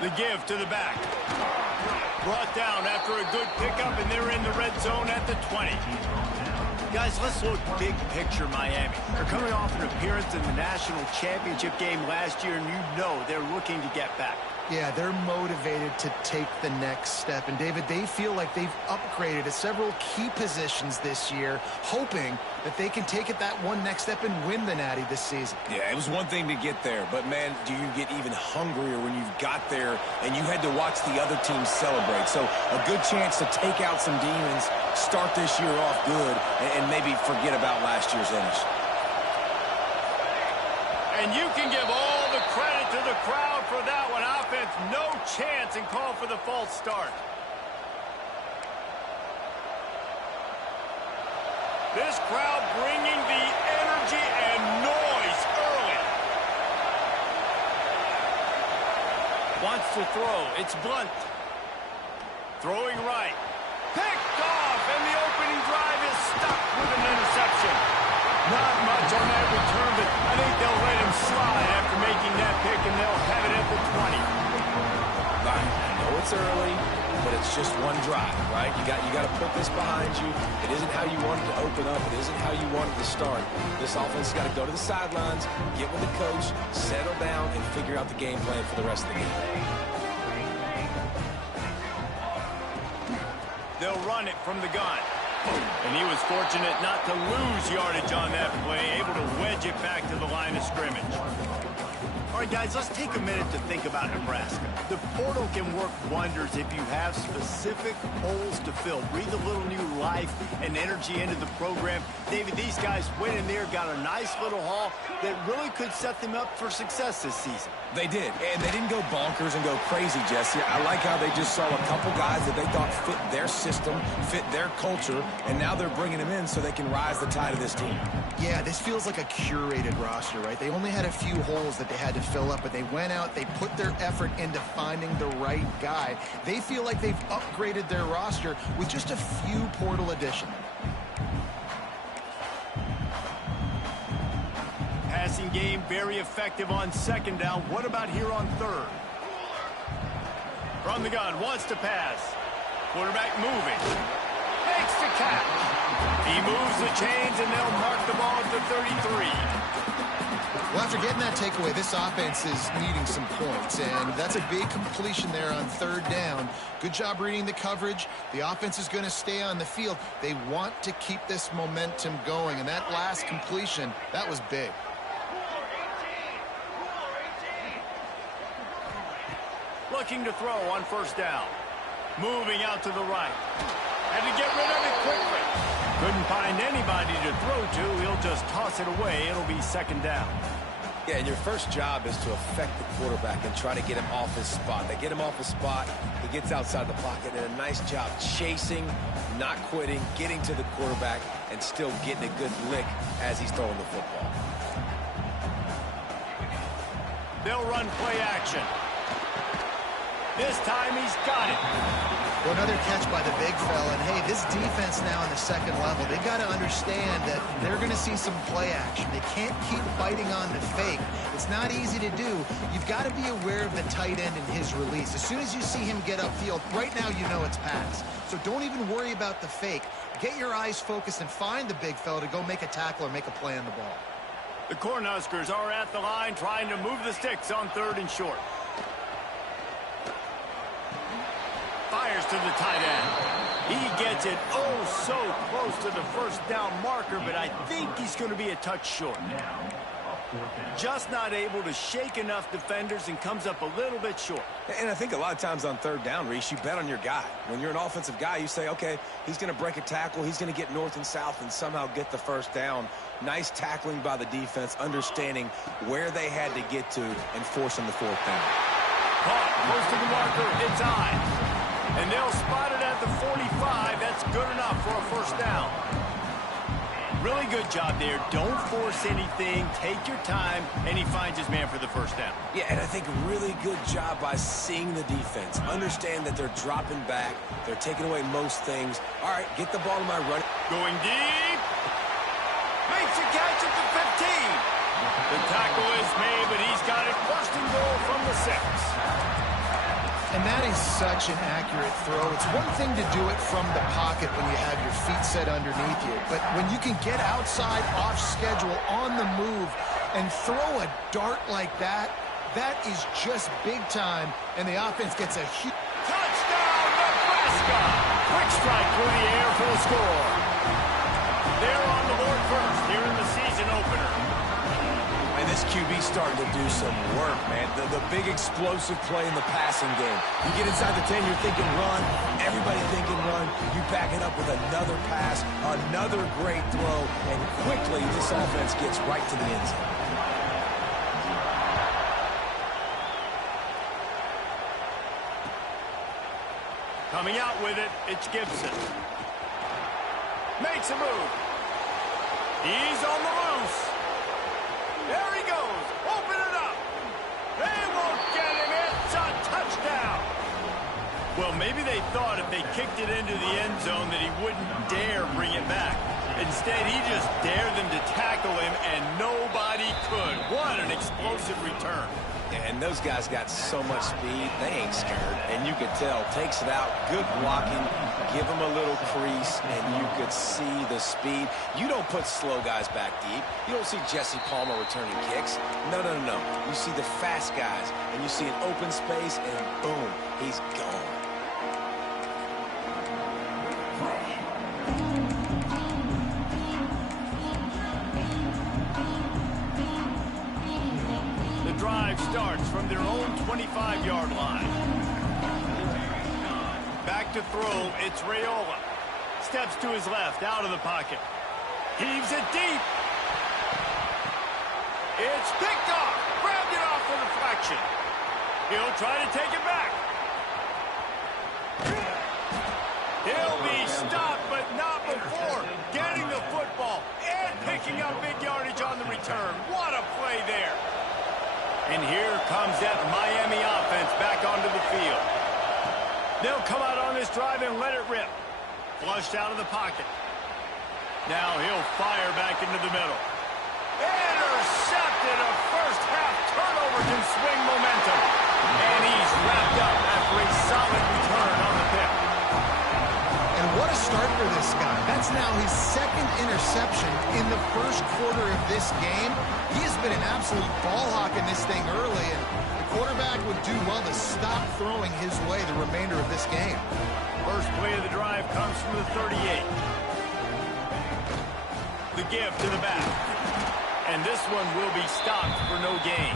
The give to the back. Brought down after a good pickup, and they're in the red zone at the 20. Guys, let's look big picture Miami. They're coming off an appearance in the national championship game last year, and you know they're looking to get back. Yeah, they're motivated to take the next step. And, David, they feel like they've upgraded to several key positions this year, hoping that they can take it that one next step and win the Natty this season. Yeah, it was one thing to get there, but, man, do you get even hungrier when you've got there and you had to watch the other team celebrate. So a good chance to take out some demons, start this year off good, and maybe forget about last year's finish. And you can give all the credit to the crowd for that one. Offense, no chance, and call for the false start. This crowd bringing the energy and noise early. Wants to throw. It's Blunt. Throwing right. Picked off, and the opening drive is stuck with an interception. Not much on that return, but I think they'll let him slide after making that pick, and they'll have it at the 20. Right. I know it's early, but it's just one drive, right? You got to put this behind you. It isn't how you wanted to open up. It isn't how you wanted to start. This offense has got to go to the sidelines, get with the coach, settle down, and figure out the game plan for the rest of the game. They'll run it from the gun. And he was fortunate not to lose yardage on that play, able to wedge it back to the line of scrimmage. All right, guys, let's take a minute to think about Nebraska. The portal can work wonders if you have specific holes to fill. Breathe a little new life and energy into the program. David, these guys went in there, got a nice little haul that really could set them up for success this season. They did, and they didn't go bonkers and go crazy, Jesse. I like how they just saw a couple guys that they thought fit their system, fit their culture, and now they're bringing them in so they can rise the tide of this team. Yeah, this feels like a curated roster, right? They only had a few holes that they had to fill up, but they went out, they put their effort into finding the right guy. They feel like they've upgraded their roster with just a few portal additions. Passing game very effective on second down. What about here on third? From the gun, wants to pass. Quarterback moving. Makes the catch. He moves the chains, and they'll mark the ball at the 33. Well, after getting that takeaway, this offense is needing some points, and that's a big completion there on third down. Good job reading the coverage. The offense is going to stay on the field. They want to keep this momentum going, and that last completion, that was big. Looking to throw on first down. Moving out to the right. Had to get rid of it quickly. Couldn't find anybody to throw to. He'll just toss it away. It'll be second down. Yeah, and your first job is to affect the quarterback and try to get him off his spot. They get him off his spot, he gets outside the pocket, and a nice job chasing, not quitting, getting to the quarterback, and still getting a good lick as he's throwing the football. They'll run play action. This time he's got it. Well, another catch by the big fella. And, hey, this defense now in the second level, they've got to understand that they're going to see some play action. They can't keep biting on the fake. It's not easy to do. You've got to be aware of the tight end and his release. As soon as you see him get upfield, right now you know it's pass. So don't even worry about the fake. Get your eyes focused and find the big fella to go make a tackle or make a play on the ball. The Cornhuskers are at the line trying to move the sticks on third and short. Fires to the tight end. He gets it oh so close to the first down marker, but I think he's going to be a touch short. Just not able to shake enough defenders and comes up a little bit short. And I think a lot of times on third down, Reese, you bet on your guy. When you're an offensive guy, you say, okay, he's going to break a tackle, he's going to get north and south and somehow get the first down. Nice tackling by the defense, understanding where they had to get to and forcing the fourth down. Caught, close to the marker, it's on. And they'll spot it at the 45. That's good enough for a first down. Really good job there. Don't force anything. Take your time. And he finds his man for the first down. Yeah, and I think really good job by seeing the defense. Understand that they're dropping back. They're taking away most things. All right, get the ball to my run. Going deep. Makes a catch at the 15. The tackle is made, but he's got it first and goal from the 6. And that is such an accurate throw. It's one thing to do it from the pocket when you have your feet set underneath you, but when you can get outside, off schedule, on the move, and throw a dart like that, that is just big time, and the offense gets a huge... Touchdown, Nebraska! Quick strike through the air for the score. They're on the board first here in the season opener. And this QB starting to do some work, man. The big explosive play in the passing game. You get inside the 10, you're thinking run. Everybody thinking run. You back it up with another pass, another great throw, and quickly this offense gets right to the end zone. Coming out with it, it's Gibson. Makes a move. He's on the loose. There he goes. Open it up. They won't get him. It's a touchdown. Well, maybe they thought if they kicked it into the end zone that he wouldn't dare bring it back. Instead, he just dared them to tackle him, and nobody could. What an explosive return. And those guys got so much speed, they ain't scared. And you could tell, takes it out, good blocking, give them a little crease, and you could see the speed. You don't put slow guys back deep. You don't see Jesse Palmer returning kicks. No, no, no. You see the fast guys, and you see an open space, and boom, he's gone. Drive starts from their own 25-yard line. Back to throw, it's Raiola. Steps to his left, out of the pocket. Heaves it deep. It's picked off. Grabbed it off for deflection. He'll try to take it back. He'll be stopped, but not before getting the football and picking up big yardage on the return. What a play there. And here comes that Miami offense back onto the field. They'll come out on this drive and let it rip. Flushed out of the pocket. Now he'll fire back into the middle. Intercepted. A first-half turnover can swing momentum. And he's wrapped up after a solid return on the pick. And what a start for this guy. That's now his second interception in the first quarter of this game. He has been an absolute ball hawk in this thing early, and the quarterback would do well to stop throwing his way the remainder of this game. First play of the drive comes from the 38. The give to the back. And this one will be stopped for no gain.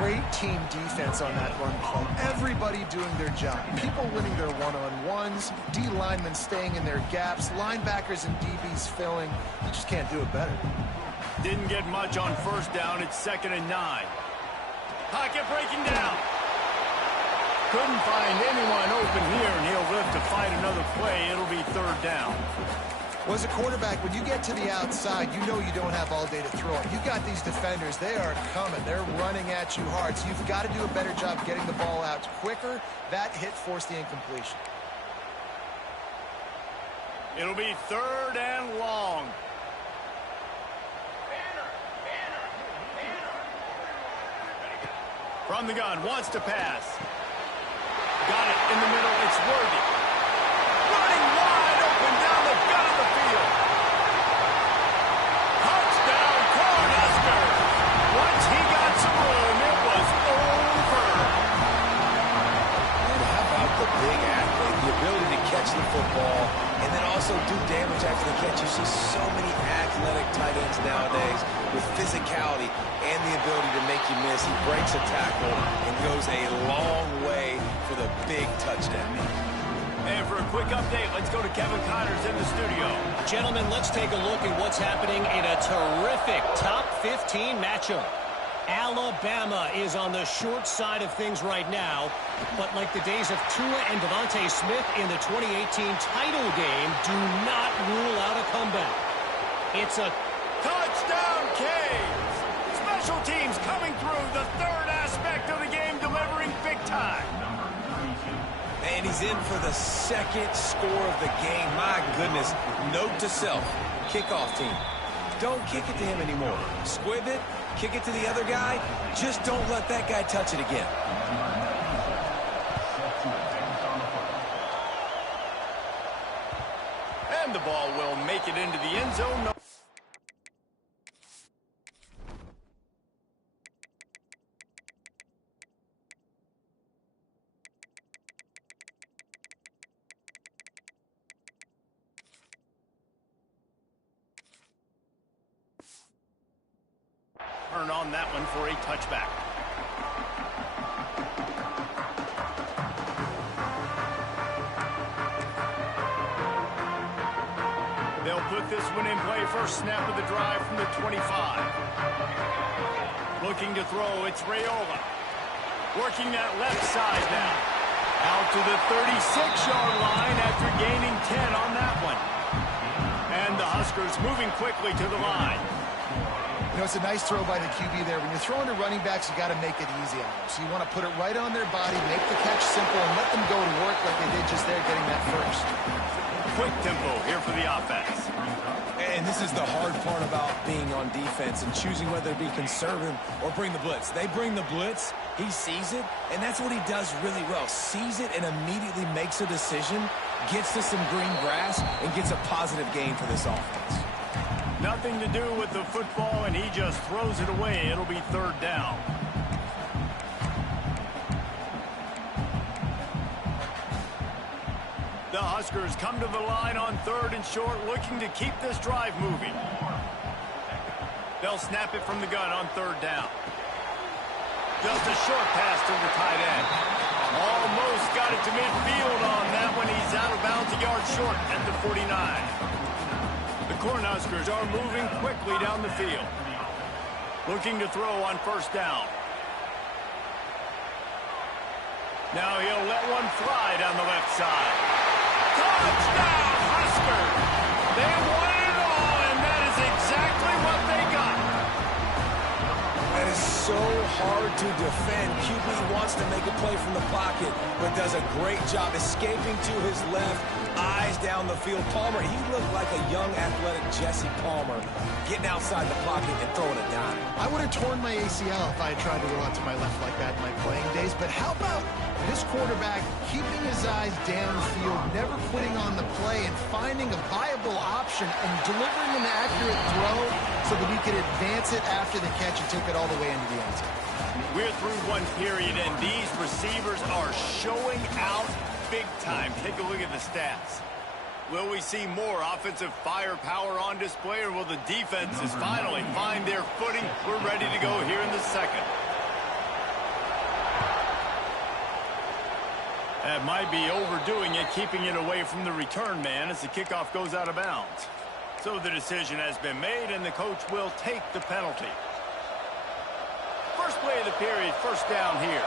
Great team defense on that run play. Everybody doing their job. People winning their one-on-ones, D linemen staying in their gaps, linebackers and DBs filling. You just can't do it better. Didn't get much on first down. It's 2nd and 9. Pocket breaking down. Couldn't find anyone open here, and he'll live to fight another play. It'll be 3rd down. Well, as a quarterback, when you get to the outside, you know you don't have all day to throw it. You've got these defenders. They are coming. They're running at you hard. So you've got to do a better job getting the ball out quicker. That hit forced the incompletion. It'll be 3rd and long. From the gun, wants to pass. Got it in the middle. It's Worthy. Running wide open down the gut of the field. Touchdown, Cornhuskers. Once he got some room, it was over. And how about the big athlete, the ability to catch the football and then also do damage after the catch. You see so many athletic tight ends nowadays with physicality and the ability to make you miss. He breaks a tackle and goes a long way for the big touchdown. And for a quick update, let's go to Kevin Connors in the studio. Gentlemen, let's take a look at what's happening in a terrific top 15 matchup. Alabama is on the short side of things right now, but like the days of Tua and Devontae Smith in the 2018 title game, do not rule out a comeback. It's a touchdown, Canes! Special teams coming through, the 3rd aspect of the game, delivering big time. And he's in for the 2nd score of the game. My goodness. Note to self, kickoff team. Don't kick it to him anymore. Squib it, kick it to the other guy. Just don't let that guy touch it again. and the ball will make it into the end zone. Turn on that one for a touchback. They'll put this one in play. First snap of the drive from the 25. Looking to throw, it's Raiola. Working that left side now. Out to the 36-yard line after gaining 10 on that one. And the Huskers moving quickly to the line. You know, it's a nice throw by the QB there. When you're throwing to running backs, you got to make it easy on them. So you want to put it right on their body, make the catch simple, and let them go to work like they did just there, getting that first. Quick tempo here for the offense. And this is the hard part about being on defense and choosing whether to be conservative or bring the blitz. They bring the blitz, he sees it, and that's what he does really well. Sees it and immediately makes a decision, gets to some green grass, and gets a positive gain for this offense. Nothing to do with the football, and he just throws it away. It'll be third down. The Huskers come to the line on third and short, looking to keep this drive moving. They'll snap it from the gun on third down. Just a short pass to the tight end. Almost got it to midfield on that one. He's out of bounds a yard short at the 49. The Cornhuskers are moving quickly down the field. Looking to throw on first down. Now he'll let one fly down the left side. Touchdown, Huskers! They won it all, and that is exactly what they got. That is so hard to defend. QB wants to make a play from the pocket, but does a great job escaping to his left, eyes down the field. Palmer, he looked like a young, athletic Jesse Palmer, getting outside the pocket and throwing a dime. I would have torn my ACL if I had tried to roll out to my left like that in my playing days, but how about this quarterback keeping his eyes downfield, never quitting on the play, and finding a viable option and delivering an accurate throw so that he could advance it after the catch and take it all the way into the end zone. We're through one period, and these receivers are showing out big time. Take a look at the stats. Will we see more offensive firepower on display, or will the defenses finally find their footing? We're ready to go here in the second. That might be overdoing it, keeping it away from the return man as the kickoff goes out of bounds. So the decision has been made, and the coach will take the penalty. First play of the period, first down here.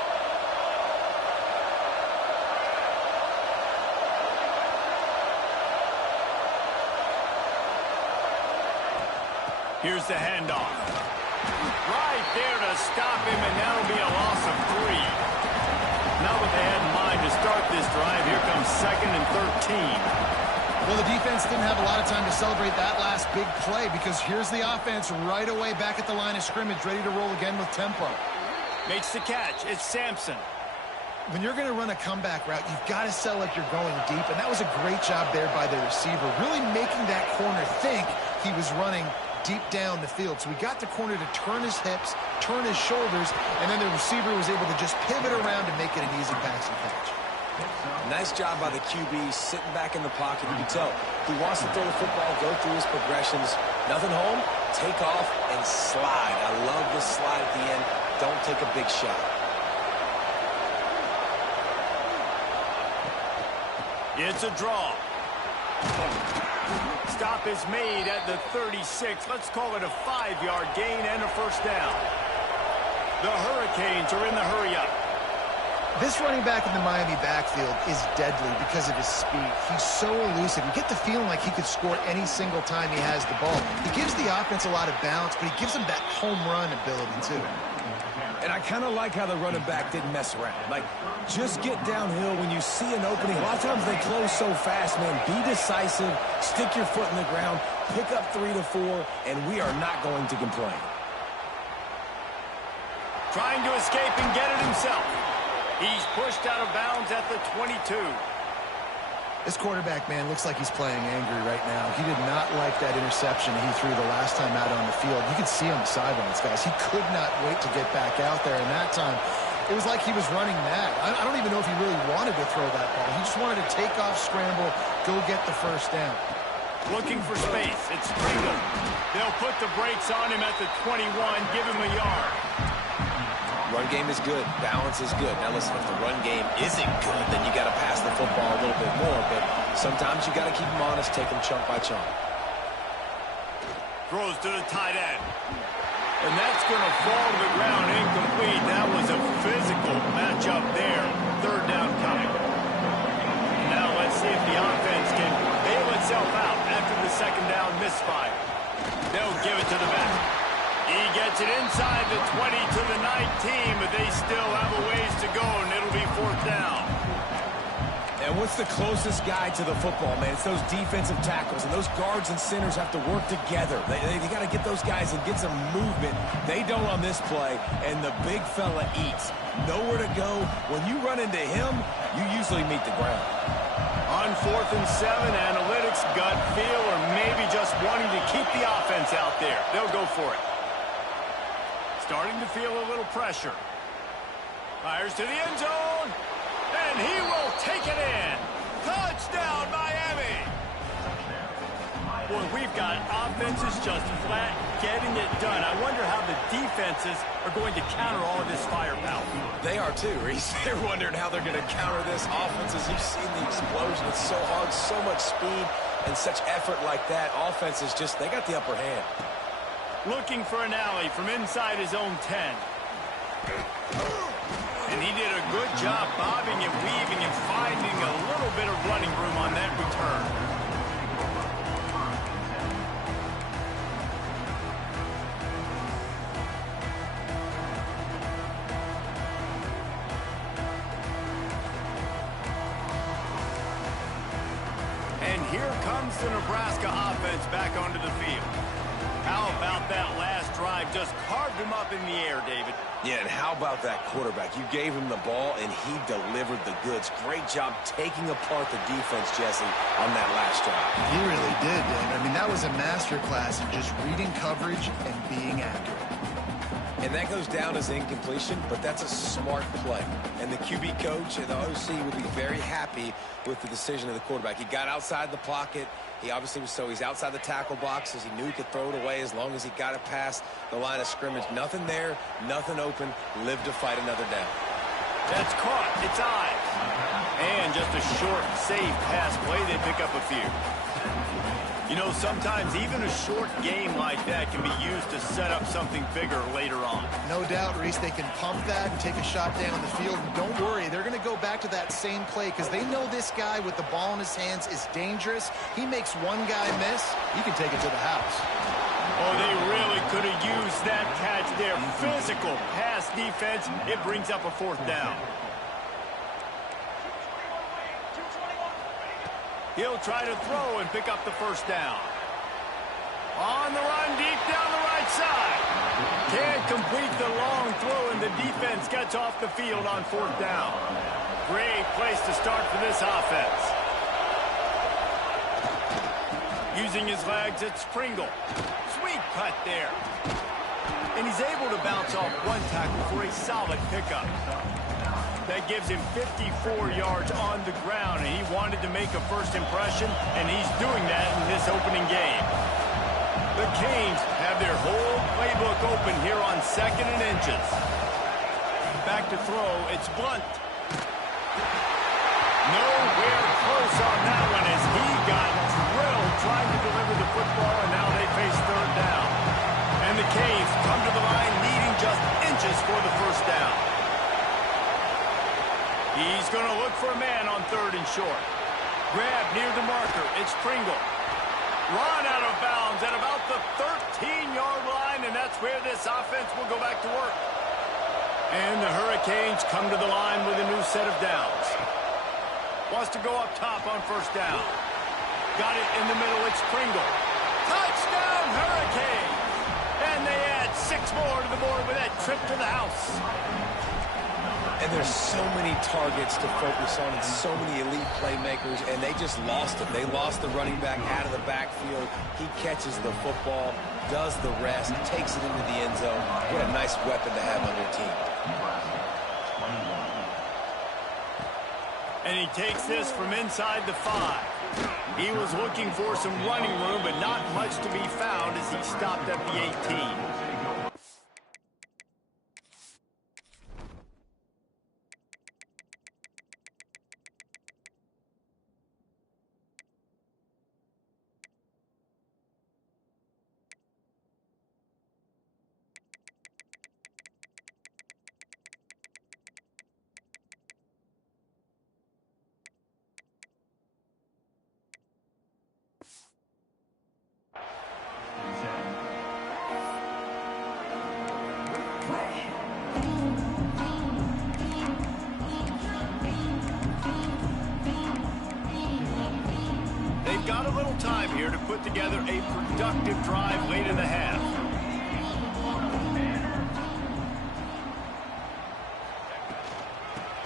Here's the handoff. Right there to stop him, and that'll be a loss of 3. Not what they had in mind to start this drive. Here comes second and 13. Well, the defense didn't have a lot of time to celebrate that last big play because here's the offense right away back at the line of scrimmage, ready to roll again with tempo. Makes the catch. It's Sampson. When you're going to run a comeback route, you've got to sell like you're going deep, and that was a great job there by the receiver, really making that corner think he was running deep down the field. So we got the corner to turn his hips, turn his shoulders, and then the receiver was able to just pivot around and make it an easy passing catch. Nice job by the QB, sitting back in the pocket. You can tell he wants to throw the football, go through his progressions. Nothing home, take off, and slide. I love the slide at the end. Don't take a big shot. It's a draw. Stop is made at the 36. Let's call it a 5-yard gain and a first down. The Hurricanes are in the hurry-up. This running back in the Miami backfield is deadly because of his speed. He's so elusive. You get the feeling like he could score any single time he has the ball. He gives the offense a lot of balance, but he gives them that home run ability, too. And I kind of like how the running back didn't mess around. Like, just get downhill when you see an opening. A lot of times they close so fast, man. Be decisive, stick your foot in the ground, pick up 3 to 4, and we are not going to complain. Trying to escape and get it himself. He's pushed out of bounds at the 22. This quarterback, man, looks like he's playing angry right now. He did not like that interception he threw the last time out on the field. You can see on the sidelines, guys. He could not wait to get back out there, and that time it was like he was running mad. I don't even know if he really wanted to throw that ball. He just wanted to take off, scramble, go get the first down. Looking for space. It's Pringle. They'll put the brakes on him at the 21, give him a yard. Run game is good. Balance is good. Now, listen, if the run game isn't good, then you got to pass the football a little bit more. But sometimes you got to keep them honest, take them chunk by chunk. Throws to the tight end. And that's going to fall to the ground incomplete. That was a physical matchup there. Third down coming. Now let's see if the offense can bail itself out after the second down misfire. They'll give it to the back. He gets it inside the 20 to the 19, but they still have a ways to go, and it'll be fourth down. And what's the closest guy to the football, man? It's those defensive tackles, and those guards and centers have to work together. They got to get those guys and get some movement. They don't on this play, and the big fella eats. Nowhere to go. When you run into him, you usually meet the ground. On 4th and 7, analytics, gut feel, or maybe just wanting to keep the offense out there. They'll go for it. Starting to feel a little pressure. Fires to the end zone, and he will take it in. Touchdown, Miami. Boy, we've got offenses just flat getting it done. I wonder how the defenses are going to counter all of this firepower. They are too, Reese. They're wondering how they're going to counter this offense. As you've seen the explosion, it's so hard, so much speed, and such effort like that. Offenses just, they got the upper hand. Looking for an alley from inside his own 10. And he did a good job bobbing and weaving and finding a little bit of running room on that return. And here comes the Nebraska offense back onto the field. How about that last drive? Just carved him up in the air, David. Yeah, and how about that quarterback? You gave him the ball, and he delivered the goods. Great job taking apart the defense, Jesse, on that last drive. He really did, David. I mean, that was a masterclass in just reading coverage and being accurate. And that goes down as incompletion, but that's a smart play. And the QB coach and the OC would be very happy with the decision of the quarterback. He got outside the pocket. He obviously was he's outside the tackle boxes. He knew he could throw it away as long as he got it past the line of scrimmage. Nothing there, nothing open. Live to fight another down. That's caught. It's Ives. And just a short, safe pass play. They pick up a few. You know, sometimes even a short game like that can be used to set up something bigger later on. No doubt, Reese, they can pump that and take a shot down the field. And don't worry, they're going to go back to that same play because they know this guy with the ball in his hands is dangerous. He makes one guy miss, he can take it to the house. Oh, they really could have used that catch there. Physical pass defense. It brings up a fourth down. He'll try to throw and pick up the first down. On the run, deep down the right side. Can't complete the long throw, and the defense gets off the field on fourth down. Great place to start for this offense. Using his legs, it's Pringle. Sweet cut there. And he's able to bounce off one tackle for a solid pickup. That gives him 54 yards on the ground, and he wanted to make a first impression, and he's doing that in this opening game. The Canes have their whole playbook open here on 2nd and inches. Back to throw, it's Blunt. Nowhere close on that one as he got drilled trying to deliver the football, and now they face third down. And the Canes come to the line needing just inches for the first down. He's going to look for a man on 3rd and short. Grab near the marker. It's Pringle. Run out of bounds at about the 13-yard line, and that's where this offense will go back to work. And the Hurricanes come to the line with a new set of downs. Wants to go up top on first down. Got it in the middle. It's Pringle. Touchdown, Hurricanes! And they add 6 more to the board with that trip to the house. And there's so many targets to focus on and so many elite playmakers, and they just lost it. They lost the running back out of the backfield. He catches the football, does the rest, takes it into the end zone. What a nice weapon to have on your team. And he takes this from inside the 5. He was looking for some running room, but not much to be found as he stopped at the 18. Got a little time here to put together a productive drive late in the half.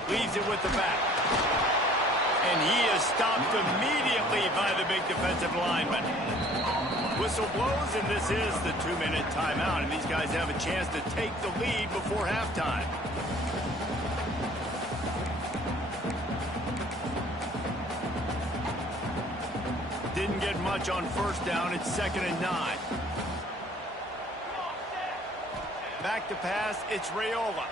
Leaves it with the back. And he is stopped immediately by the big defensive lineman. Whistle blows, and this is the 2-minute timeout, and these guys have a chance to take the lead before halftime. Didn't get much on first down. It's 2nd and 9. Back to pass. It's Raiola.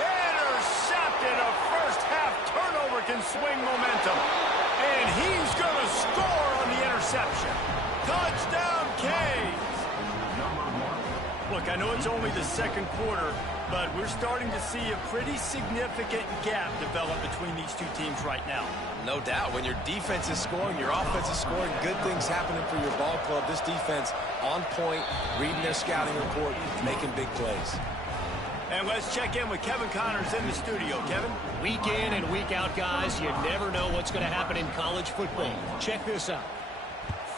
Intercepted. A first-half turnover can swing momentum. And he's going to score on the interception. Touchdown, Canes. Look, I know it's only the second quarter, but we're starting to see a pretty significant gap develop between these two teams right now. No doubt. When your defense is scoring, your offense is scoring, good things happening for your ball club. This defense on point, reading their scouting report, making big plays. And let's check in with Kevin Connors in the studio. Kevin? Week in and week out, guys, you never know what's going to happen in college football. Check this out.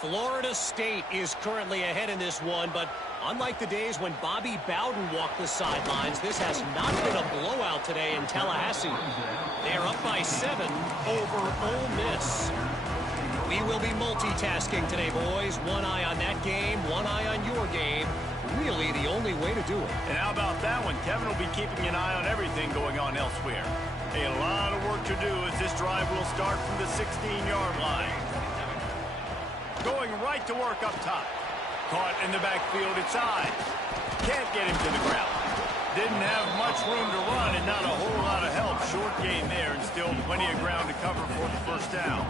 Florida State is currently ahead in this one, but unlike the days when Bobby Bowden walked the sidelines, this has not been a blowout today in Tallahassee. They're up by 7 over Ole Miss. We will be multitasking today, boys. One eye on that game, one eye on your game. Really the only way to do it. And how about that one? Kevin will be keeping an eye on everything going on elsewhere. A lot of work to do as this drive will start from the 16-yard line. Going right to work up top. Caught in the backfield, it's Ives. Can't get him to the ground. Didn't have much room to run and not a whole lot of help. Short gain there and still plenty of ground to cover for the first down.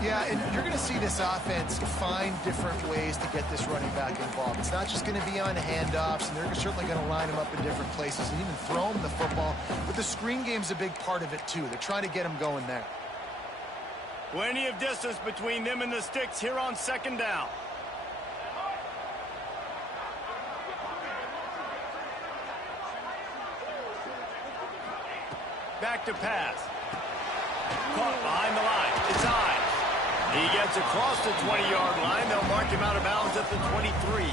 Yeah, and you're going to see this offense find different ways to get this running back involved. It's not just going to be on handoffs, and they're certainly going to line him up in different places and even throw him the football. But the screen game's a big part of it, too. They're trying to get him going there. Plenty of distance between them and the sticks here on 2nd down. Back to pass. Caught behind the line. It's Ives. He gets across the 20-yard line. They'll mark him out of bounds at the 23.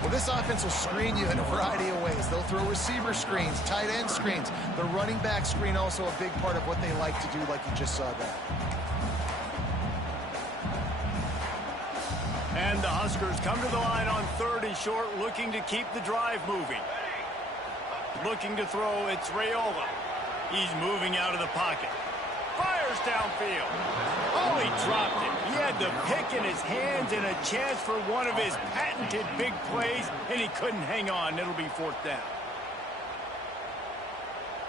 Well, this offense will screen you in a variety of ways. They'll throw receiver screens, tight end screens. The running back screen also a big part of what they like to do, like you just saw there. And the Huskers come to the line on 3rd and short, looking to keep the drive moving. Looking to throw, it's Raiola. He's moving out of the pocket. Fires downfield. Oh, he dropped it. He had the pick in his hands and a chance for one of his patented big plays, and he couldn't hang on. It'll be 4th down.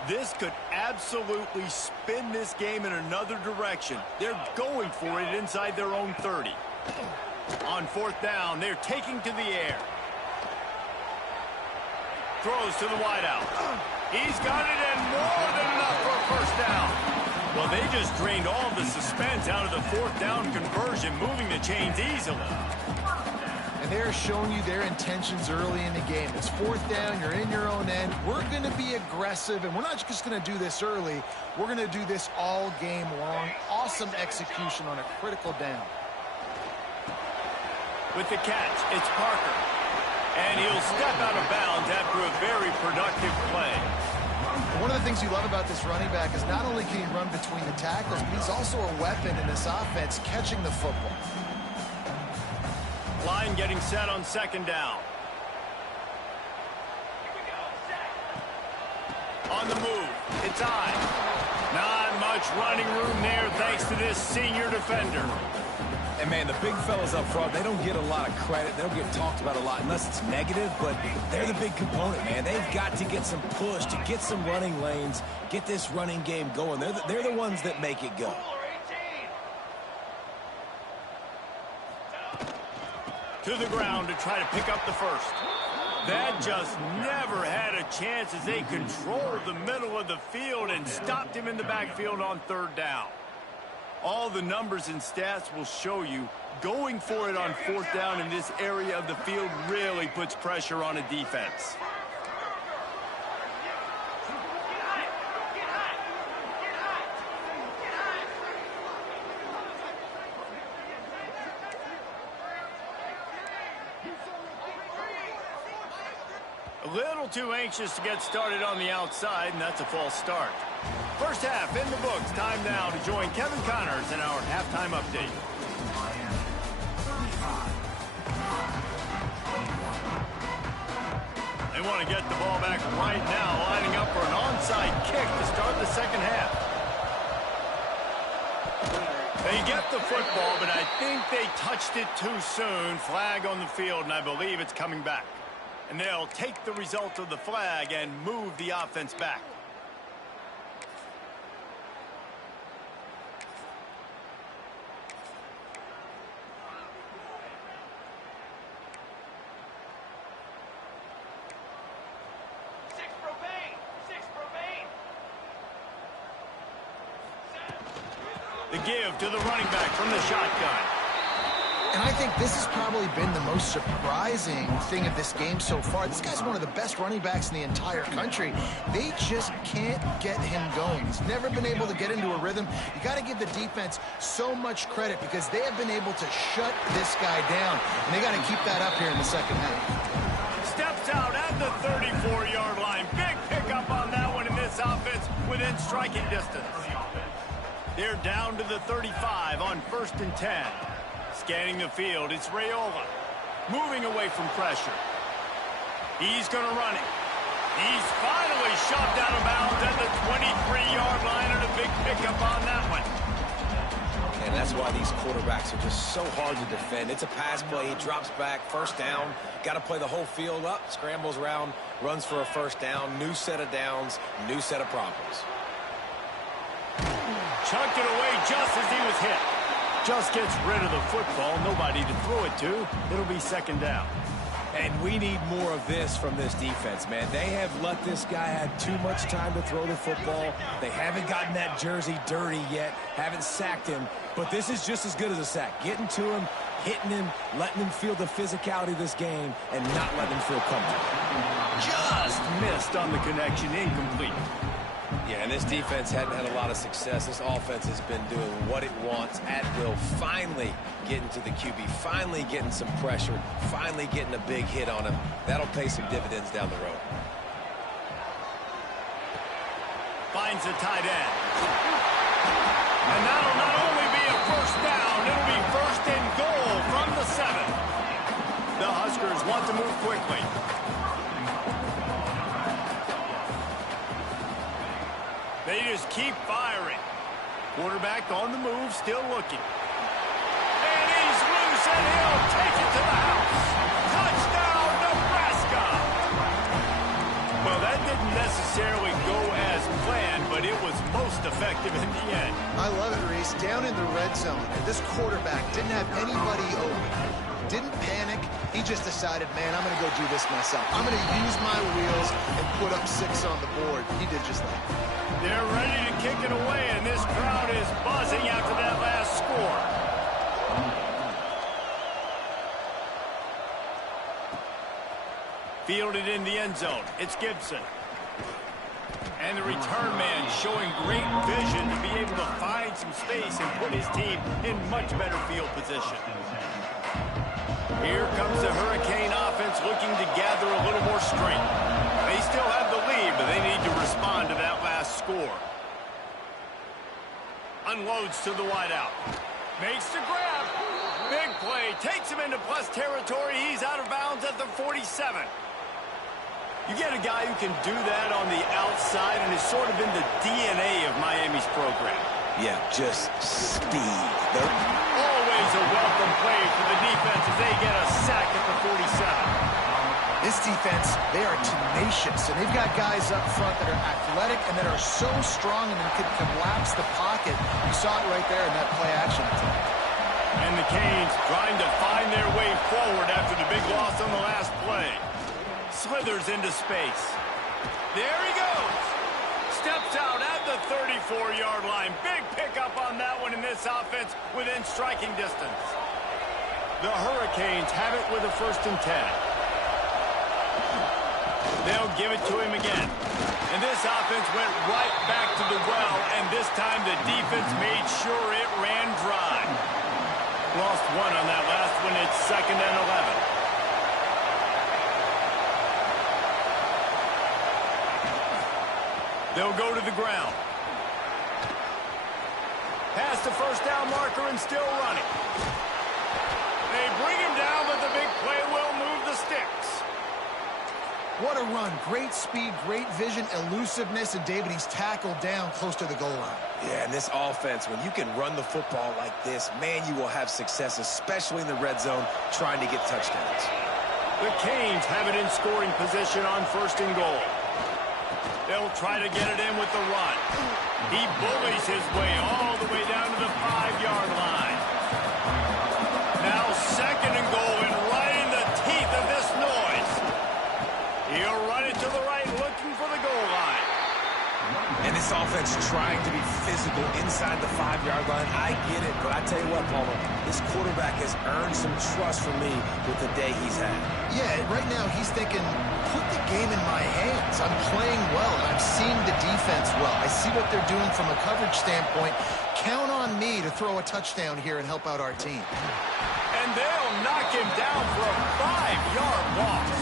This could absolutely spin this game in another direction. They're going for it inside their own 30. On 4th down, they're taking to the air. Throws to the wideout. He's got it and more than enough for a first down. Well, they just drained all the suspense out of the 4th down conversion, moving the chains easily. And they're showing you their intentions early in the game. It's 4th down, you're in your own end. We're going to be aggressive, and we're not just going to do this early. We're going to do this all game long. Awesome execution on a critical down. With the catch, it's Parker. And he'll step out of bounds after a very productive play. One of the things you love about this running back is not only can he run between the tackles, but he's also a weapon in this offense catching the football. Line getting set on second down. On the move, it's I. Not much running room there thanks to this senior defender. And, man, the big fellas up front, they don't get a lot of credit. They don't get talked about a lot unless it's negative, but they're the big component, man. They've got to get some push, to get some running lanes, get this running game going. They're the ones that make it go. To the ground to try to pick up the first. That just never had a chance as they controlled the middle of the field and stopped him in the backfield on third down. All the numbers and stats will show you going for it on fourth down in this area of the field really puts pressure on a defense. A little too anxious to get started on the outside, and that's a false start. First half in the books. Time now to join Kevin Connors in our halftime update. They want to get the ball back right now, lining up for an onside kick to start the second half. They get the football, but I think they touched it too soon. Flag on the field, and I believe it's coming back. And they'll take the result of the flag and move the offense back. The give to the running back from the shotgun. And I think this has probably been the most surprising thing of this game so far. This guy's one of the best running backs in the entire country. They just can't get him going. He's never been able to get into a rhythm. You got to give the defense so much credit because they have been able to shut this guy down. And they got to keep that up here in the second half. Steps out at the 34-yard line. Big pickup on that one in this offense within striking distance. They're down to the 35 on 1st and 10. Scanning the field, it's Raiola. Moving away from pressure. He's going to run it. He's finally shoved out of bounds at the 23-yard line, and a big pickup on that one. And that's why these quarterbacks are just so hard to defend. It's a pass play. He drops back, first down. Got to play the whole field up, scrambles around, runs for a first down. New set of downs, new set of problems. Chucked it away just as he was hit. Just gets rid of the football. Nobody to throw it to. It'll be second down. And we need more of this from this defense, man. They have let this guy have too much time to throw the football. They haven't gotten that jersey dirty yet, haven't sacked him. But this is just as good as a sack. Getting to him, hitting him, letting him feel the physicality of this game, and not letting him feel comfortable. Just missed on the connection. Incomplete. Yeah, and this defense hadn't had a lot of success. This offense has been doing what it wants at will. Finally getting to the QB, finally getting some pressure, finally getting a big hit on him. That'll pay some dividends down the road. Finds the tight end. And that'll not only be a first down, it'll be 1st and goal from the 7. The Huskers want to move quickly. They just keep firing. Quarterback on the move, still looking. And he's loose, and he'll take it to the house. Touchdown, Nebraska! Well, that didn't necessarily go as planned, but it was most effective in the end. I love it, Reese. Down in the red zone, this quarterback didn't have anybody open. Didn't panic. He just decided, man, I'm going to go do this myself. I'm going to use my wheels and put up 6 on the board. He did just that. They're ready to kick it away, and this crowd is buzzing after that last score. Fielded in the end zone. It's Gibson. And the return man showing great vision to be able to find some space and put his team in much better field position. Here comes the Hurricane offense looking to gather a little more strength. They still have the lead, but they need to respond to that last score. Unloads to the wideout. Makes the grab. Big play. Takes him into plus territory. He's out of bounds at the 47. You get a guy who can do that on the outside, and it's sort of in the DNA of Miami's program. Yeah, just speed. Always a welcome play for the defense as they get a sack at the 47. This defense, they are tenacious, and they've got guys up front that are athletic and that are so strong and can collapse the pocket. You saw it right there in that play action attempt. And the Canes trying to find their way forward after the big loss on the last play. Slithers into space. There he goes. Steps out at the 34-yard line. Big pickup on that one in this offense within striking distance. The Hurricanes have it with a 1st and 10. They'll give it to him again. And this offense went right back to the well, and this time the defense made sure it ran dry. Lost one on that last one. It's 2nd and 11. They'll go to the ground. Past the 1st down marker and still running. They bring him down, but the big play will move the sticks. What a run. Great speed, great vision, elusiveness, and David, he's tackled down close to the goal line. Yeah, and this offense, when you can run the football like this, man, you will have success, especially in the red zone, trying to get touchdowns. The Canes have it in scoring position on 1st and goal. They'll try to get it in with the run. He bullies his way all the way down to the 5-yard line. Now 2nd and goal, and right in the teeth of this noise. He'll run it to the right, looking for the goal line. And this offense trying to be physical inside the 5-yard line. I get it, but I tell you what, Palmer, this quarterback has earned some trust from me with the day he's had. Yeah, right now he's thinking, put the game in my hands. I'm playing well, and I'm seeing the defense well. I see what they're doing from a coverage standpoint. Count on me to throw a touchdown here and help out our team. And they'll knock him down for a 5-yard loss.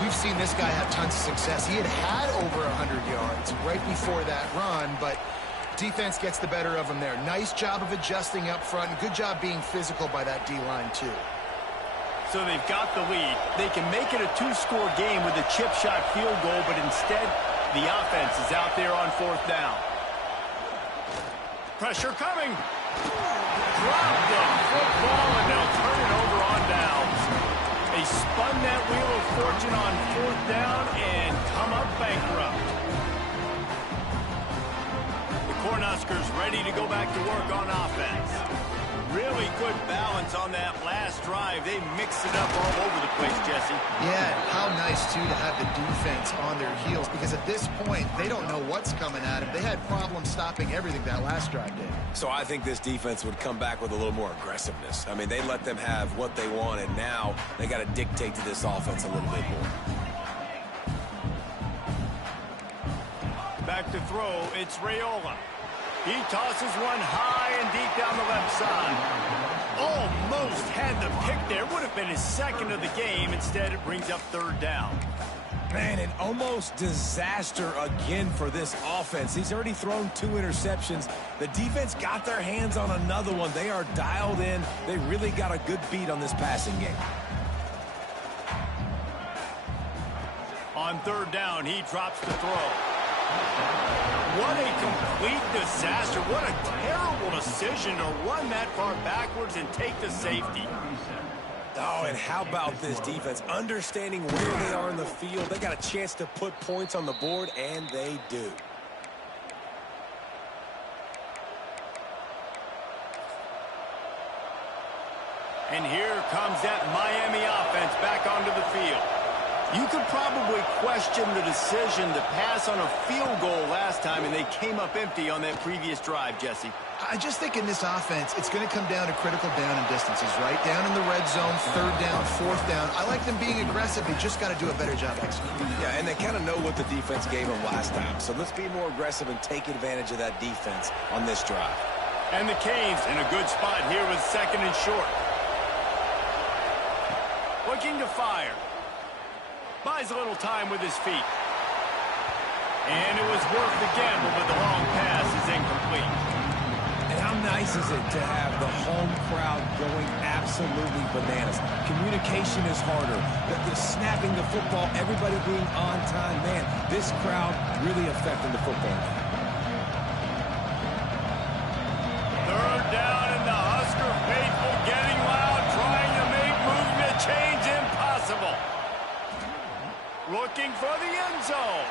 We've seen this guy have tons of success. He had over 100 yards right before that run, but defense gets the better of him there. Nice job of adjusting up front, and good job being physical by that D-line, too. So they've got the lead. They can make it a 2-score game with a chip shot field goal, but instead, the offense is out there on 4th down. Pressure coming. Drop the football, and they'll turn it over on downs. They spun that wheel of fortune on 4th down and come up bankrupt. The Cornhuskers ready to go back to work on offense. Really good balance on that last drive. They mixed it up all over the place, Jesse. Yeah, how nice, too, to have the defense on their heels, because at this point, they don't know what's coming at them. They had problems stopping everything that last drive did. So I think this defense would come back with a little more aggressiveness. I mean, they let them have what they want, and now they got to dictate to this offense a little bit more. Back to throw, it's Raiola. He tosses one high and deep down the left side. Almost had the pick there. Would have been his 2nd of the game. Instead, it brings up 3rd down. Man, an almost disaster again for this offense. He's already thrown 2 interceptions. The defense got their hands on another one. They are dialed in. They really got a good beat on this passing game. On 3rd down, he drops the throw. What a complete disaster. What a terrible decision to run that far backwards and take the safety. Oh, and how about this defense? Understanding where they are in the field. They got a chance to put points on the board, and they do. And here comes that Miami offense back onto the field. You could probably question the decision to pass on a field goal last time, and they came up empty on that previous drive, Jesse. I just think in this offense, it's going to come down to critical down and distances, right? Down in the red zone, 3rd down, 4th down. I like them being aggressive. They just got to do a better job executing. Yeah, and they kind of know what the defense gave them last time. So let's be more aggressive and take advantage of that defense on this drive. And the Canes in a good spot here with 2nd and short. Looking to fire. Buys a little time with his feet. And it was worth the gamble, but the long pass is incomplete. And how nice is it to have the home crowd going absolutely bananas? Communication is harder. The snapping the football, everybody being on time. Man, this crowd really affecting the football. Third down, and the Husker faithful getting loud, trying to make movement change impossible. Looking for the end zone.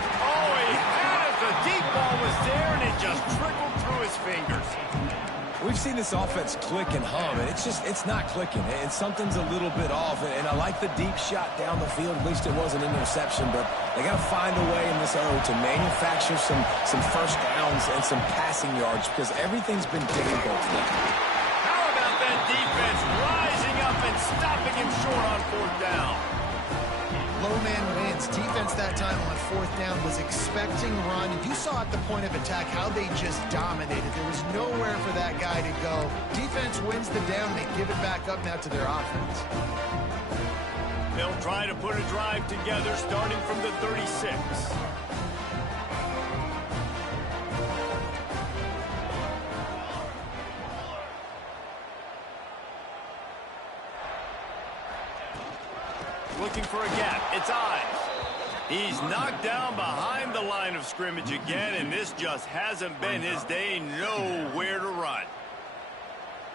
Oh, he had it. The deep ball was there, and it just trickled through his fingers. We've seen this offense click and hum, and it's not clicking, and something's a little bit off. And I like the deep shot down the field. At least it was an interception, but they got to find a way in this O to manufacture some first downs and some passing yards because everything's been difficult today. How about that defense rising up and stopping him short on fourth down? Low man wins. Defense that time on fourth down was expecting run. You saw at the point of attack how they just dominated. There was nowhere for that guy to go. Defense wins the down. They give it back up now to their offense. They'll try to put a drive together starting from the 36. Looking for a gap. It's Ives. He's knocked down behind the line of scrimmage again, and this just hasn't been his day. Nowhere to run.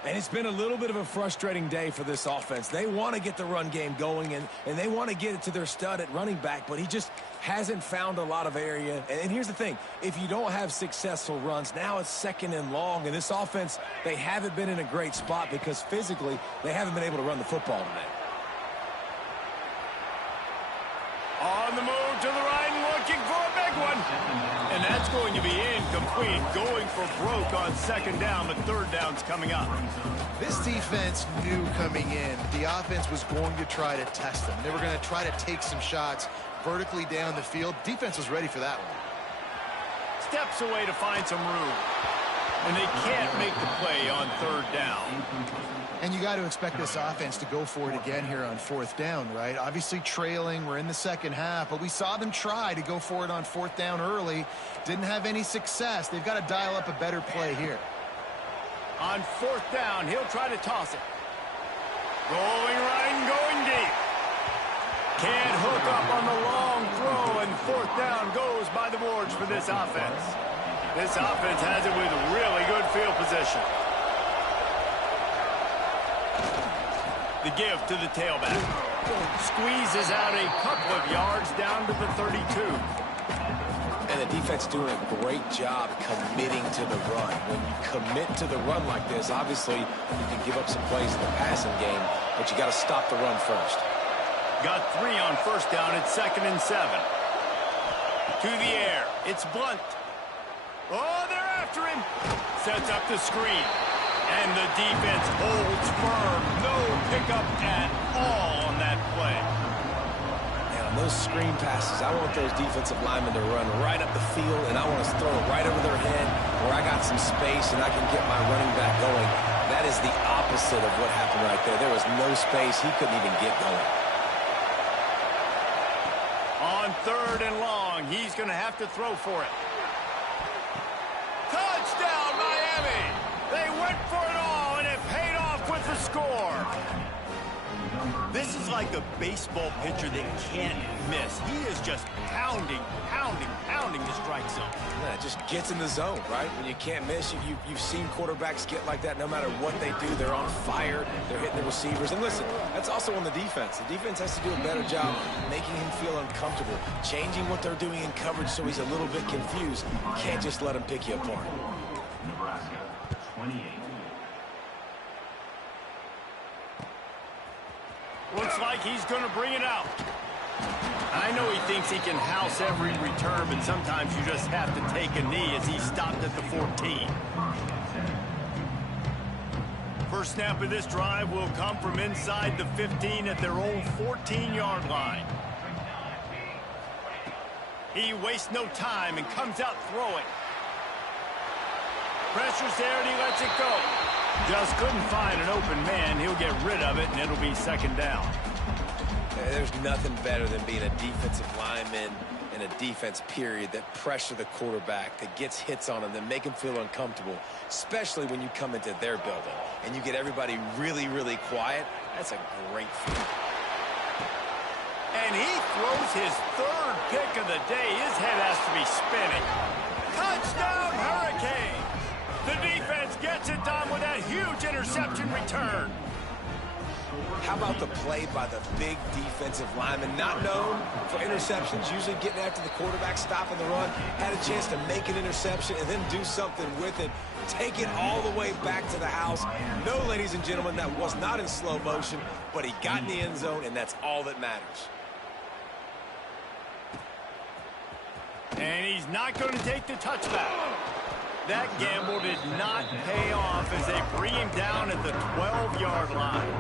And it's been a little bit of a frustrating day for this offense. They want to get the run game going, and they want to get it to their stud at running back, but he just hasn't found a lot of area. And here's the thing. If you don't have successful runs, now it's second and long, and this offense, they haven't been in a great spot because physically they haven't been able to run the football today. On the move to the right and looking for a big one. And that's going to be incomplete. Going for broke on second down, but third down's coming up. This defense knew coming in the offense was going to try to test them. They were going to try to take some shots vertically down the field. Defense was ready for that one. Steps away to find some room. And they can't make the play on third down. And you got to expect this offense to go for it again here on fourth down, right? Obviously trailing, we're in the second half, but we saw them try to go for it on fourth down early. Didn't have any success. They've got to dial up a better play here. On fourth down, he'll try to toss it. Rolling right and going deep. Can't hook up on the long throw, and fourth down goes by the boards for this offense. This offense has it with really good field position. The give to the tailback. Squeezes out a couple of yards down to the 32. And the defense doing a great job committing to the run. When you commit to the run like this, obviously you can give up some plays in the passing game, but you got to stop the run first. Got 3 on first down. It's 2nd and 7. To the air. It's Blunt. Oh, they're after him. Sets up the screen. And the defense holds firm. No pickup at all on that play. And on those screen passes, I want those defensive linemen to run right up the field, and I want to throw it right over their head where I got some space and I can get my running back going. That is the opposite of what happened right there. There was no space. He couldn't even get going. On third and long, he's going to have to throw for it. Touchdown, Miami! They went for it all, and it paid off with the score. This is like a baseball pitcher that can't miss. He is just pounding the strike zone. Yeah, it just gets in the zone, right? When you can't miss, you've seen quarterbacks get like that no matter what they do. They're on fire. They're hitting the receivers. And listen, that's also on the defense. The defense has to do a better job making him feel uncomfortable, changing what they're doing in coverage so he's a little bit confused. You can't just let him pick you apart. Nebraska, 28. Looks like he's going to bring it out. I know he thinks he can house every return, but sometimes you just have to take a knee as he stopped at the 14. First snap of this drive will come from inside the 15 at their own 14-yard line. He wastes no time and comes out throwing. Pressure's there, and he lets it go. Just couldn't find an open man. He'll get rid of it, and it'll be second down. There's nothing better than being a defensive lineman in a defense period that pressure the quarterback, that gets hits on him, that make him feel uncomfortable, especially when you come into their building and you get everybody really, really quiet. That's a great feeling. And he throws his third pick of the day. His head has to be spinning. Touchdown, Hurricanes! The defense gets it done with that huge interception return. How about the play by the big defensive lineman, not known for interceptions, usually getting after the quarterback, stopping the run, had a chance to make an interception and then do something with it, take it all the way back to the house. No, ladies and gentlemen, that was not in slow motion, but he got in the end zone, and that's all that matters. And he's not going to take the touchback. That gamble did not pay off as they bring him down at the 12-yard line.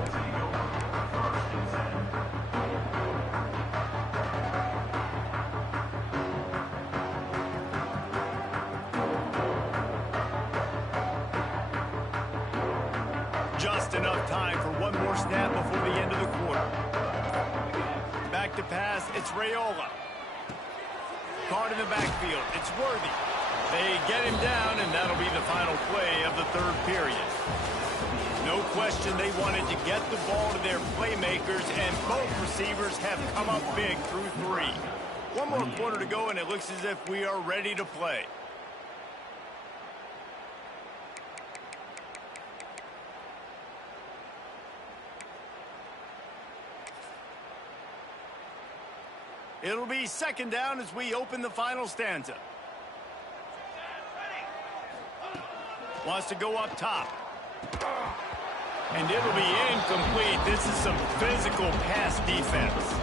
Just enough time for one more snap before the end of the quarter. Back to pass, it's Raiola. Caught in the backfield, it's Worthy. They get him down, and that'll be the final play of the third period. No question they wanted to get the ball to their playmakers, and both receivers have come up big through three. One more quarter to go, and it looks as if we are ready to play. It'll be second down as we open the final stanza. Wants to go up top. And it'll be incomplete. This is some physical pass defense.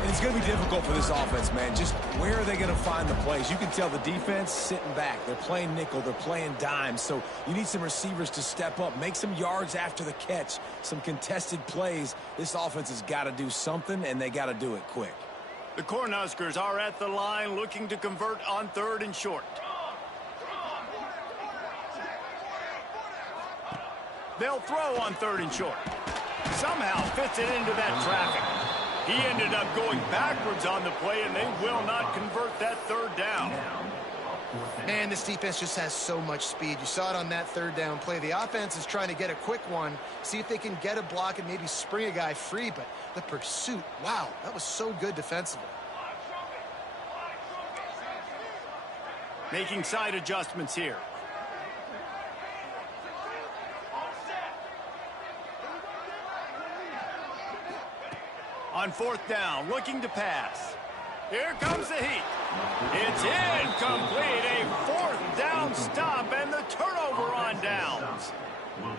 And it's going to be difficult for this offense, man. Just where are they going to find the plays? You can tell the defense sitting back. They're playing nickel. They're playing dime. So you need some receivers to step up, make some yards after the catch, some contested plays. This offense has got to do something, and they got to do it quick. The Cornhuskers are at the line looking to convert on third and short. They'll throw on third and short. Somehow fits it into that traffic. He ended up going backwards on the play, and they will not convert that third down. Man, this defense just has so much speed. You saw it on that third down play. The offense is trying to get a quick one, see if they can get a block and maybe spring a guy free, but the pursuit, wow, that was so good defensively. Making side adjustments here. On fourth down, looking to pass. Here comes the heat. It's incomplete. A fourth down stop and the turnover on downs.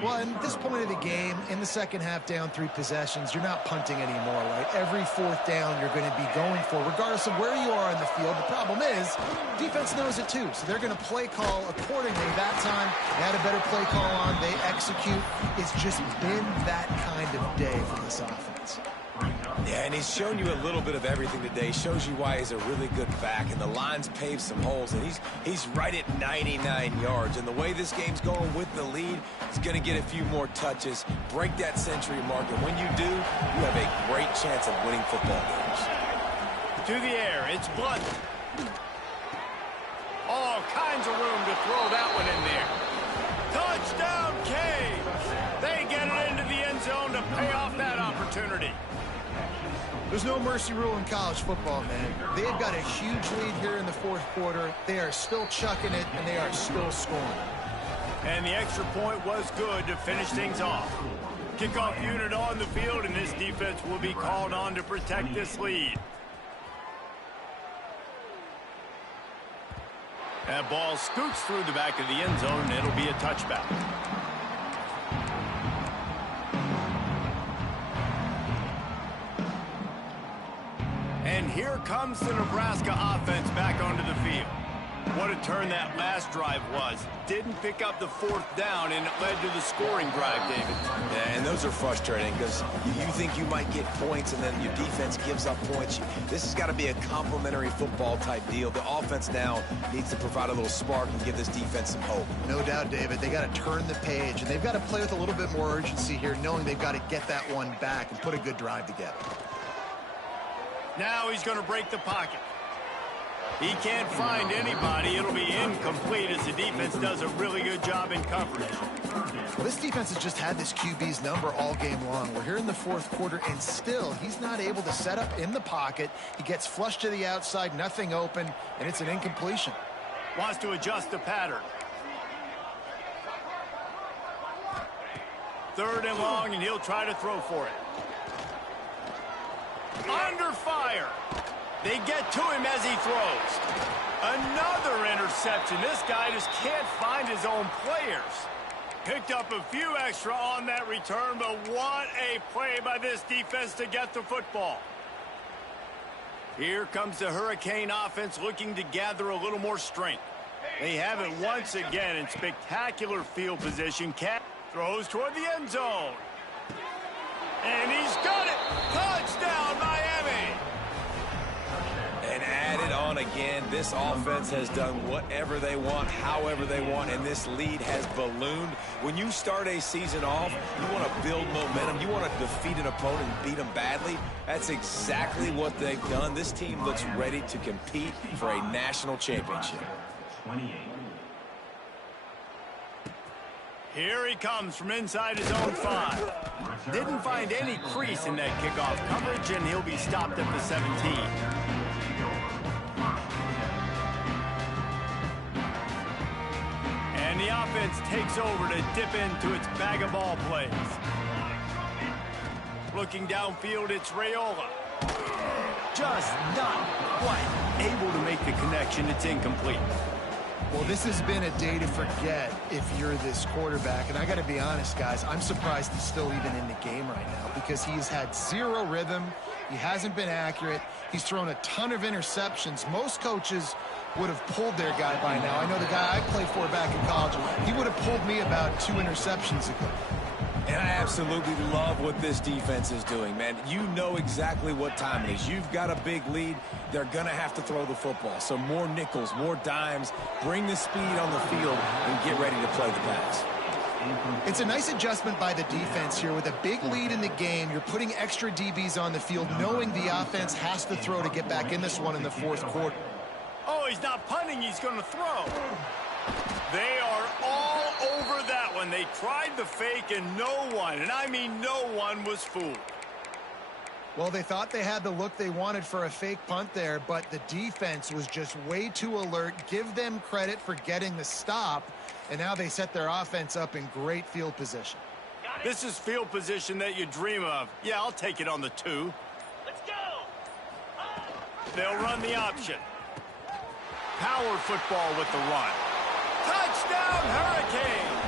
Well, at this point of the game, in the second half, down 3 possessions, you're not punting anymore, right? Every fourth down you're going to be going for, regardless of where you are in the field. The problem is, defense knows it too, so they're going to play call accordingly. That time, they had a better play call on. They execute. It's just been that kind of day for this offense. Yeah, and he's shown you a little bit of everything today. Shows you why he's a really good back, and the line's paved some holes, and he's right at 99 yards. And the way this game's going with the lead, he's going to get a few more touches, break that century mark, and when you do, you have a great chance of winning football games. To the air, it's Blunt. All kinds of room to throw that one in there. Touchdown, Canes! They get it into the end zone to pay off that opportunity. There's no mercy rule in college football, man. They've got a huge lead here in the fourth quarter. They are still chucking it, and they are still scoring. And the extra point was good to finish things off. Kickoff unit on the field, and this defense will be called on to protect this lead. That ball scoots through the back of the end zone, and it'll be a touchback. And here comes the Nebraska offense back onto the field. What a turn that last drive was. Didn't pick up the 4th down, and it led to the scoring drive, David. Yeah, and those are frustrating because you think you might get points, and then your defense gives up points. This has got to be a complementary football type deal. The offense now needs to provide a little spark and give this defense some hope. No doubt, David. They got to turn the page, and they've got to play with a little bit more urgency here, knowing they've got to get that one back and put a good drive together. Now he's going to break the pocket. He can't find anybody. It'll be incomplete as the defense does a really good job in coverage. Well, this defense has just had this QB's number all game long. We're here in the 4th quarter, and still he's not able to set up in the pocket. He gets flushed to the outside, nothing open, and it's an incompletion. Wants to adjust the pattern. 3rd and long, and he'll try to throw for it. Under fire. They get to him as he throws. Another interception. This guy just can't find his own players. Picked up a few extra on that return, but what a play by this defense to get the football. Here comes the Hurricane offense looking to gather a little more strength. They have it once again in spectacular field position. Cat throws toward the end zone. And he's got it. Touchdown, Miami. And added on again, this offense has done whatever they want, however they want, and this lead has ballooned. When you start a season off, you want to build momentum. You want to defeat an opponent and beat them badly. That's exactly what they've done. This team looks ready to compete for a national championship. 28. Here he comes from inside his own 5. Didn't find any crease in that kickoff coverage, and he'll be stopped at the 17. And the offense takes over to dip into its bag of ball plays. Looking downfield, it's Raiola. Just not quite able to make the connection. It's incomplete. Well, this has been a day to forget if you're this quarterback. And I got to be honest, guys, I'm surprised he's still even in the game right now because he's had zero rhythm. He hasn't been accurate. He's thrown a ton of interceptions. Most coaches would have pulled their guy by now. I know the guy I played for back in college, he would have pulled me about 2 interceptions ago. And I absolutely love what this defense is doing, man. You know exactly what time it is. You've got a big lead. They're going to have to throw the football. So more nickels, more dimes, bring the speed on the field, and get ready to play the pass. It's a nice adjustment by the defense here. With a big lead in the game, you're putting extra DBs on the field, knowing the offense has to throw to get back in this one in the 4th quarter. Oh, he's not punting. He's going to throw. They are all over that one. They tried the fake, and no one, and I mean no one, was fooled. Well, they thought they had the look they wanted for a fake punt there, but the defense was just way too alert. Give them credit for getting the stop, and now they set their offense up in great field position. This is field position that you dream of. Yeah, I'll take it on the 2. Let's go. They'll run the option. Power football with the run. Touchdown, Hurricanes!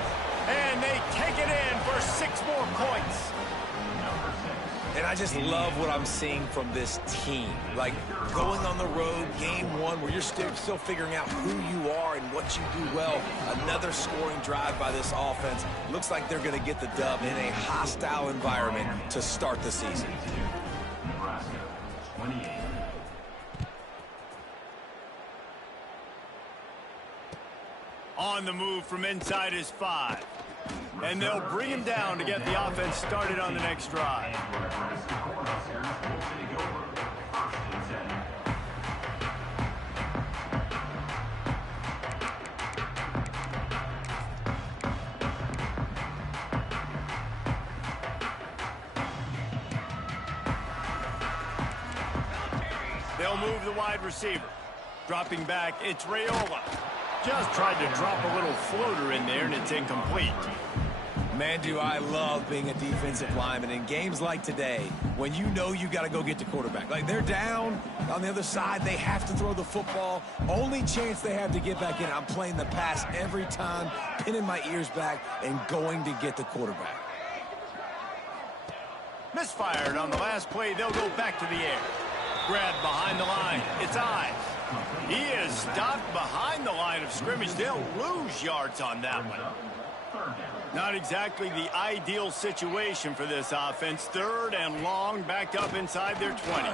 And they take it in for 6 more points. And I just love what I'm seeing from this team. Like, going on the road, game 1, where you're still figuring out who you are and what you do well. Another scoring drive by this offense. Looks like they're going to get the dub in a hostile environment to start the season. Nebraska, 28. On the move from inside his 5. And they'll bring him down to get the offense started on the next drive. They'll move the wide receiver. Dropping back, it's Raiola. Just tried to drop a little floater in there, and it's incomplete. Man, do I love being a defensive lineman in games like today when you know you got to go get the quarterback. Like, they're down on the other side. They have to throw the football. Only chance they have to get back in. I'm playing the pass every time, pinning my ears back and going to get the quarterback. Misfired on the last play. They'll go back to the air. Grabbed behind the line. It's Ives. He is stopped behind the line of scrimmage. They'll lose yards on that one. Not exactly the ideal situation for this offense. 3rd and long, backed up inside their 20.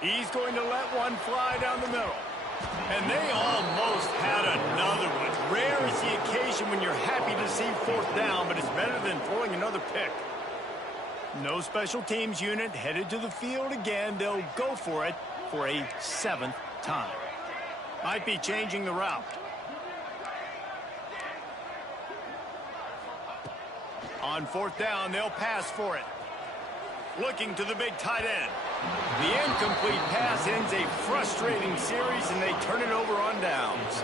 He's going to let one fly down the middle. And they almost had another one. Rare is the occasion when you're happy to see 4th down, but it's better than throwing another pick. No special teams unit headed to the field again. They'll go for it for a 7th time. Might be changing the route. On 4th down, they'll pass for it. Looking to the big tight end. The incomplete pass ends a frustrating series, and they turn it over on downs.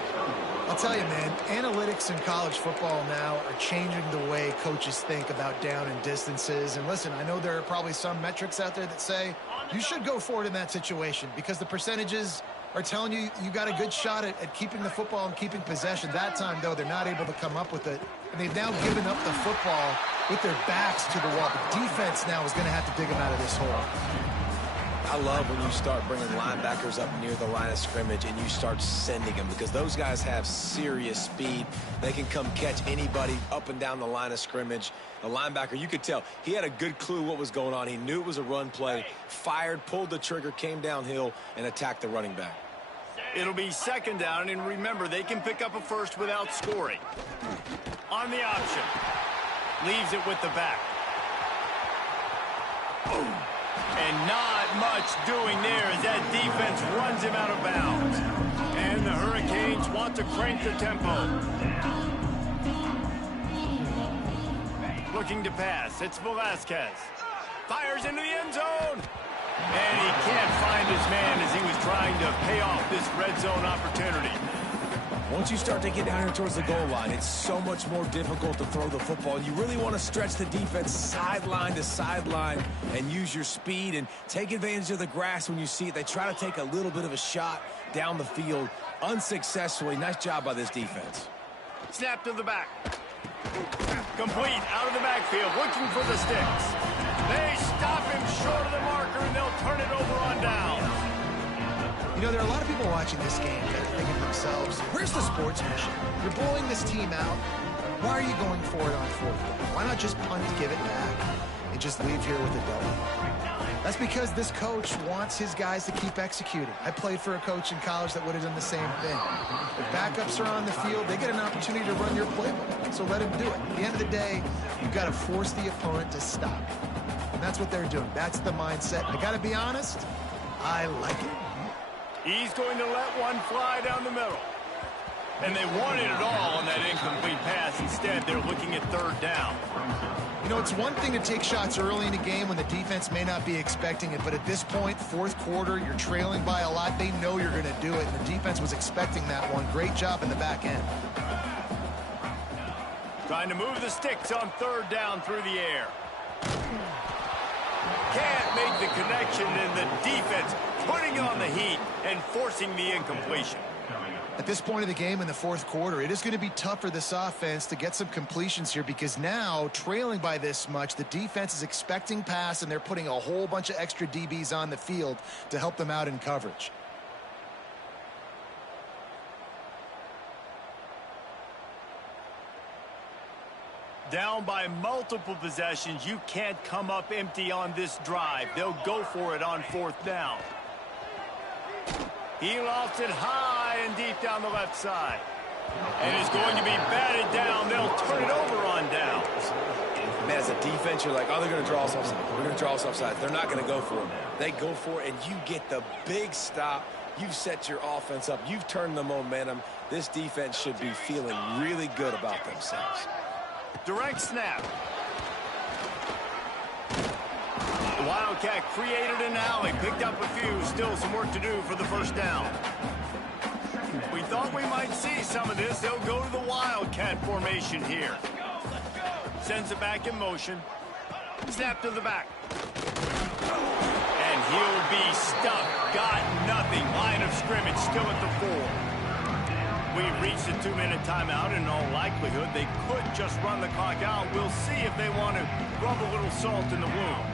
I'll tell you, man, analytics in college football now are changing the way coaches think about down and distances. And listen, I know there are probably some metrics out there that say you should go for it in that situation because the percentages are telling you you got a good shot at keeping the football and keeping possession. That time, though, they're not able to come up with it. And they've now given up the football with their backs to the wall. The defense now is going to have to dig them out of this hole. I love when you start bringing linebackers up near the line of scrimmage and you start sending them because those guys have serious speed. They can come catch anybody up and down the line of scrimmage. The linebacker, you could tell, he had a good clue what was going on. He knew it was a run play, fired, pulled the trigger, came downhill, and attacked the running back. It'll be 2nd down, and remember, they can pick up a first without scoring. On the option. Leaves it with the back. Boom. And not much doing there as that defense runs him out of bounds. And the Hurricanes want to crank the tempo. Looking to pass. It's Velasquez. Fires into the end zone. And he can't find his man as he was trying to pay off this red zone opportunity. Once you start to get down here towards the goal line, it's so much more difficult to throw the football. You really want to stretch the defense sideline to sideline and use your speed and take advantage of the grass when you see it. They try to take a little bit of a shot down the field unsuccessfully. Nice job by this defense. Snap to the back. Complete out of the backfield, looking for the sticks. They stop him short of the marker, and they'll turn it over on down. You know, there are a lot of people watching this game that are thinking to themselves, where's the sportsmanship? You're blowing this team out. Why are you going for it on 4th down? Why not just punt, give it back, and just leave here with a double? That's because this coach wants his guys to keep executing. I played for a coach in college that would have done the same thing. If backups are on the field, they get an opportunity to run your playbook, so let him do it. At the end of the day, you've got to force the opponent to stop. And that's what they're doing. That's the mindset. I got to be honest, I like it. He's going to let one fly down the middle. And they wanted it all on that incomplete pass. Instead, they're looking at 3rd down. You know, it's one thing to take shots early in a game when the defense may not be expecting it, but at this point, 4th quarter, you're trailing by a lot. They know you're going to do it, and the defense was expecting that one. Great job in the back end. Trying to move the sticks on 3rd down through the air. Can't make the connection, and the defense putting on the heat and forcing the incompletion. At this point of the game in the 4th quarter, it is going to be tough for this offense to get some completions here because now, trailing by this much, the defense is expecting pass, and they're putting a whole bunch of extra DBs on the field to help them out in coverage. Down by multiple possessions, you can't come up empty on this drive. They'll go for it on 4th down. He lofts it high and deep down the left side. And it's going to be batted down. They'll turn it over on downs. Man, as a defense, you're like, oh, they're going to draw us offside. We're going to draw us offside. They're not going to go for it. They go for it, and you get the big stop. You've set your offense up. You've turned the momentum. This defense should be feeling really good about themselves. Direct snap. The Wildcat created an alley, picked up a few, still some work to do for the 1st down. We thought we might see some of this. They'll go to the Wildcat formation here. Sends it back in motion. Snap to the back. And he'll be stuck. Got nothing. Line of scrimmage still at the 4. We've reached a 2-minute timeout. In all likelihood, they could just run the clock out. We'll see if they want to rub a little salt in the wound.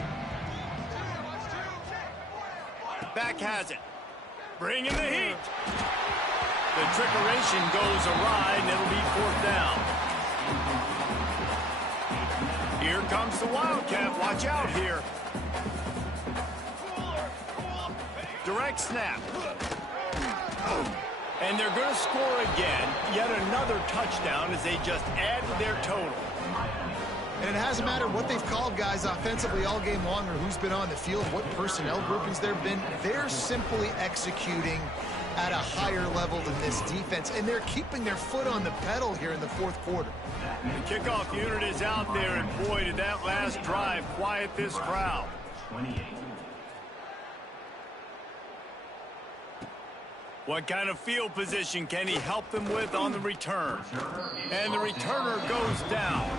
Back has it. Bringing the heat. The trickeration goes awry, and it'll be 4th down. Here comes the Wildcat. Watch out here. Direct snap. And they're going to score again. Yet another touchdown as they just add to their total. And it hasn't mattered what they've called guys offensively all game long or who's been on the field, what personnel groupings there have been. They're simply executing at a higher level than this defense, and they're keeping their foot on the pedal here in the 4th quarter. The kickoff unit is out there, and boy, did that last drive quiet this crowd. 28. What kind of field position can he help them with on the return? And the returner goes down.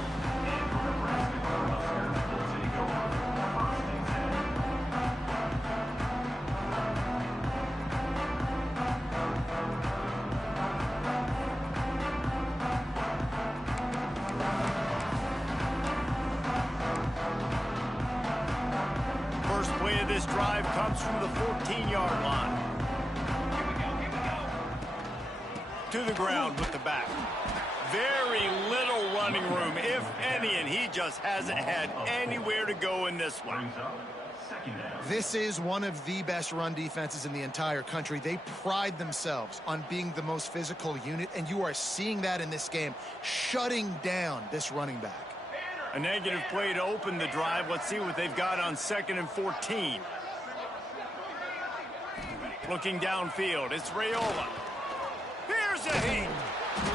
First play of this drive comes from the 14-yard line. To the ground with the back. Very little running room, if any, and he just hasn't had anywhere to go in this one. This is one of the best run defenses in the entire country. They pride themselves on being the most physical unit, and you are seeing that in this game, shutting down this running back. A negative play to open the drive. Let's see what they've got on 2nd and 14. Looking downfield, it's Raiola. Here's a heat.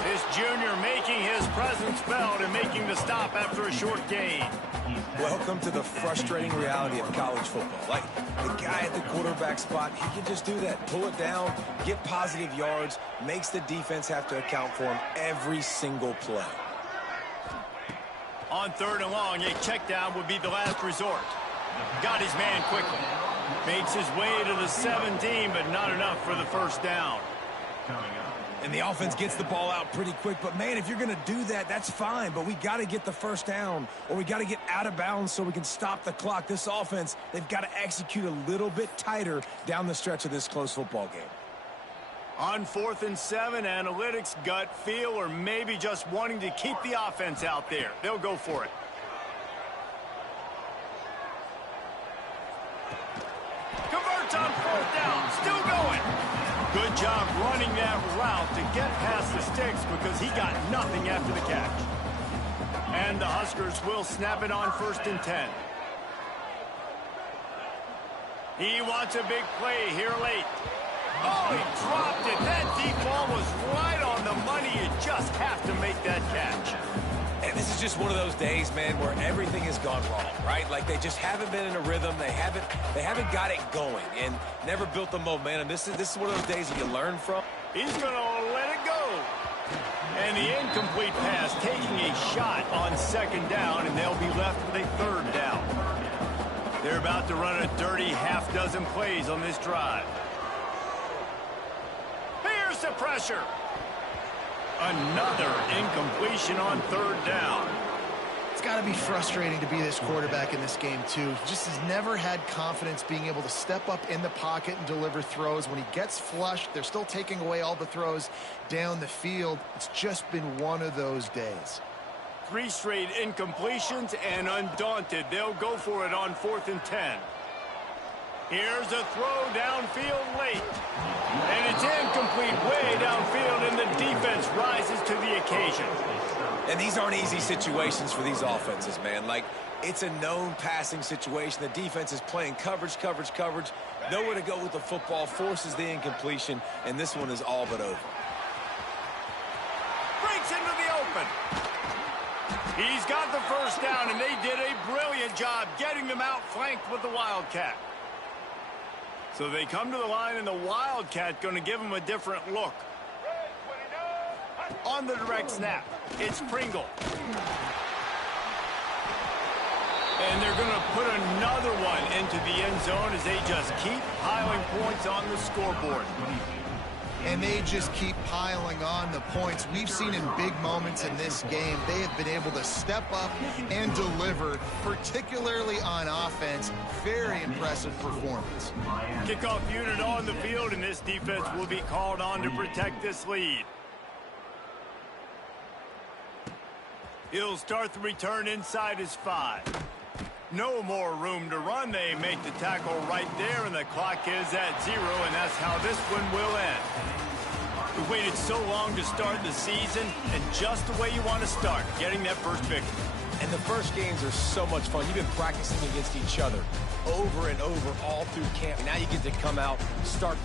This junior making his presence felt and making the stop after a short gain. Welcome to the frustrating reality of college football. Like, the guy at the quarterback spot, he can just do that. Pull it down, get positive yards, makes the defense have to account for him every single play. On 3rd and long, a check down would be the last resort. Got his man quickly. Makes his way to the 17, but not enough for the first down. And the offense gets the ball out pretty quick. But, man, if you're going to do that, that's fine. But we got to get the first down, or we got to get out of bounds so we can stop the clock. This offense, they've got to execute a little bit tighter down the stretch of this close football game. On 4th and 7, analytics, gut feel, or maybe just wanting to keep the offense out there. They'll go for it. Converts on 4th down. Still going. Good job running that route to get past the sticks because he got nothing after the catch. And the Huskers will snap it on 1st and 10. He wants a big play here late. Oh, he dropped it. That deep ball was right on the money. You just have to make that catch. And this is just one of those days, man, where everything has gone wrong, right? Like they just haven't been in a rhythm. They haven't got it going and never built the momentum. This is one of those days that you learn from. He's going to let it go. And the incomplete pass taking a shot on 2nd down, and they'll be left with a 3rd down. They're about to run a dirty half-dozen plays on this drive. Here's the pressure. Another incompletion on 3rd down. It's got to be frustrating to be this quarterback in this game, too. He just has never had confidence being able to step up in the pocket and deliver throws. When he gets flushed, they're still taking away all the throws down the field. It's just been one of those days. 3 straight incompletions, and undaunted, they'll go for it on 4th and 10. Here's a throw downfield late. And it's incomplete way downfield, and the defense rises to the occasion. And these aren't easy situations for these offenses, man. Like, it's a known passing situation. The defense is playing coverage. Nowhere to go with the football, forces the incompletion, and this one is all but over. Breaks into the open. He's got the first down, and they did a brilliant job getting them outflanked with the Wildcat. So they come to the line, and the Wildcat going to give them a different look. On the direct snap, it's Pringle. And they're going to put another one into the end zone as they just keep piling points on the scoreboard. And they just keep piling on the points. We've seen in big moments in this game, they have been able to step up and deliver, particularly on offense. Very impressive performance. Kickoff unit on the field, and this defense will be called on to protect this lead. He'll start the return inside his 5. No more room to run. They make the tackle right there, and the clock is at 0, and that's how this one will end. We waited so long to start the season, and just the way you want to start, getting that first victory. And the first games are so much fun. You've been practicing against each other over and over all through camp. Now you get to come out, start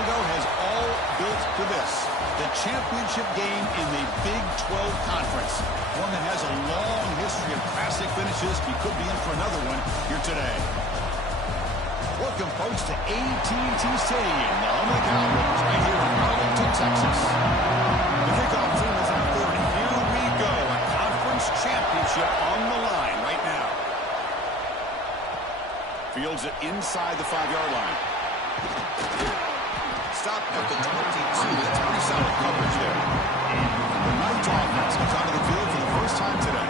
ago has all built to this. The championship game in the Big 12 Conference. One that has a long history of classic finishes. He could be in for another one here today. Welcome, folks, to AT&T Stadium, the home of the Cowboys, right here in Arlington, Texas. The kickoff team is on 30. Here we go. A conference championship on the line right now. Fields it inside the 5-yard line. Stop at the 22. That's pretty solid coverage there. The Knights offense comes onto the field for the first time today.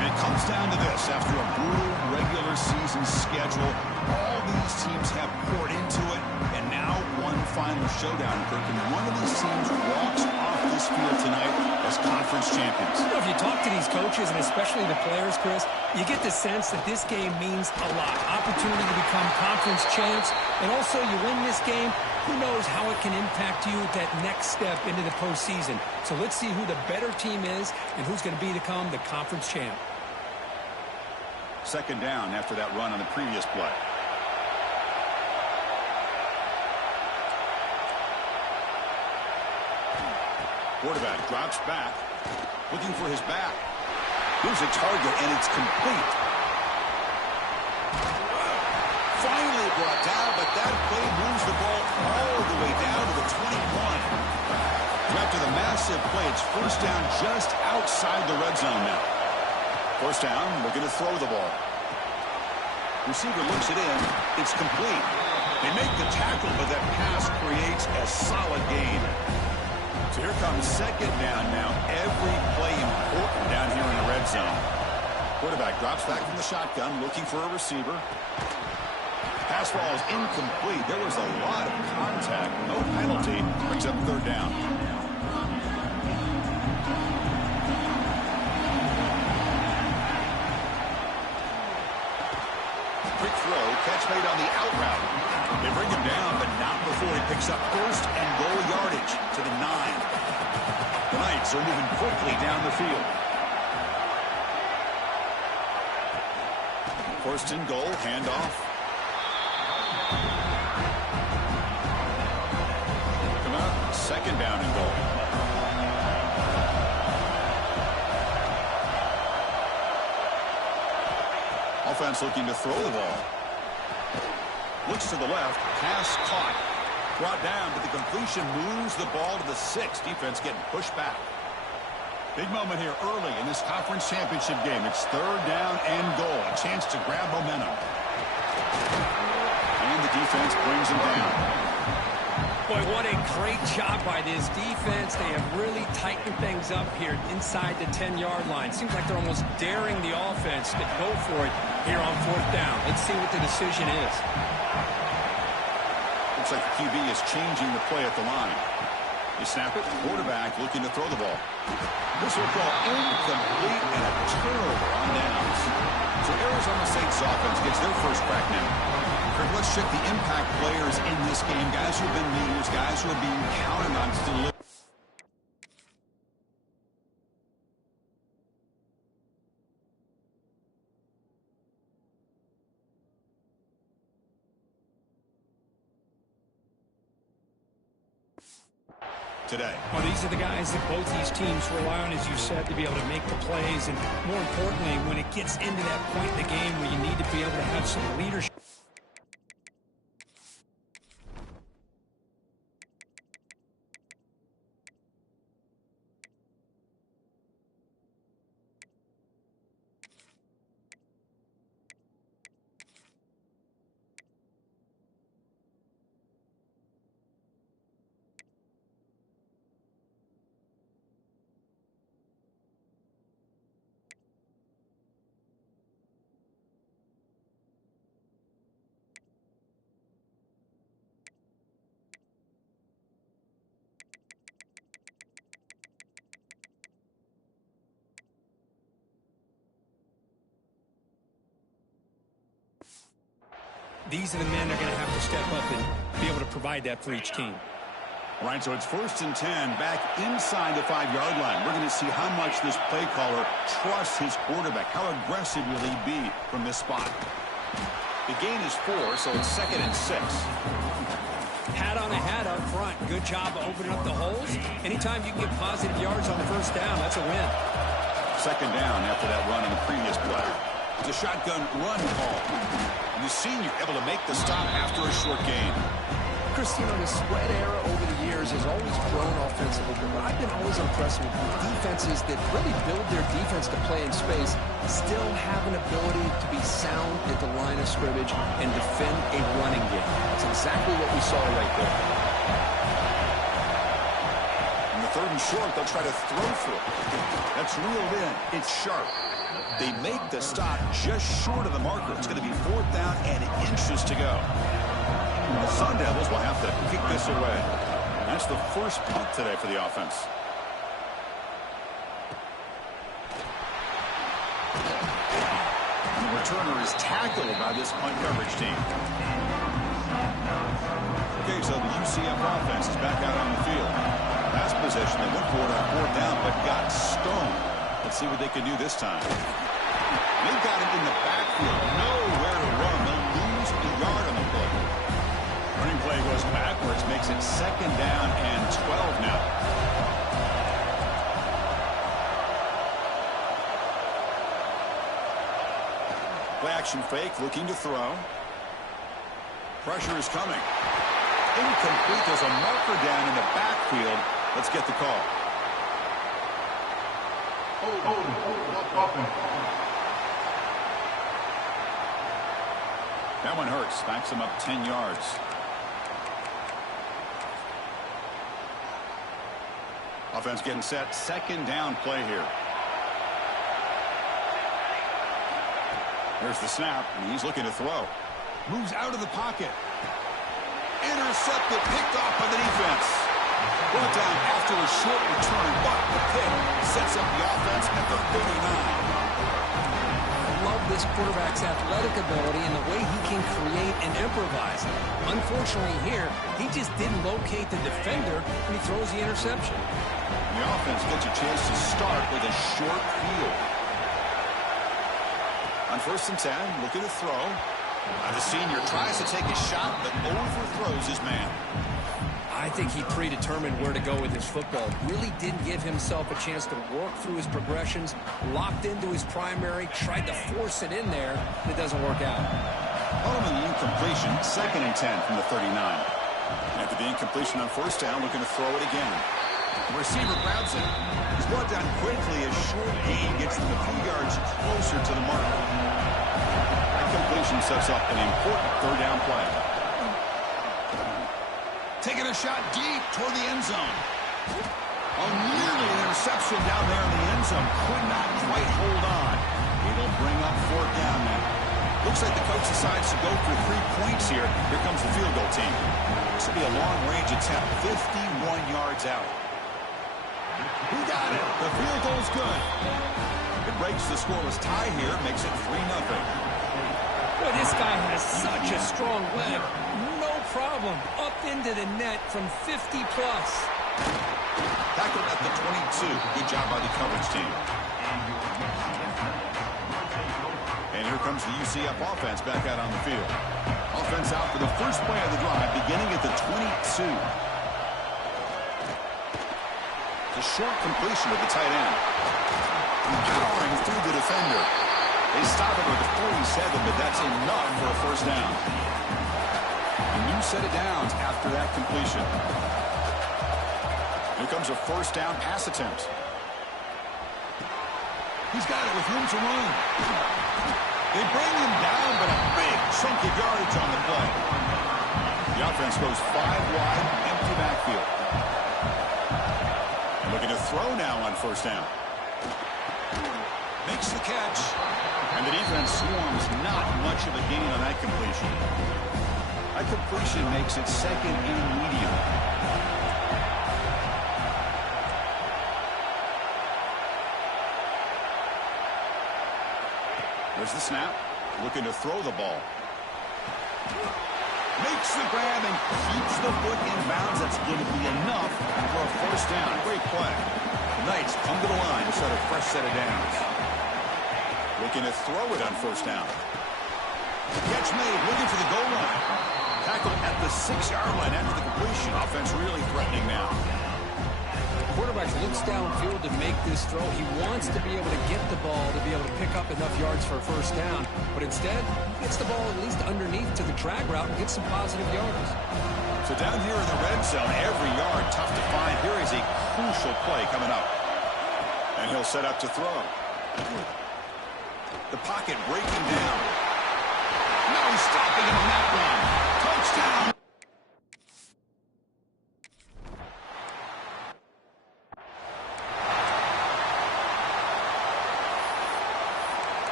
And it comes down to this. After a brutal regular season schedule, all these teams have poured into it. And now one final showdown, Kirk. And one of these teams walks off this field tonight as conference champions. You know, if you talk to these coaches, and especially the players, Chris, you get the sense that this game means a lot. Opportunity to become conference champs. And also, you win this game, who knows how it can impact you at that next step into the postseason. So let's see who the better team is and who's going to become the conference champ. Second down after that run on the previous play. Quarterback drops back, looking for his back. Here's a target, and it's complete. Finally brought down, but that play moves the ball all the way down to the 21. After the massive play, it's first down just outside the red zone now. First down, looking to throw the ball. Receiver looks it in. It's complete. They make the tackle, but that pass creates a solid gain. So here comes second down now. Every play important down here in the red zone. Quarterback drops back from the shotgun, looking for a receiver. Pass ball is incomplete. There was a lot of contact. No penalty. Brings up third down. Quick throw. Catch made on the out route. They bring him down, but not before he picks up first and goal yardage to the 9. The Knights are moving quickly down the field. First and goal. Handoff. Come out. Second down and goal. Offense looking to throw the ball. Looks to the left. Pass caught. Brought down, but the completion moves the ball to the 6. Defense getting pushed back. Big moment here early in this conference championship game. It's third down and goal. A chance to grab momentum. And the defense brings him down. Boy, what a great job by this defense. They have really tightened things up here inside the 10-yard line. Seems like they're almost daring the offense to go for it here on fourth down. Let's see what the decision is. Looks like the QB is changing the play at the line. You snap it, quarterback looking to throw the ball. This will go incomplete and a turnover on downs. So Arizona State's offense gets their first crack now. Kirk, let's check the impact players in this game. Guys who have been leaders, guys who are being counted on to deliver. Today. Well, these are the guys that both these teams rely on, as you said, to be able to make the plays. And more importantly, when it gets into that point in the game where you need to be able to have some leadership. These are the men that are going to have to step up and be able to provide that for each team. All right, so it's first and 10 back inside the 5-yard line. We're going to see how much this play caller trusts his quarterback. How aggressive will he be from this spot? The gain is 4, so it's second and 6. Hat on a hat front. Good job of opening up the holes. Anytime you can get positive yards on the first down, that's a win. Second down after that run on the previous play. It's a shotgun run call. And the senior able to make the stop after a short gain. Christine, the spread era over the years has always grown offensively, but I've been always impressed with defenses that really build their defense to play in space, still have an ability to be sound at the line of scrimmage and defend a running game. That's exactly what we saw right there. In the third and short, they'll try to throw for it. That's reeled in. It's sharp. They make the stop just short of the marker. It's going to be 4th down and inches to go. The Sun Devils will have to kick this away. That's the first punt today for the offense. And the returner is tackled by this punt coverage team. Okay, so the UCF offense is back out on the field. Last possession, they went for it on 4th down, but got stoned. Let's see what they can do this time. They've got him in the backfield. Nowhere to run. They'll lose a yard on the play. Running play goes backwards, makes it 2nd down and 12 now. Play action fake, looking to throw. Pressure is coming. Incomplete. There's a marker down in the backfield. Let's get the call. That one hurts. Backs him up 10 yards. Offense getting set. 2nd down play here. There's the snap, and he's looking to throw. Moves out of the pocket. Intercepted, picked off by the defense. Brought down after a short return, but the pick sets up the offense at the 39. Love this quarterback's athletic ability and the way he can create and improvise. Unfortunately here, he just didn't locate the defender when he throws the interception. The offense gets a chance to start with a short field. On 1st and 10, looking to throw. The senior tries to take a shot, but overthrows his man. I think he predetermined where to go with his football. Really didn't give himself a chance to work through his progressions, locked into his primary, tried to force it in there, and it doesn't work out. Following the incompletion, 2nd and 10 from the 39. After the incompletion on 1st down, looking to throw it again. The receiver grabs it. He's brought down quickly. A short gain gets them a few yards closer to the mark. That completion sets up an important 3rd down play. Taking a shot deep toward the end zone. Nearly an interception down there in the end zone. Could not quite hold on. It'll bring up 4th down now. Looks like the coach decides to go for 3 points here. Here comes the field goal team. This will be a long-range attempt. 51 yards out. He got it. The field goal's good. It breaks the scoreless tie here. Makes it 3-0. Boy, this guy has such a strong leg. No problem. Up into the net from 50-plus. Tackled at the 22. Good job by the coverage team. And here comes the UCF offense back out on the field. Offense out for the first play of the drive, beginning at the 22. It's a short completion of the tight end. Powering through the defender. They stop it with the 47, but that's enough for a 1st down. A new set of downs after that completion. Here comes a 1st down pass attempt. He's got it with room to run. They bring him down, but a big chunk of yardage on the play. The offense goes 5 wide, empty backfield. Looking to throw now on 1st down. Makes the catch. And the defense swarms. Not much of a gain on that completion. That completion makes it 2nd and medium. There's the snap. Looking to throw the ball. Makes the grab and keeps the foot in bounds. That's going to be enough for a 1st down. Great play. The Knights come to the line to set a fresh set of downs. Looking to throw it on 1st down. Catch made, looking for the goal line. Tackle at the 6-yard line after the completion. Offense really threatening now. Quarterback looks downfield to make this throw. He wants to be able to get the ball to be able to pick up enough yards for a first down. But instead, he gets the ball at least underneath to the drag route and gets some positive yards. So down here in the red zone, every yard tough to find. Here is a crucial play coming up. And he'll set up to throw. The pocket breaking down. No stopping him on that run. Touchdown.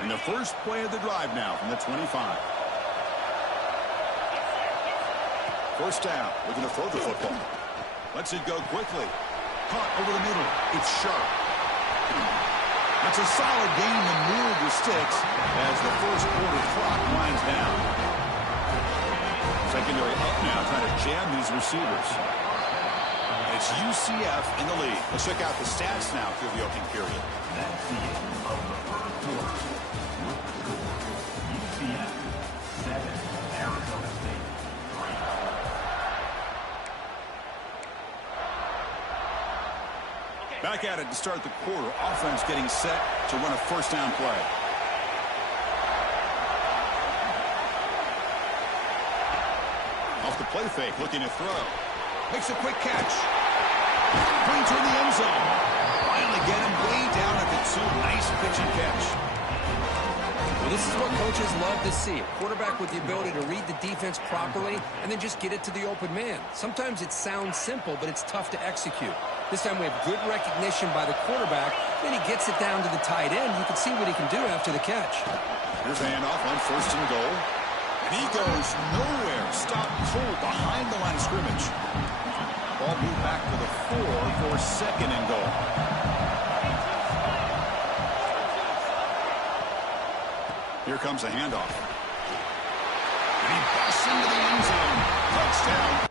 And the first play of the drive now from the 25. First down, looking to throw the football. Lets it go quickly. Caught over the middle. It's sharp. That's a solid gain to move the sticks as the first quarter clock winds down. Secondary up now, trying to jam these receivers. And it's UCF in the lead. Let's check out the stats now through the opening period. That's the end of the first quarter. UCF 7, Arizona State 3. Back at it to start the quarter. Offense getting set to run a first down play. Off the play fake, looking to throw. Makes a quick catch. Going toward the end zone. Finally get him way down at the 2. Nice pitch and catch. Well, this is what coaches love to see. A quarterback with the ability to read the defense properly and then just get it to the open man. Sometimes it sounds simple, but it's tough to execute. This time we have good recognition by the quarterback. Then he gets it down to the tight end. You can see what he can do after the catch. Here's a handoff on first and goal. And he goes nowhere. Stopped cold behind the line of scrimmage. Ball moved back to the 4 for second and goal. Here comes a handoff. And he busts into the end zone. Touchdown.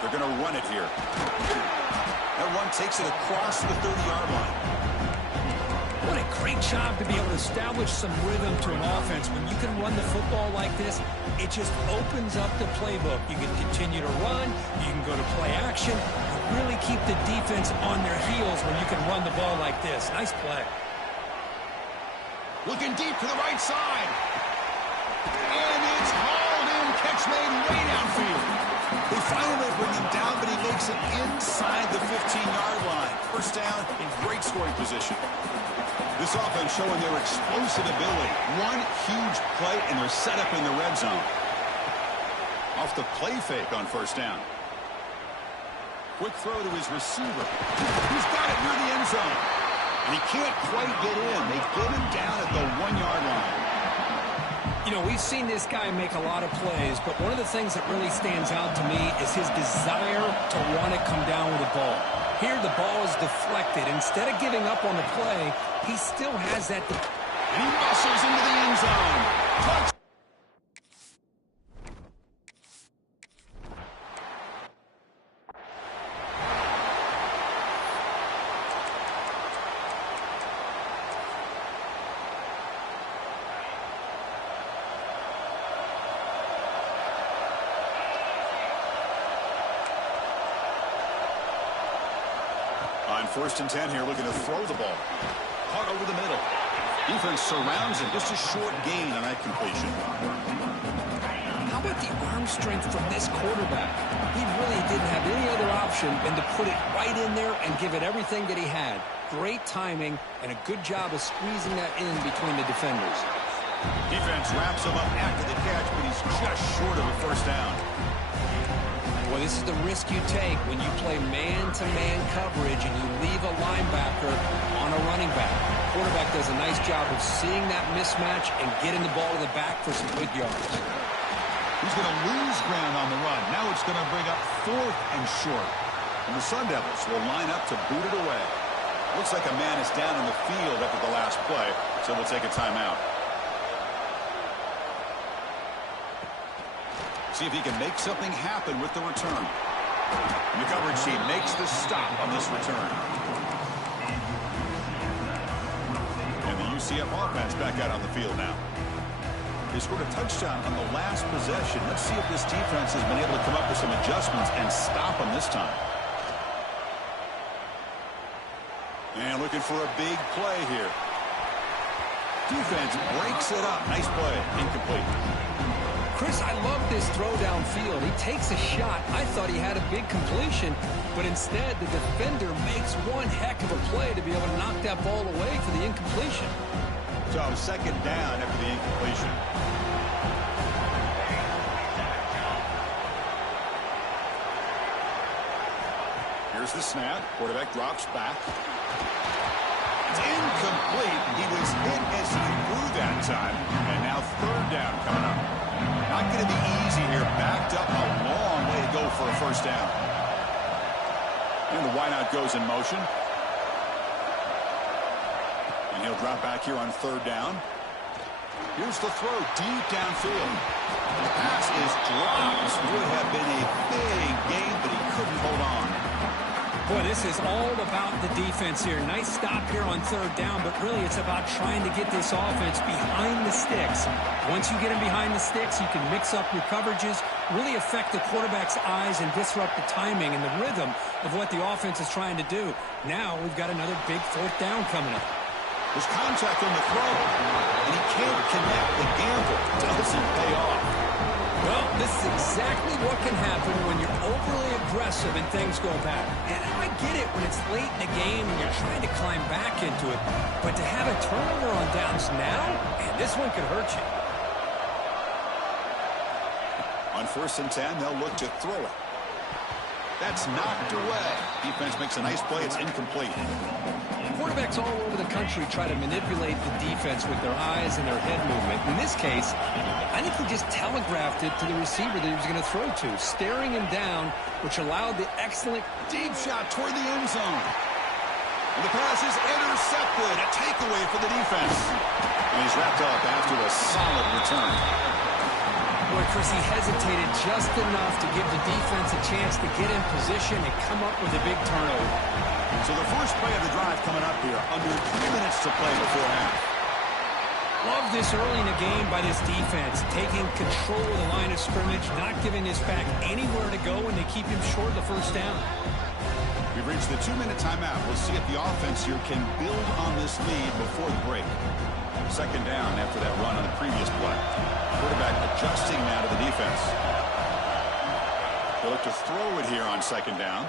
They're going to run it here. That run takes it across the 30-yard line. What a great job to be able to establish some rhythm to an offense. When you can run the football like this, it just opens up the playbook. You can continue to run. You can go to play action. You really keep the defense on their heels when you can run the ball like this. Nice play. Looking deep to the right side. And it's hauled in. Catch made way downfield. They finally bring him down, but he makes it inside the 15-yard line. First down in great scoring position. This offense showing their explosive ability. One huge play, and they're set up in the red zone. Off the play fake on first down. Quick throw to his receiver. He's got it near the end zone. And he can't quite get in. They get him down at the 1-yard line. You know, we've seen this guy make a lot of plays, but one of the things that really stands out to me is his desire to want to come down with the ball. Here, the ball is deflected. Instead of giving up on the play, he still has that. And he muscles into the end zone. Touch. On first and 10 here, looking to throw the ball. Caught over the middle. Defense surrounds him. Just a short gain on that completion. How about the arm strength from this quarterback? He really didn't have any other option than to put it right in there and give it everything that he had. Great timing and a good job of squeezing that in between the defenders. Defense wraps him up after the catch, but he's just short of a first down. Well, this is the risk you take when you play man-to-man coverage and you leave a linebacker on a running back. Quarterback does a nice job of seeing that mismatch and getting the ball to the back for some good yards. He's going to lose ground on the run. Now it's going to bring up 4th and short. And the Sun Devils will line up to boot it away. Looks like a man is down in the field after the last play, so we'll take a timeout. See if he can make something happen with the return. And the coverage team makes the stop on this return. And the UCF offense back out on the field now. They scored a touchdown on the last possession. Let's see if this defense has been able to come up with some adjustments and stop them this time. And looking for a big play here. Defense breaks it up. Nice play. Incomplete. Chris, I love this throw downfield. He takes a shot. I thought he had a big completion, but instead the defender makes one heck of a play to be able to knock that ball away for the incompletion. So second down after the incompletion. Here's the snap. Quarterback drops back. It's incomplete. He was hit as he threw that time. And now third down coming up. Not going to be easy here. Backed up a long way to go for a first down. And the wideout goes in motion. And he'll drop back here on third down. Here's the throw deep downfield. The pass is dropped. This would have been a big game, but he couldn't hold on. Boy, this is all about the defense here. Nice stop here on third down, but really it's about trying to get this offense behind the sticks. Once you get them behind the sticks, you can mix up your coverages, really affect the quarterback's eyes and disrupt the timing and the rhythm of what the offense is trying to do. Now we've got another big fourth down coming up. There's contact on the throw, and he can't connect. The gamble doesn't pay off. Well, this is exactly what can happen when you're overly aggressive and things go bad. And I get it when it's late in the game and you're trying to climb back into it. But to have a turnover on downs now, man, this one could hurt you. On 1st and 10, they'll look to throw it. That's knocked away. Defense makes a nice play. It's incomplete. Quarterbacks all over the country try to manipulate the defense with their eyes and their head movement. In this case, I think he just telegraphed it to the receiver that he was going to throw to, staring him down, which allowed the excellent deep shot toward the end zone. And the pass is intercepted. A takeaway for the defense. And he's wrapped up after a solid return. Boy, Chris, he hesitated just enough to give the defense a chance to get in position and come up with a big turnover. So the first play of the drive coming up here, under 3 minutes to play before half. Love this early in the game by this defense, taking control of the line of scrimmage, not giving this back anywhere to go, and they keep him short of the first down. We've reached the 2-minute timeout. We'll see if the offense here can build on this lead before the break. Second down after that run on the previous play. Quarterback adjusting now to the defense. They'll look to throw it here on second down.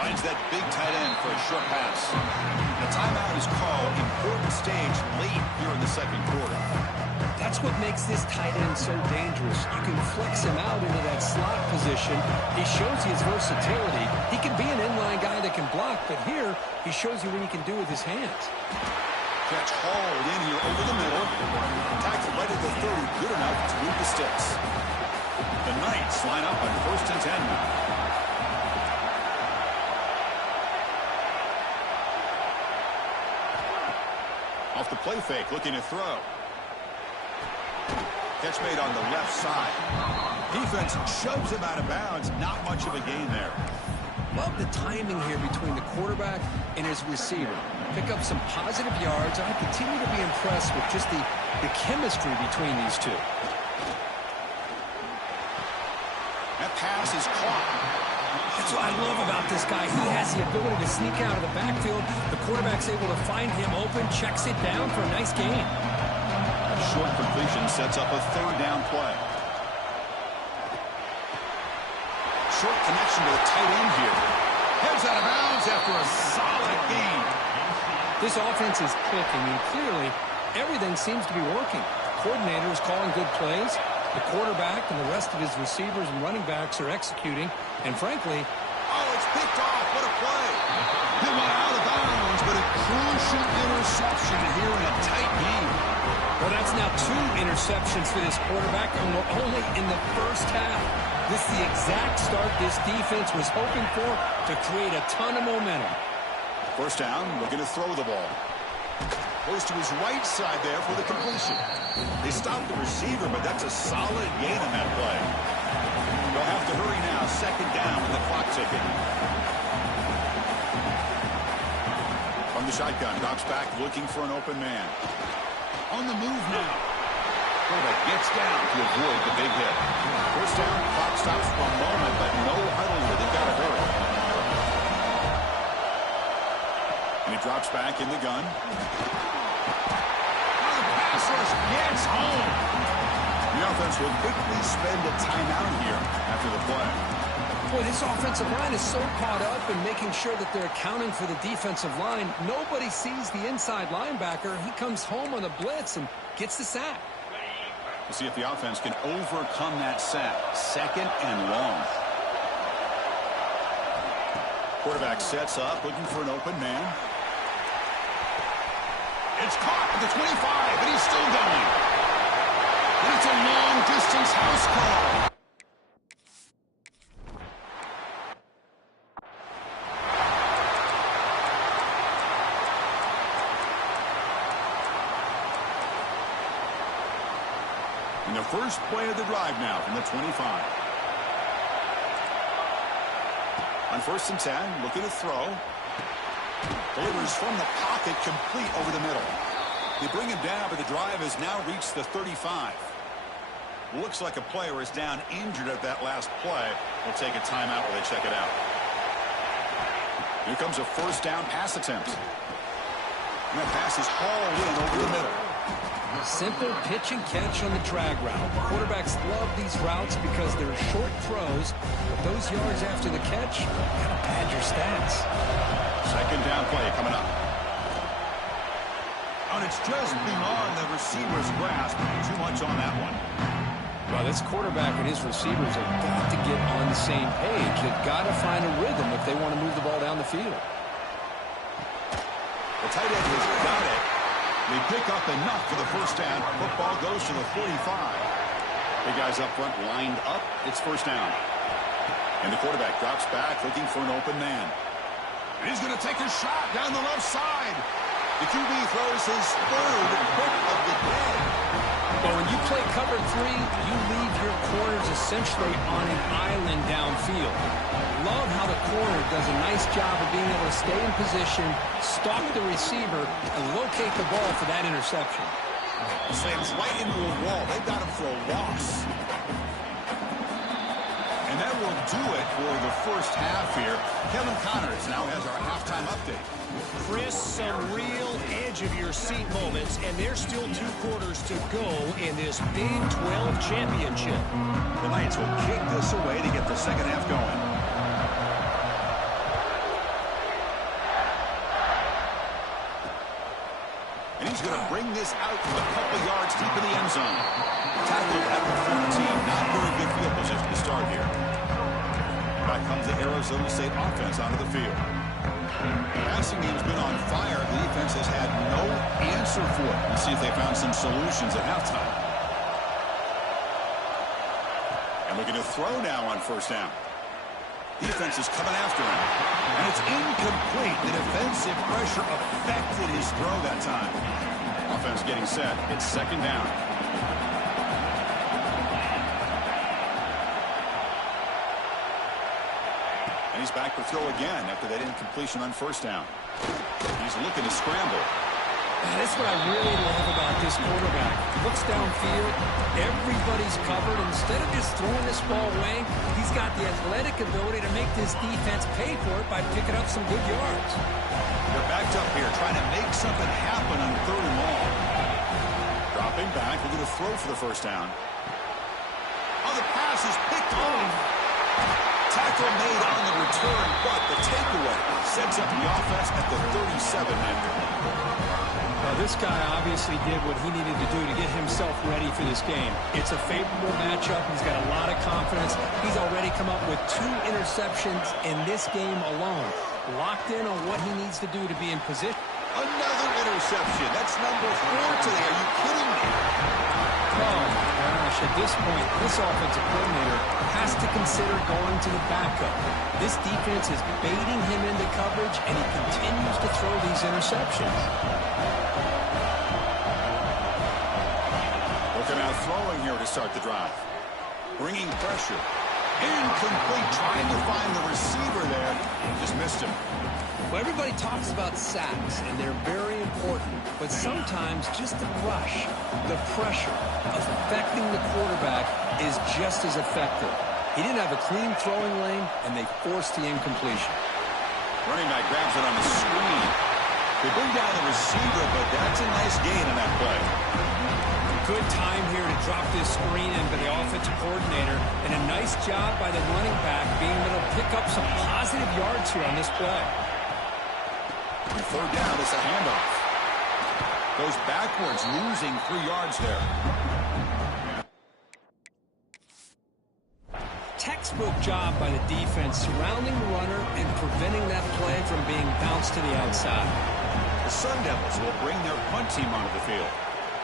Finds that big tight end for a short pass. The timeout is called. Important stage late here in the second quarter. That's what makes this tight end so dangerous. You can flex him out into that slot position. He shows you his versatility. He can be an inline guy that can block, but here he shows you what he can do with his hands. Catch hauled in here over the middle. Tackled right at the 30. Good enough to move the sticks. The Knights line up on 1st and 10 now. Off the play fake, looking to throw. Catch made on the left side. Defense shoves him out of bounds. Not much of a gain there. Love the timing here between the quarterback and his receiver. Pick up some positive yards. I continue to be impressed with just the chemistry between these two. That pass is caught. That's what I love about this guy. He has the ability to sneak out of the backfield. The quarterback's able to find him open, checks it down for a nice gain. A short completion sets up a third down play. Short connection to the tight end here. Heads out of bounds after a solid gain. This offense is clicking, and clearly everything seems to be working. The coordinator is calling good plays. The quarterback and the rest of his receivers and running backs are executing. And frankly, it's picked off. What a play. He went out of bounds, but a crucial interception here in a tight game. Well, that's now 2 interceptions for this quarterback, and we're only in the first half. This is the exact start this defense was hoping for to create a ton of momentum. First down, looking to throw the ball. Goes to his right side there for the completion. They stopped the receiver, but that's a solid gain on that play. They'll have to hurry now. Second down with the clock ticking. From the shotgun, drops back looking for an open man. On the move now. Quarterback gets down to avoid the big hit. First down, clock stops for a moment, but no huddle here. They've got to hurry. And he drops back in the gun. Pass rush gets home. The offense will quickly spend a timeout here after the play. Boy, this offensive line is so caught up in making sure that they're accounting for the defensive line. Nobody sees the inside linebacker. He comes home on a blitz and gets the sack. We'll see if the offense can overcome that sack. Second and long. Quarterback sets up, looking for an open man. It's caught at the 25, and he's still going. And it's a long-distance house call. And the first play of the drive now from the 25. On 1st and 10, looking to throw. Delivers from the pocket, complete over the middle. They bring him down, but the drive has now reached the 35. Looks like a player is down injured at that last play. We'll take a timeout while they check it out. Here comes a first down pass attempt. And that pass is hauled in over the middle. Simple pitch and catch on the drag route. Quarterbacks love these routes because they're short throws, but those yards after the catch kind of pad your stats. Second down play coming up. And it's just beyond the receiver's grasp. Too much on that one. Well, this quarterback and his receivers have got to get on the same page. They've got to find a rhythm if they want to move the ball down the field. The tight end has got it. They pick up enough for the first down. Football goes to the 45. Big guys up front lined up. It's first down. And the quarterback drops back looking for an open man. And he's going to take a shot down the left side. The QB throws his third pick of the day. Well, when you play cover 3, you leave your corners essentially on an island downfield. Love how the corner does a nice job of being able to stay in position, stalk the receiver, and locate the ball for that interception. Slams right into a wall. They've got him for a loss. And that will do it for the first half here. Kevin Connors now has our halftime update. Chris, some real edge-of-your-seat moments, and there's still 2 quarters to go in this Big 12 championship. The Knights will kick this away to get the second half going. And he's going to bring this out from a couple yards deep in the end zone. Tackled at the 14. Not very good field position to start here. Back comes the Arizona State offense onto the field. The passing game's been on fire. The defense has had no answer for it. Let's see if they found some solutions at halftime. And looking to throw now on first down. Defense is coming after him. And it's incomplete. The defensive pressure affected his throw that time. Offense getting set. It's second down. And he's back to throw again after that incompletion on first down. He's looking to scramble. That's what I really love about this quarterback. Looks downfield, everybody's covered. Instead of just throwing this ball away, he's got the athletic ability to make this defense pay for it by picking up some good yards. They're backed up here, trying to make something happen on third and long. Dropping back, we're going to throw for the first down. Oh, the pass is picked off. Tackle made on the return, but the takeaway sets up the offense at the 37-yard. Well, this guy obviously did what he needed to do to get himself ready for this game. It's a favorable matchup. He's got a lot of confidence. He's already come up with 2 interceptions in this game alone. Locked in on what he needs to do to be in position. Another interception. That's number 4 today. Are you kidding me? Oh, my gosh. At this point, this offensive coordinator has to consider going to the backup. This defense is baiting him into coverage, and he continues to throw these interceptions. here to start the drive. Bringing pressure. Incomplete, trying to find the receiver there. Just missed him. Well, everybody talks about sacks, and they're very important. But sometimes just the rush, the pressure, affecting the quarterback is just as effective. He didn't have a clean throwing lane, and they forced the incompletion. Running back grabs it on the screen. They bring down the receiver, but that's a nice gain on that play. Good time here to drop this screen into the offensive coordinator, and a nice job by the running back being able to pick up some positive yards here on this play. And third down is a handoff. Goes backwards, losing 3 yards there. Textbook job by the defense surrounding the runner and preventing that play from being bounced to the outside. The Sun Devils will bring their punt team onto the field.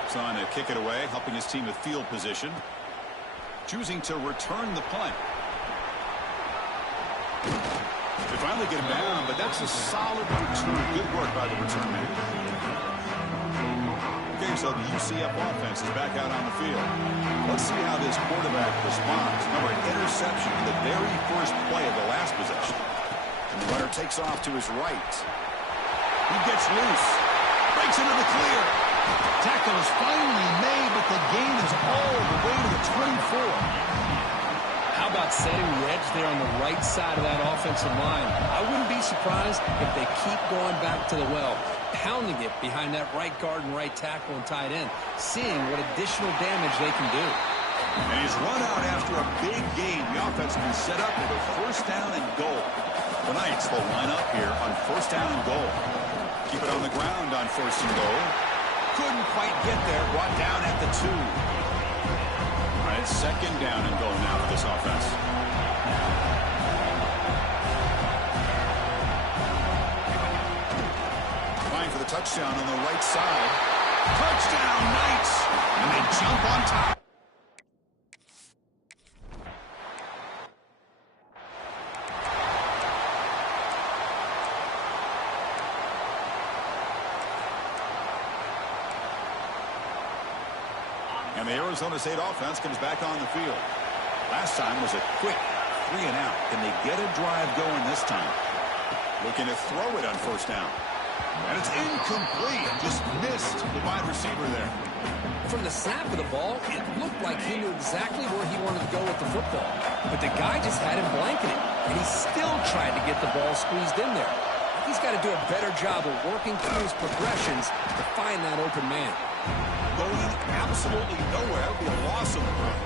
Son to kick it away, helping his team with field position. Choosing to return the punt. They finally get him down, but that's a solid return. Good work by the return man. Okay, so the UCF offense is back out on the field. Let's see how this quarterback responds. Remember, an interception in the very first play of the last possession. And the runner takes off to his right. He gets loose. Breaks into the clear. Tackle is finally made, but the gain is all the way to the 24. How about setting the edge there on the right side of that offensive line? I wouldn't be surprised if they keep going back to the well, pounding it behind that right guard and right tackle and tight end, seeing what additional damage they can do. And he's run out after a big gain. The offense has been set up with a first down and goal. The Knights will line up here on first down and goal. Keep it on the ground on first and goal. Couldn't quite get there. Brought down at the 2. All right, second down and goal now for this offense. Trying for the touchdown on the right side. Touchdown, Knights! And they jump on top. And the Arizona State offense comes back on the field. Last time was a quick 3 and out. Can they get a drive going this time? Looking to throw it on first down. And it's incomplete. Just missed the wide receiver there. From the snap of the ball, it looked like he knew exactly where he wanted to go with the football. But the guy just had him blanketed, and he still tried to get the ball squeezed in there. He's got to do a better job of working through his progressions to find that open man. Going absolutely nowhere. That would be a loss of the run.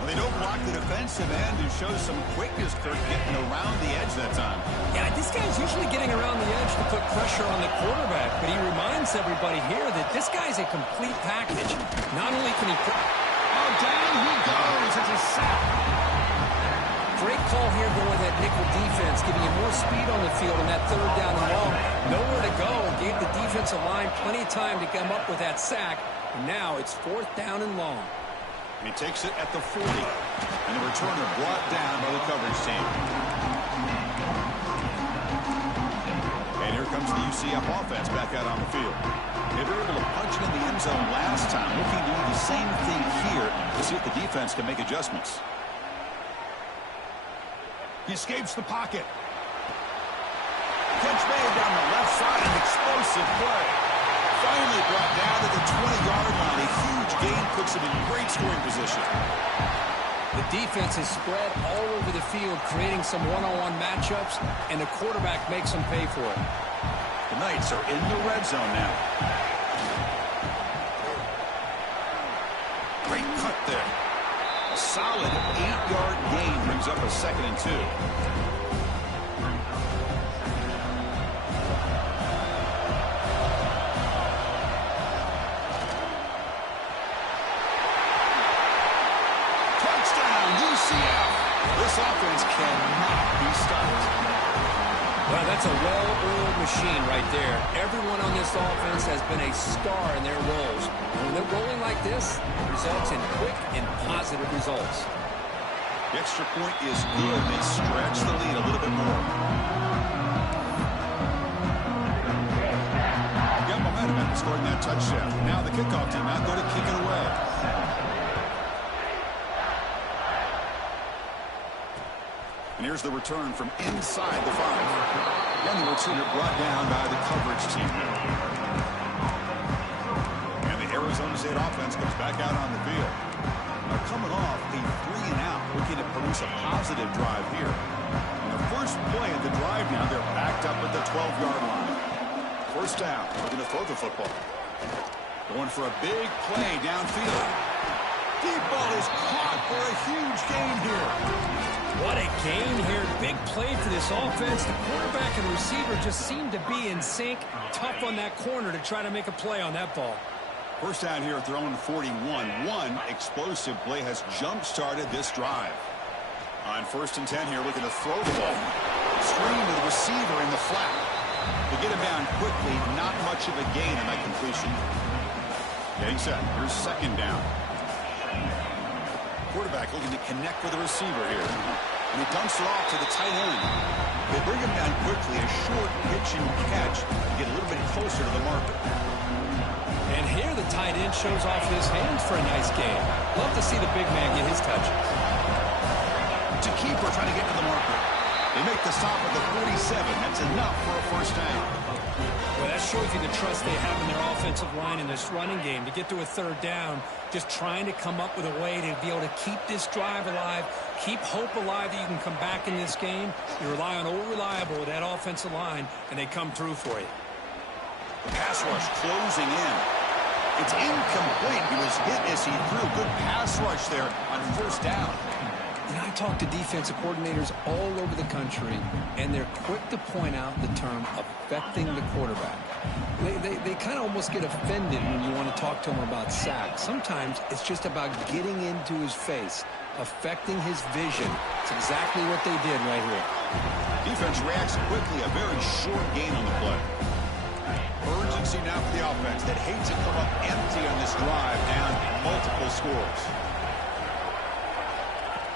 Well, they don't block the defensive end, who shows some quickness, Kirk, getting around the edge that time. Yeah, this guy's usually getting around the edge to put pressure on the quarterback, but he reminds everybody here that this guy's a complete package. Not only can he put... Oh, down he goes. It's a sack. Great call here going with that nickel defense, giving him more speed on the field in that third down and long. Nowhere to go. Gave the defensive line plenty of time to come up with that sack. And now it's fourth down and long. And he takes it at the 40. And the returner brought down by the coverage team. And here comes the UCF offense back out on the field. They were able to punch it in the end zone last time. Looking to do the same thing here to see if the defense can make adjustments. He escapes the pocket. Catch made down the left side. An explosive play. Finally brought down to the 20-yard line. A huge gain puts him in great scoring position. The defense is spread all over the field, creating some one-on-one matchups, and the quarterback makes them pay for it. The Knights are in the red zone now. Great cut there. A solid 8-yard gain brings up a 2nd and 2. Touchdown, UCF. This offense cannot be stopped. Well, that's a well-oiled machine right there. Everyone on this offense has been a star in their roles. When they're rolling like this, it results in quick and positive results. The extra point is good. They stretch the lead a little bit more. Got momentum after scoring that touchdown. Now the kickoff team out there to kick it away. And here's the return from inside the 5. And the returner brought down by the coverage team. And the Arizona State offense comes back out on the field. Now coming off a 3-and-out, looking to produce a positive drive here. And the first play of the drive now, they're backed up at the 12-yard line. First down, looking to throw the football. Going for a big play downfield. Deep ball is caught for a huge gain here. What a gain here. Big play for this offense. The quarterback and receiver just seem to be in sync. Tough on that corner to try to make a play on that ball. First down here at their own 41. One explosive play has jump-started this drive. On 1st and 10 here, looking to throw the ball. Screen to the receiver in the flat. To get him down quickly, not much of a gain on that completion. Getting set. Here's second down. Quarterback looking to connect with the receiver here. And he dumps it off to the tight end. They bring him down quickly, a short pitch and catch to get a little bit closer to the marker. And here the tight end shows off his hands for a nice game. Love to see the big man get his touches. To keeper trying to get to the marker. They make the stop at the 47. That's enough for a first down. Well, that shows you the trust they have in their offensive line in this running game. To get to a third down, just trying to come up with a way to be able to keep this drive alive, keep hope alive that you can come back in this game. You rely on Old Reliable with that offensive line, and they come through for you. Pass rush closing in. It's incomplete. He was hit as he threw. Good pass rush there on first down. And I talk to defensive coordinators all over the country, and they're quick to point out the term affecting the quarterback. They kind of almost get offended when you want to talk to them about sacks. Sometimes it's just about getting into his face, affecting his vision. It's exactly what they did right here. Defense reacts quickly. A very short gain on the play. Urgency now for the offense that hates to come up empty on this drive and multiple scores.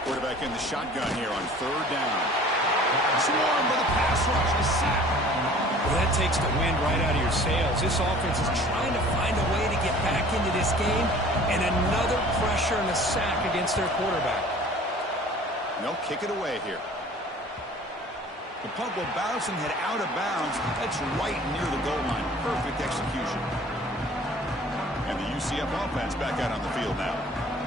Quarterback in the shotgun here on third down. Swarmed by the pass rush. A sack. Well, that takes the wind right out of your sails. This offense is trying to find a way to get back into this game, and another pressure and a sack against their quarterback. They'll kick it away here. The punt will bounce and head out of bounds. That's right near the goal line. Perfect execution. And the UCF offense back out on the field now.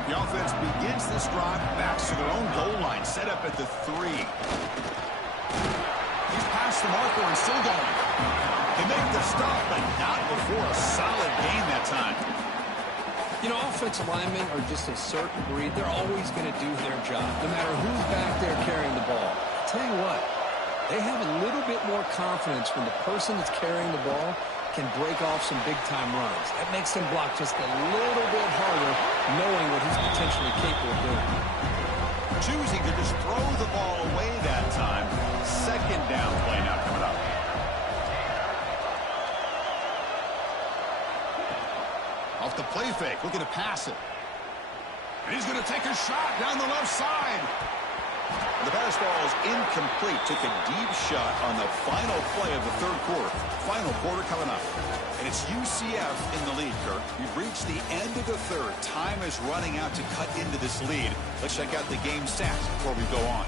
The offense begins this drive, backs to their own goal line, set up at the 3. He's past the marker and still going. They make the stop, but not before a solid gain that time. You know, offensive linemen are just a certain breed. They're always going to do their job, no matter who's back there carrying the ball. I'll tell you what, they have a little bit more confidence when the person that's carrying the ball can break off some big-time runs. That makes them block just a little bit harder, knowing what he's potentially capable of doing. Choosing to just throw the ball away that time. Second down play now coming up. Off the play fake, looking to pass it. And he's going to take a shot down the left side. The pass ball is incomplete. Took a deep shot on the final play of the third quarter. Final quarter coming up. And it's UCF in the lead, Kirk. We've reached the end of the third. Time is running out to cut into this lead. Let's check out the game stats before we go on.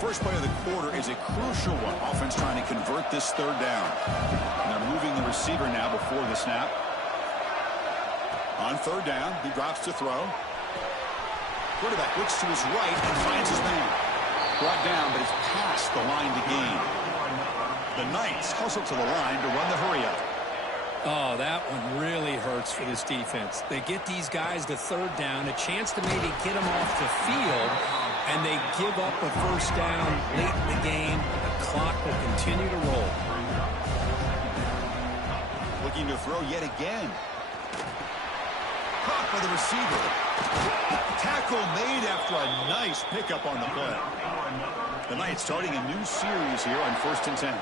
First play of the quarter is a crucial one. Offense trying to convert this third down. And they're moving the receiver now before the snap. On third down, he drops to throw. Quarterback looks to his right and finds his man. Brought down, but it's past the line to gain. The Knights hustle to the line to run the hurry-up. Oh, that one really hurts for this defense. They get these guys to third down, a chance to maybe get them off the field, and they give up a first down late in the game. The clock will continue to roll. Looking to throw yet again. Caught by the receiver. Tackle made after a nice pickup on the play. The Knights starting a new series here on 1st and 10.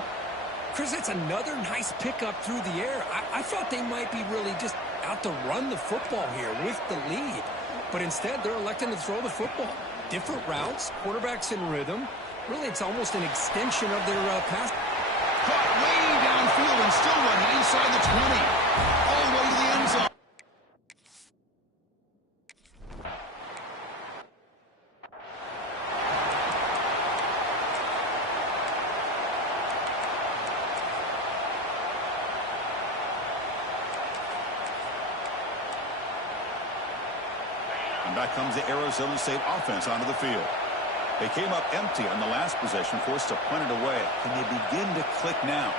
Chris, that's another nice pickup through the air. I thought they might be really just out to run the football here with the lead. But instead, they're electing to throw the football. Different routes, quarterbacks in rhythm. Really, it's almost an extension of their pass. Caught way downfield and still running inside the 20. All the way to the end zone. And back comes the Arizona State offense onto the field. They came up empty on the last possession, forced to punt it away. Can they begin to click now?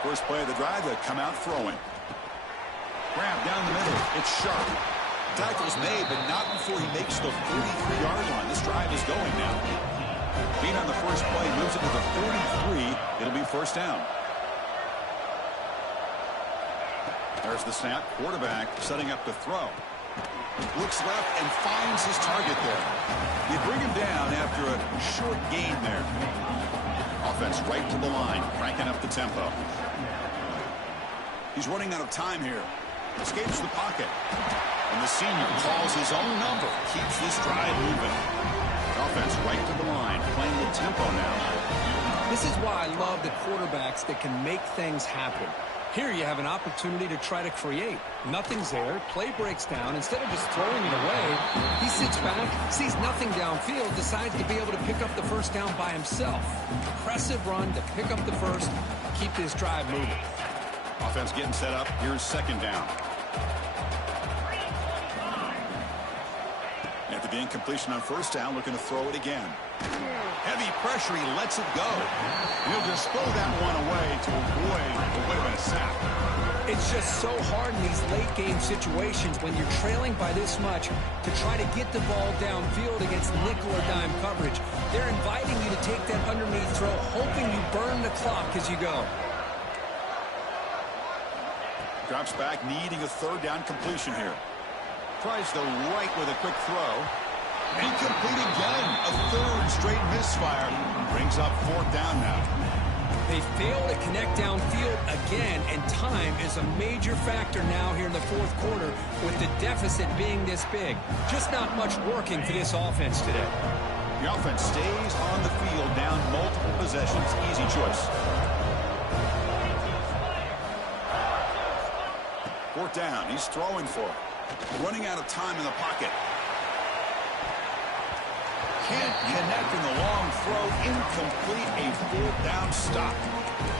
First play of the drive, they come out throwing. Grab down the middle. It's Sharp. Tackle's made, but not before he makes the 43-yard line. This drive is going now. Being on the first play moves it to the 43. It'll be first down. There's the snap. Quarterback setting up to throw. Looks left and finds his target there. They bring him down after a short gain there. Offense right to the line, cranking up the tempo. He's running out of time here. Escapes the pocket. And the senior calls his own number. Keeps this drive moving. Offense right to the line, playing the tempo now. This is why I love the quarterbacks that can make things happen. Here you have an opportunity to try to create. Nothing's there. Play breaks down. Instead of just throwing it away, he sits back, sees nothing downfield, decides to be able to pick up the first down by himself. Impressive run to pick up the first, keep this drive moving. Offense getting set up. Here's second down. After the incompletion on first down, looking to throw it again. Heavy pressure, he lets it go. He'll just throw that one away to avoid what would have been a sack. It's just so hard in these late-game situations when you're trailing by this much to try to get the ball downfield against nickel or dime coverage. They're inviting you to take that underneath throw, hoping you burn the clock as you go. Drops back, needing a third down completion here. Tries the right with a quick throw. Incomplete again. A third straight misfire. Brings up fourth down now. They fail to connect downfield again, and time is a major factor now here in the fourth quarter with the deficit being this big. Just not much working for this offense today. The offense stays on the field, down multiple possessions. Easy choice. Fourth down. He's throwing for it. Running out of time in the pocket. Can't connect in the long throw. Incomplete. A fourth down stop.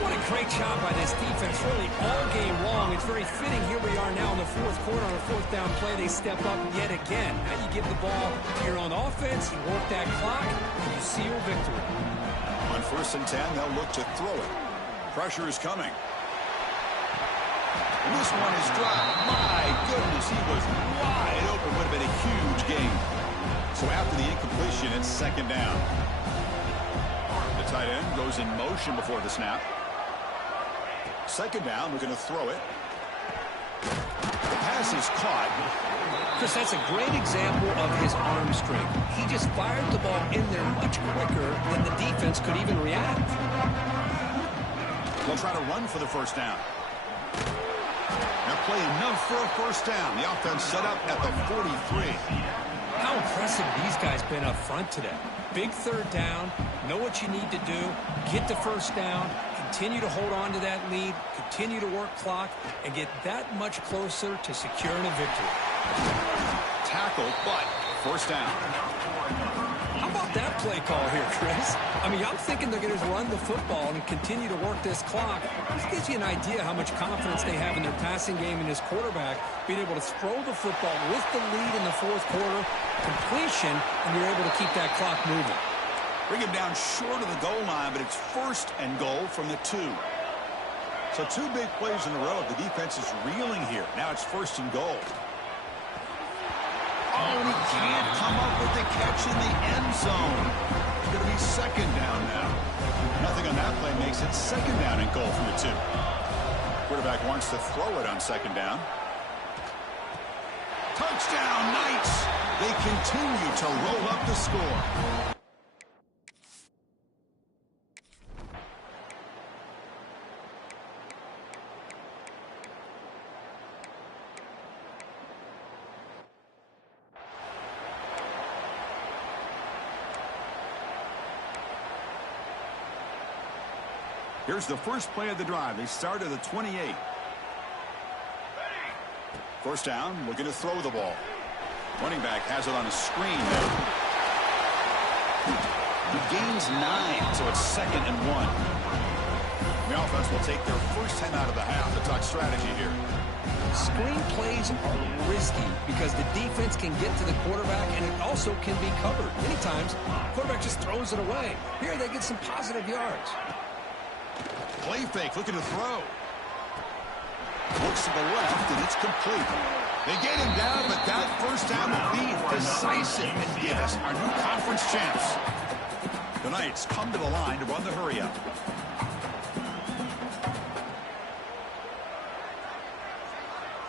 What a great job by this defense. Really all game long. It's very fitting. Here we are now in the fourth quarter on a fourth down play. They step up yet again. Now you give the ball to your own offense. You work that clock, and you see your victory. On 1st and 10, they'll look to throw it. Pressure is coming. And this one is dropped. My goodness, he was wide open. Would have been a huge gain. So after the incompletion, it's second down. The tight end goes in motion before the snap. Second down, looking to throw it. The pass is caught. Chris, that's a great example of his arm strength. He just fired the ball in there much quicker than the defense could even react. They'll try to run for the first down. They're playing enough for a first down. The offense set up at the 43. How impressive these guys been up front today. Big third down, know what you need to do, get the first down, continue to hold on to that lead, continue to work clock, and get that much closer to securing a victory. Tackle, but first down. How about that play call here, Chris? I mean, I'm thinking they're going to run the football and continue to work this clock. This gives you an idea how much confidence they have in their passing game and his quarterback being able to throw the football with the lead in the fourth quarter, completion, and you're able to keep that clock moving. Bring him down short of the goal line, but it's first and goal from the 2. So 2 big plays in a row. The defense is reeling here. Now it's first and goal. Oh, and he can't come up with the catch in the end zone. It's going to be second down now. Nothing on that play makes it second down and goal from the 2. Quarterback wants to throw it on second down. Touchdown, Knights! They continue to roll up the score. Here's the first play of the drive. They start at the 28. First down, looking to throw the ball. Running back has it on a screen. He gains 9, so it's 2nd and 1. The offense will take their first time out of the half to talk strategy here. Screen plays are risky because the defense can get to the quarterback, and it also can be covered. Many times, the quarterback just throws it away. Here, they get some positive yards. Play fake, looking to throw. Looks to the left, and it's complete. They get him down, but that first down will be decisive and give us our new conference champs. The Knights come to the line to run the hurry-up.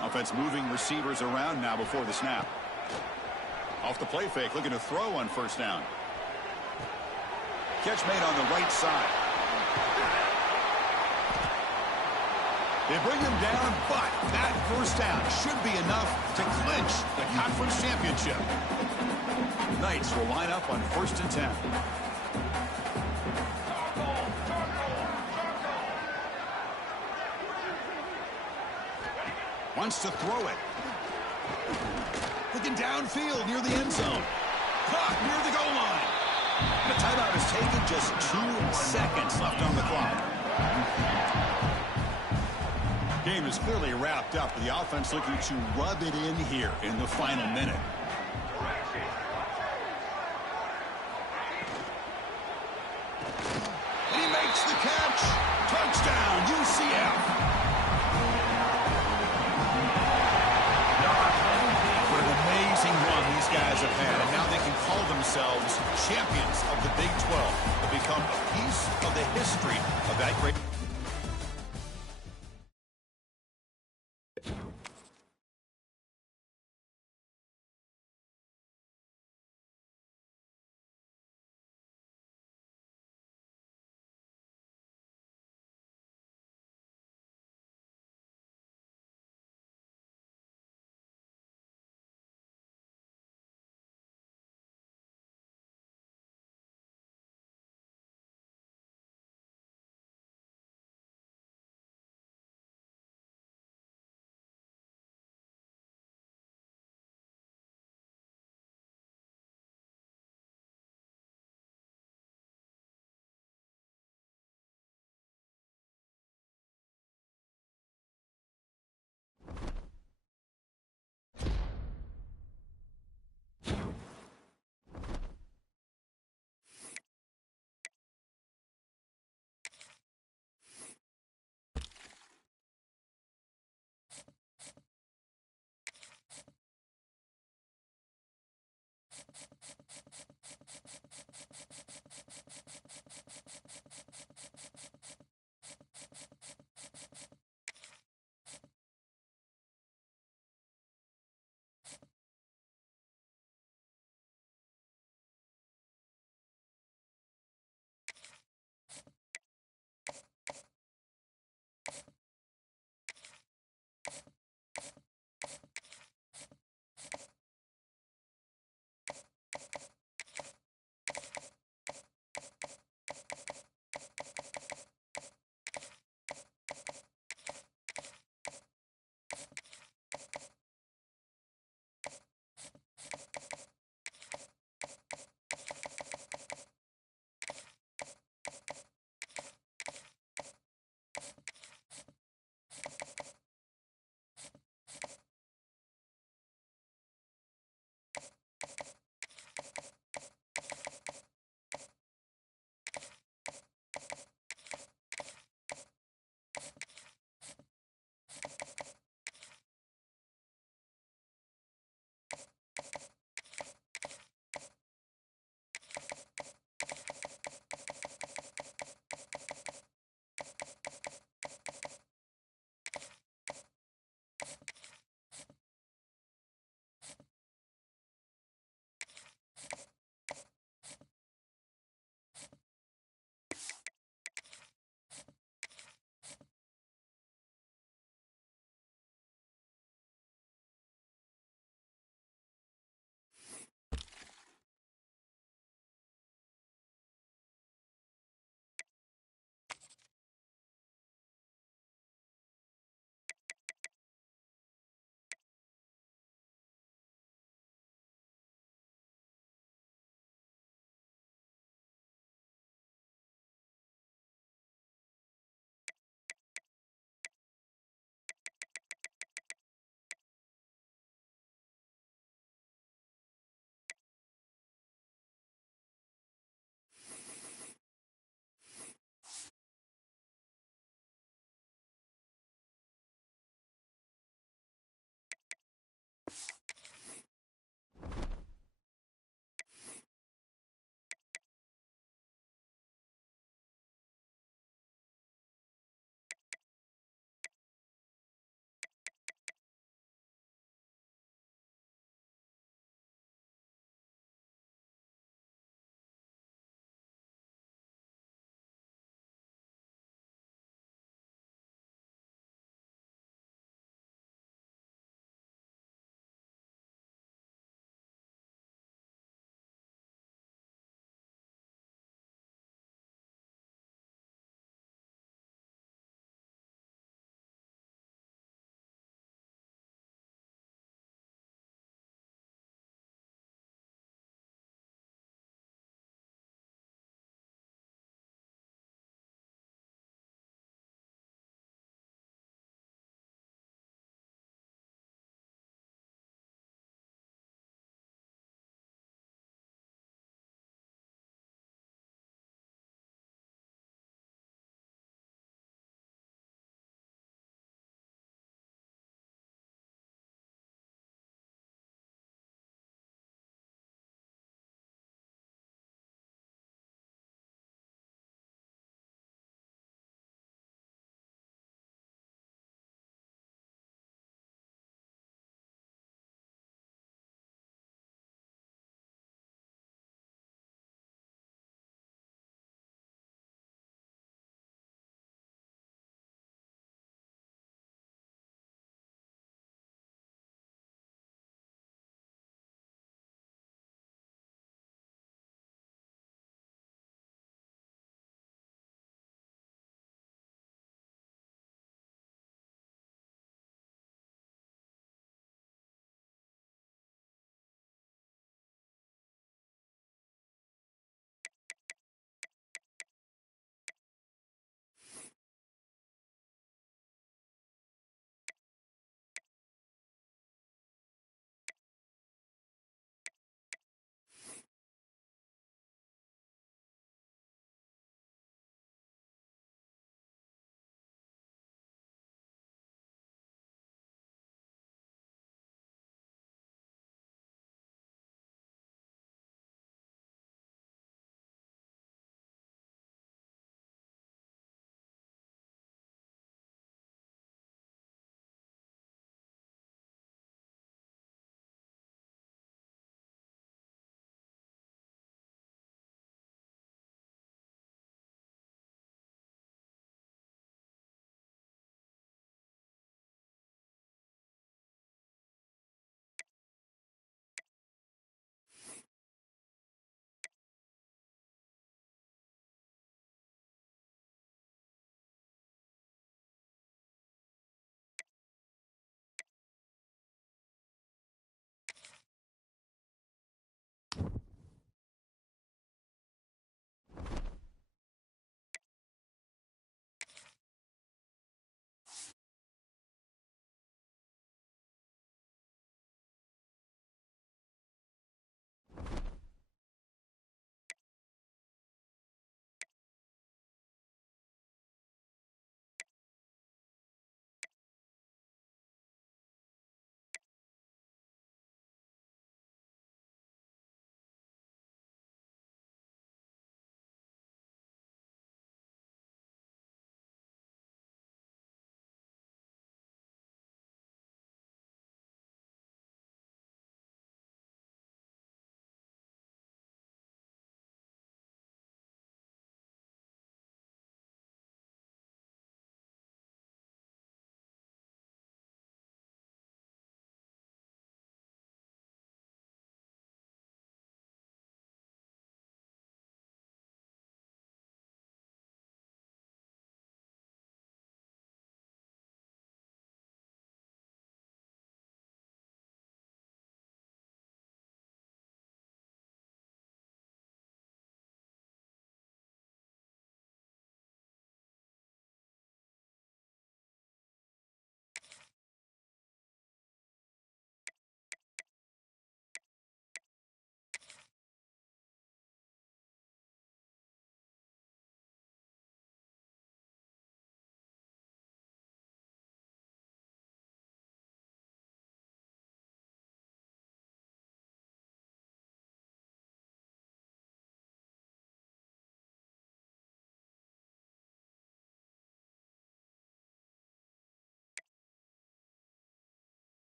Offense moving receivers around now before the snap. Off the play fake, looking to throw on first down. Catch made on the right side. They bring him down, but that first down should be enough to clinch the conference championship. Knights will line up on 1st and 10. Wants to throw it. Looking downfield near the end zone. Caught near the goal line. The timeout is taken, just 2 seconds left on the clock. Game is clearly wrapped up, with the offense looking to rub it in here in the final minute. And he makes the catch. Touchdown, UCF. What an amazing run these guys have had, and now they can call themselves champions of the Big 12. They'll become a piece of the history of that great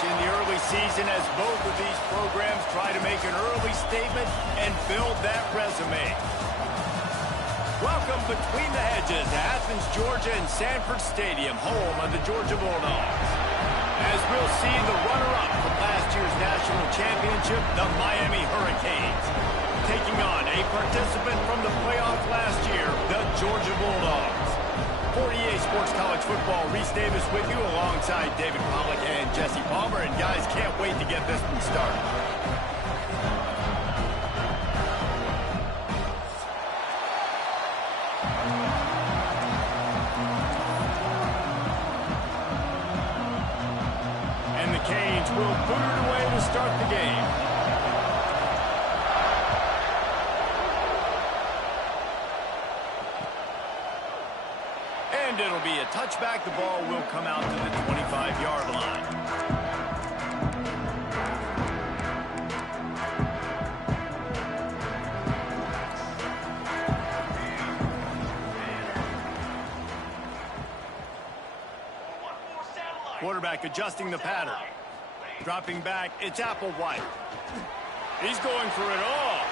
in the early season as both of these programs try to make an early statement and build that resume. Welcome between the hedges to Athens, Georgia and Sanford Stadium, home of the Georgia Bulldogs. As we'll see the runner-up from last year's national championship, the Miami Hurricanes, taking on a participant from the playoff last year, the Georgia Bulldogs. 48 Sports College Football, Reese Davis with you alongside David Pollack and Jesse Palmer. And guys, can't wait to get this one started. And the Canes will boot it away to start the game. And it'll be a touchback. The ball will come out to the 25-yard line. Quarterback adjusting the pattern. Dropping back, it's Applewhite. He's going for it all.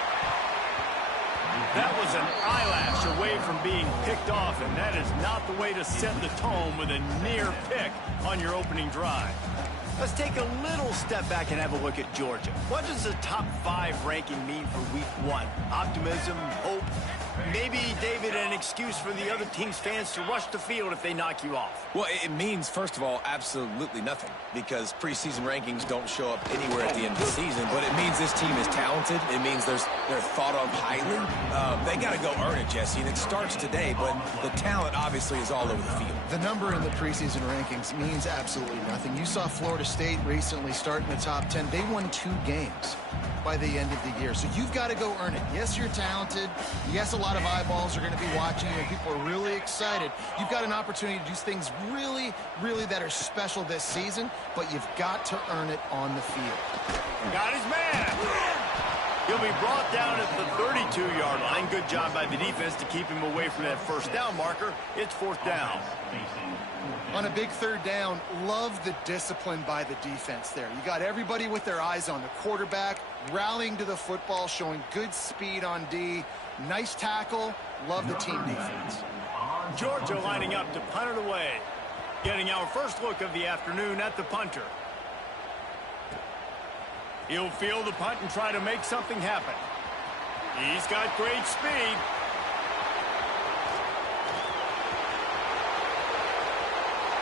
That was an eyelash away from being picked off, and that is not the way to set the tone with a near pick on your opening drive. Let's take a little step back and have a look at Georgia. What does the top 5 ranking mean for week 1? Optimism, hope, maybe, David, an excuse for the other team's fans to rush the field if they knock you off? Well, it means, first of all, absolutely nothing, because preseason rankings don't show up anywhere at the end of the season, but it means this team is talented. It means they're thought of highly. They got to go earn it, Jesse, and it starts today, but the talent obviously is all over the field. The number in the preseason rankings means absolutely nothing. You saw Florida State recently start in the top 10. They won 2 games by the end of the year. So you've got to go earn it. Yes, you're talented. Yes, a lot of eyeballs are going to be watching you, and people are really excited. You've got an opportunity to do things really, really that are special this season, but you've got to earn it on the field. Got his man. He'll be brought down at the 32-yard line. Good job by the defense to keep him away from that first down marker. It's 4th down. On a big 3rd down, love the discipline by the defense there. You got everybody with their eyes on the quarterback, rallying to the football, showing good speed on D. Nice tackle. Love the team defense. Georgia lining up to punt it away. Getting our first look of the afternoon at the punter. He'll field the punt and try to make something happen. He's got great speed.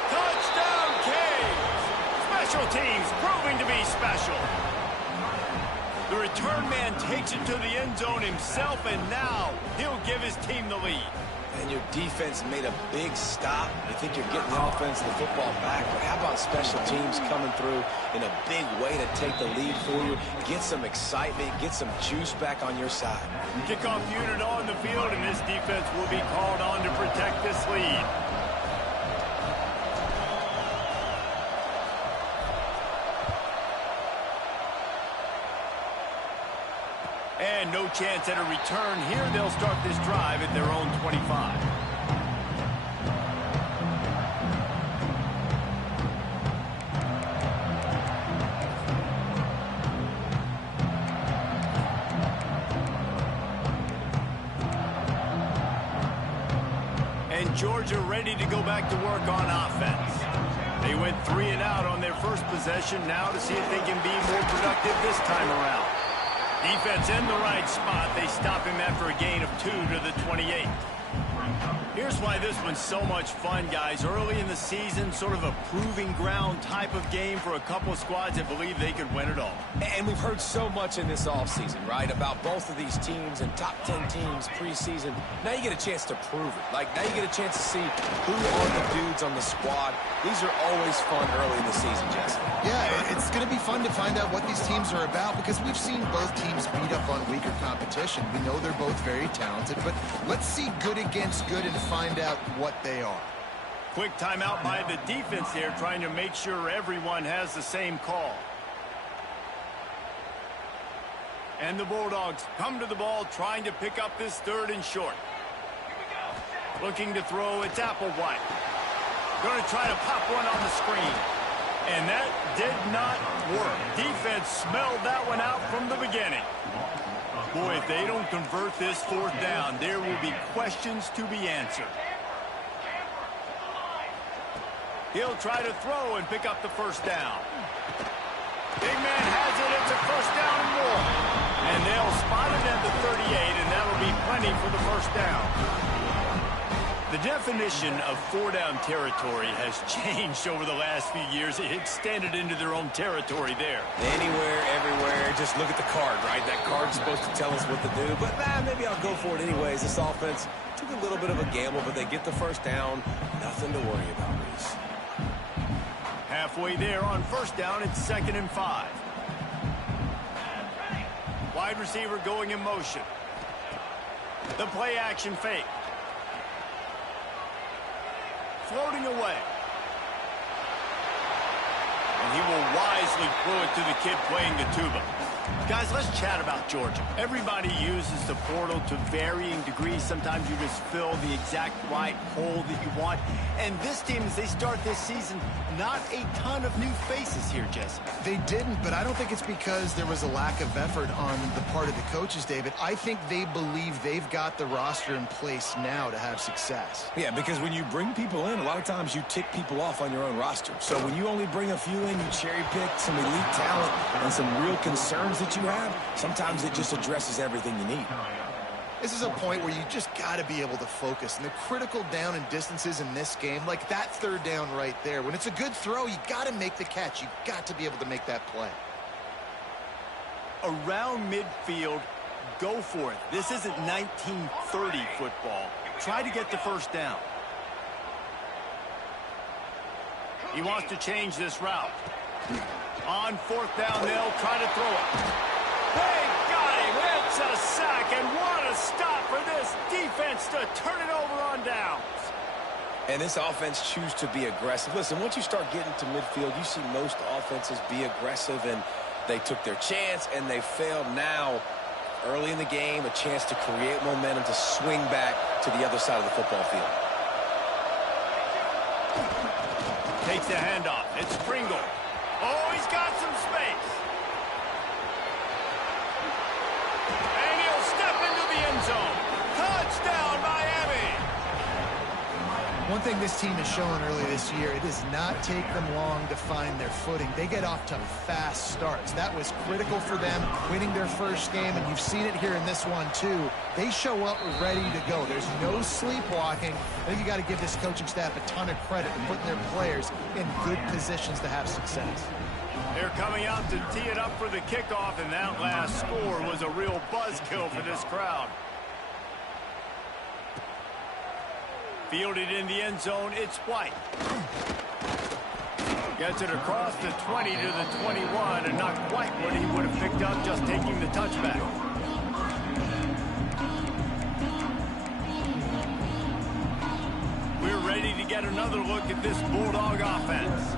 Touchdown, Canes! Special teams proving to be special. The return man takes it to the end zone himself, and now he'll give his team the lead. And your defense made a big stop. You think you're getting the offense and the football back, but how about special teams coming through in a big way to take the lead for you, get some excitement, get some juice back on your side. Kickoff unit on the field, and this defense will be called on to protect this lead. And no chance at a return here. They'll start this drive at their own 25. And Georgia ready to go back to work on offense. They went 3 and out on their first possession. Now to see if they can be more productive this time around. Defense in the right spot. They stop him after a gain of 2 to the 28. Here's why this one's so much fun, guys. Early in the season, sort of a proving ground type of game for a couple of squads that believe they could win it all. And we've heard so much in this offseason, right, about both of these teams and top 10 teams preseason. Now you get a chance to prove it. Like, now you get a chance to see who are the dudes on the squad. These are always fun early in the season, Jesse. Yeah, it's going to be fun to find out what these teams are about because we've seen both teams beat up on weaker competition. We know they're both very talented, but let's see good against good and find out what they are. Quick timeout by the defense here, trying to make sure everyone has the same call. And the Bulldogs come to the ball, trying to pick up this 3rd and short. Looking to throw, it's Applewhite. Going to try to pop one on the screen. And that did not work. Defense smelled that one out from the beginning. Boy, if they don't convert this fourth down, there will be questions to be answered. He'll try to throw and pick up the first down. Big man has it. It's a first down and more. And they'll spot it at the 38, and that'll be plenty for the first down. The definition of four-down territory has changed over the last few years. It extended into their own territory there. Anywhere, everywhere, just look at the card, right? That card's supposed to tell us what to do, but maybe I'll go for it anyways. This offense took a little bit of a gamble, but they get the first down. Nothing to worry about, Reese. Halfway there on first down, it's 2nd and 5. Wide receiver going in motion. The play action fake. Floating away. And he will wisely throw it to the kid playing the tuba. Guys, let's chat about Georgia. Everybody uses the portal to varying degrees. Sometimes you just fill the exact right hole that you want. And this team, as they start this season, not a ton of new faces here, Jesse. They didn't, but I don't think it's because there was a lack of effort on the part of the coaches, David. I think they believe they've got the roster in place now to have success. Yeah, because when you bring people in, a lot of times you tick people off on your own roster. So when you only bring a few in, you cherry pick some elite talent and some real concerns that you have, sometimes it just addresses everything you need. This is a point where you just got to be able to focus. And the critical down and distances in this game, like that third down right there, when it's a good throw, you got to make the catch. You got to be able to make that play. Around midfield, go for it. This isn't 1930 football. Try to get the first down. He wants to change this route. On fourth down, they'll try to throw it. They got him. It's a sack, and what a stop for this defense to turn it over on downs. And this offense choose to be aggressive. Listen, once you start getting to midfield, you see most offenses be aggressive, and they took their chance, and they failed now. Early in the game, a chance to create momentum, to swing back to the other side of the football field. Takes the handoff. It's Pringle. Oh, he's got some space. And he'll step into the end zone. Touchdown, Miami. One thing this team has shown early this year, it does not take them long to find their footing. They get off to fast starts. That was critical for them, winning their first game, and you've seen it here in this one too. They show up ready to go. There's no sleepwalking. I think you got to give this coaching staff a ton of credit for putting their players in good positions to have success. They're coming out to tee it up for the kickoff, and that last score was a real buzzkill for this crowd. Fielded in the end zone, it's White. Gets it across the 20 to the 21, and not quite what he would have picked up just taking the touchback. We're ready to get another look at this Bulldog offense.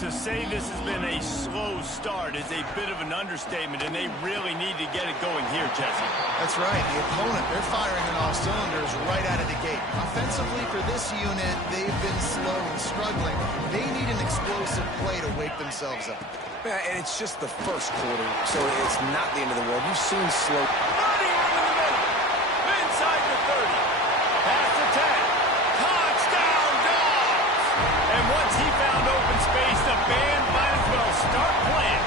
To say this has been a slow start is a bit of an understatement, and they really need to get it going here, Jesse. That's right. The opponent, they're firing on all cylinders right out of the gate. Offensively, for this unit, they've been slow and struggling. They need an explosive play to wake themselves up. Yeah, and it's just the first quarter, so it's not the end of the world. You've seen slow. Running in the middle. Inside the 30. Past the 10. Touchdown, Dogs! And once he found open space, the band might as well start playing.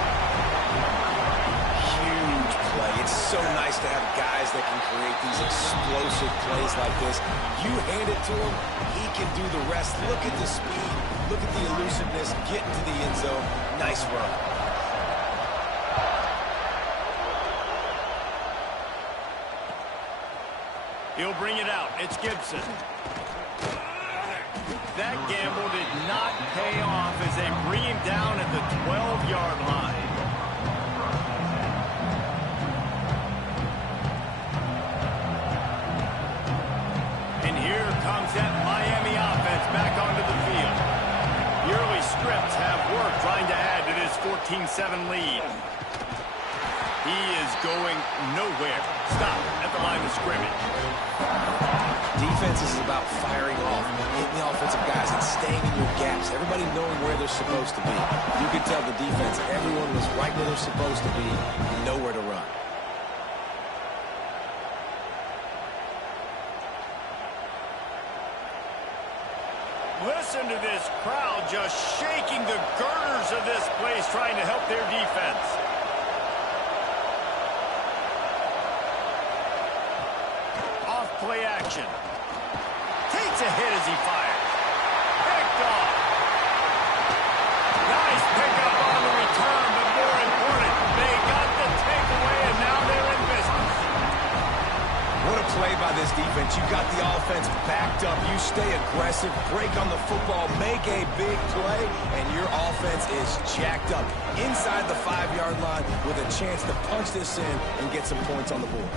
Huge play. It's so nice to have guys that can create these explosive plays like this. You hand it to him, he can do the rest. Look at the speed. Look at the elusiveness. Get into the end zone. Nice run. He'll bring it out. It's Gibson. That gamble did not pay off as they bring him down at the 12-yard line. And here comes that Miami offense back onto the field. The early scripts have worked trying to add to this 14-7 lead. He is going nowhere. Stop at the line of scrimmage. Defense is about firing off, hitting the offensive guys, and staying in your gaps. Everybody knowing where they're supposed to be. You could tell the defense, everyone was right where they're supposed to be, nowhere to run. Listen to this crowd just shaking the girders of this place, trying to help their defense. Off play action. Takes a hit as he fires. Picked off. Nice pickup on the return, but more important, they got the takeaway, and now they're in business. What a play by this defense. You got the offense backed up. You stay aggressive, break on the football, make a big play, and your offense is jacked up inside the 5-yard line with a chance to punch this in and get some points on the board.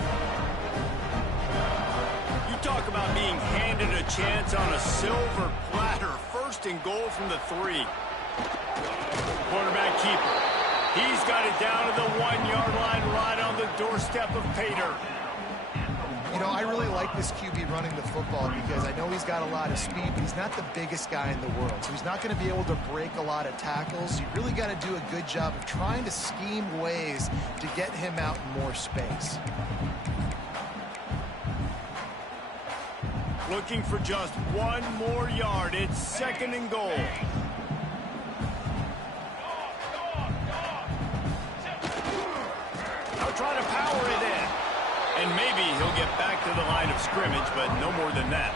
You talk about being handed a chance on a silver platter. First and goal from the 3. Quarterback keeper. He's got it down to the 1-yard line right on the doorstep of Pater. You know, I really like this QB running the football because I know he's got a lot of speed, but he's not the biggest guy in the world. So he's not going to be able to break a lot of tackles. You really got to do a good job of trying to scheme ways to get him out in more space. Looking for just 1 more yard. It's 2nd and goal. Now trying to power it in. And maybe he'll get back to the line of scrimmage, but no more than that.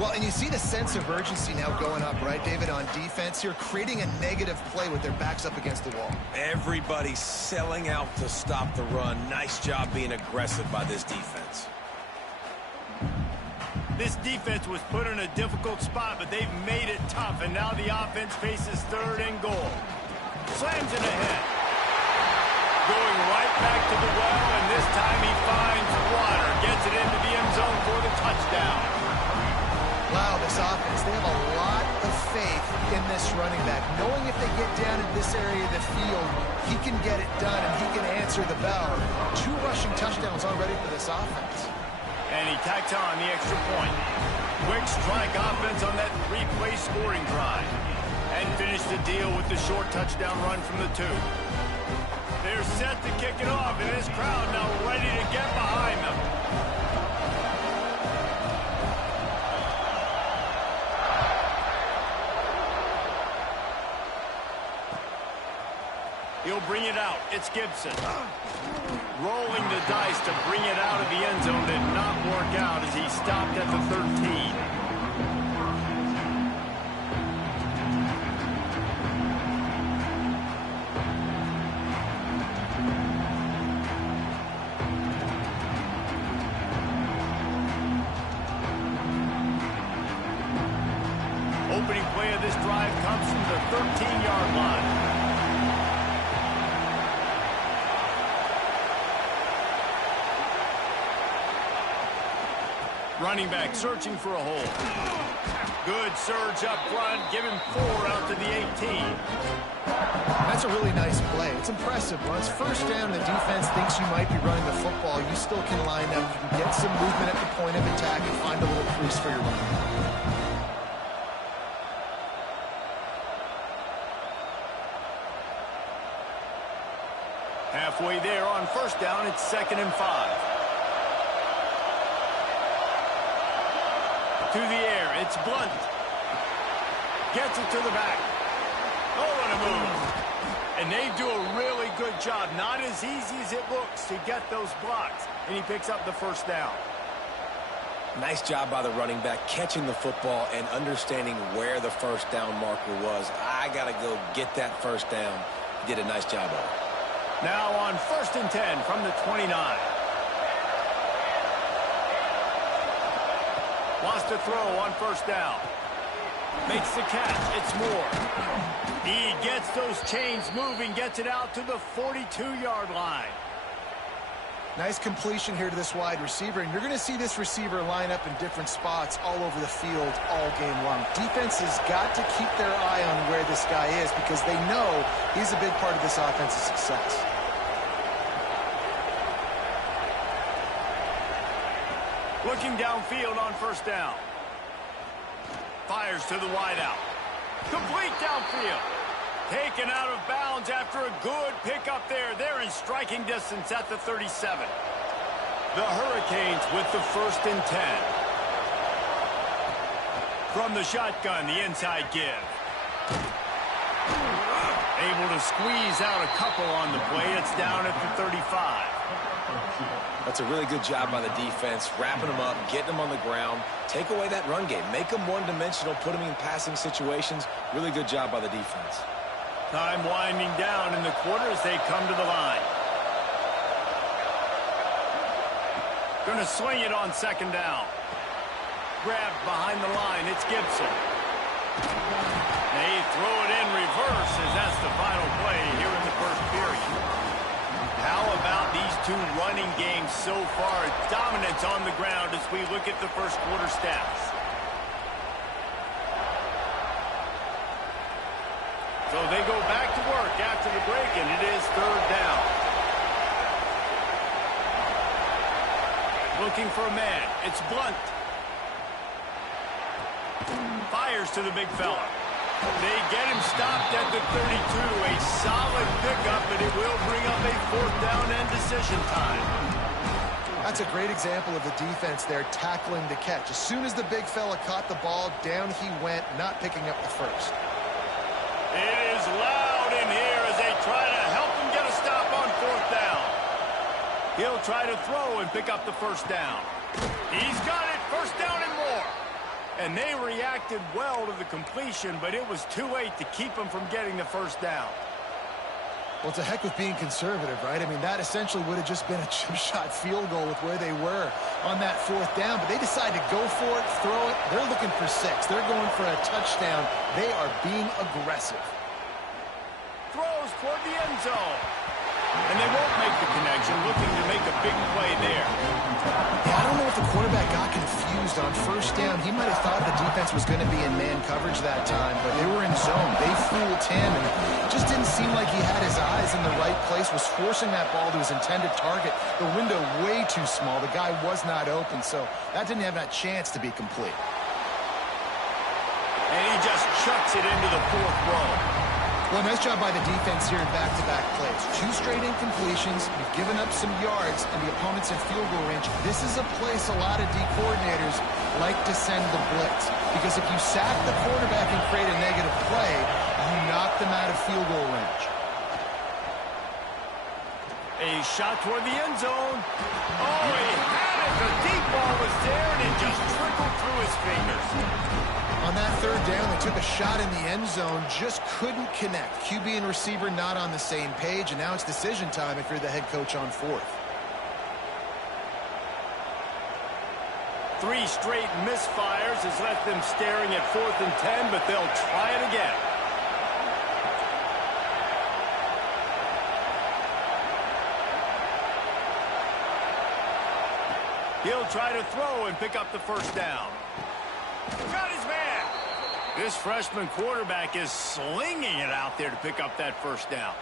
Well, and you see the sense of urgency now going up, right, David, on defense here, creating a negative play with their backs up against the wall. Everybody selling out to stop the run. Nice job being aggressive by this defense. This defense was put in a difficult spot, but they've made it tough, and now the offense faces 3rd and goal. Slams it ahead. Going right back to the well, and this time he finds water. Gets it into the end zone for the touchdown. Wow, this offense, they have a lot of faith in this running back. Knowing if they get down in this area of the field, he can get it done and he can answer the bell. 2 rushing touchdowns already for this offense. And he tacks on the extra point. Quick strike offense on that 3-play scoring drive. And finished the deal with the short touchdown run from the 2. They're set to kick it off, and this crowd now ready to get behind them. He'll bring it out. It's Gibson. Rolling the dice to bring it out of the end zone did not work out as he stopped at the 13. Opening play of this drive comes from the 13-yard line. Running back searching for a hole. Good surge up front. Give him 4 out to the 18. That's a really nice play. It's impressive. Once first down, the defense thinks you might be running the football. You still can line up. You can get some movement at the point of attack and find a little crease for your running back. Halfway there on first down, it's 2nd and 5. To the air, it's Blunt. Gets it to the back. Oh, what a move. And they do a really good job. Not as easy as it looks to get those blocks. And he picks up the first down. Nice job by the running back, catching the football and understanding where the first down marker was. I got to go get that first down. He did a nice job of it. Now on 1st and 10 from the 29. Wants to throw on first down. Makes the catch. It's Moore. He gets those chains moving, gets it out to the 42-yard line. Nice completion here to this wide receiver, and you're going to see this receiver line up in different spots all over the field all game long. Defense has got to keep their eye on where this guy is because they know he's a big part of this offense's success. Looking downfield on first down. Fires to the wideout. Complete downfield. Taken out of bounds after a good pickup there. They're in striking distance at the 37. The Hurricanes with the 1st and 10. From the shotgun, the inside give. Able to squeeze out a couple on the play. It's down at the 35. That's a really good job by the defense, wrapping them up, getting them on the ground. Take away that run game. Make them one-dimensional, put them in passing situations. Really good job by the defense. Time winding down in the quarter as they come to the line. Going to swing it on 2nd down. Grabbed behind the line. It's Gibson. They throw it in reverse as that's the final play here in the 1st period. How about these two running games so far? Dominance on the ground as we look at the 1st quarter stats. So they go back to work after the break, and it is 3rd down. Looking for a man. It's Blunt. Fires to the big fella. They get him stopped at the 32. A solid pickup, but it will bring up a 4th down and decision time. That's a great example of the defense there tackling the catch. As soon as the big fella caught the ball, down he went, not picking up the first. It is loud in here as they try to help him get a stop on 4th down. He'll try to throw and pick up the 1st down. He's got it, 1st down and more. And they reacted well to the completion, but it was too late to keep him from getting the 1st down. Well, it's a heck of being conservative, right? I mean, that essentially would have just been a chip shot field goal with where they were on that 4th down. But they decided to go for it, throw it. They're looking for 6. They're going for a touchdown. They are being aggressive. Throws toward the end zone. And they won't make the connection, looking to make a big play there. Yeah, I don't know if the quarterback got confused on 1st down. He might have thought the defense was going to be in man coverage that time, but they were in zone. They fooled him, and it just didn't seem like he had his eyes in the right place, was forcing that ball to his intended target. The window way too small. The guy was not open, so that didn't have that chance to be complete. And he just chucks it into the 4th row. Well, nice job by the defense here in back-to-back plays. 2 straight incompletions. You've given up some yards, and the opponent's in field goal range. This is a place a lot of D coordinators like to send the blitz. Because if you sack the quarterback and create a negative play, you knock them out of field goal range. A shot toward the end zone. Oh, he had it. The deep ball was there, and it just trickled through his fingers. On that 3rd down, they took a shot in the end zone, just couldn't connect. QB and receiver not on the same page, and now it's decision time if you're the head coach on 4th. 3 straight misfires has left them staring at 4th and 10, but they'll try it again. He'll try to throw and pick up the 1st down. Got his man. This freshman quarterback is slinging it out there to pick up that 1st down.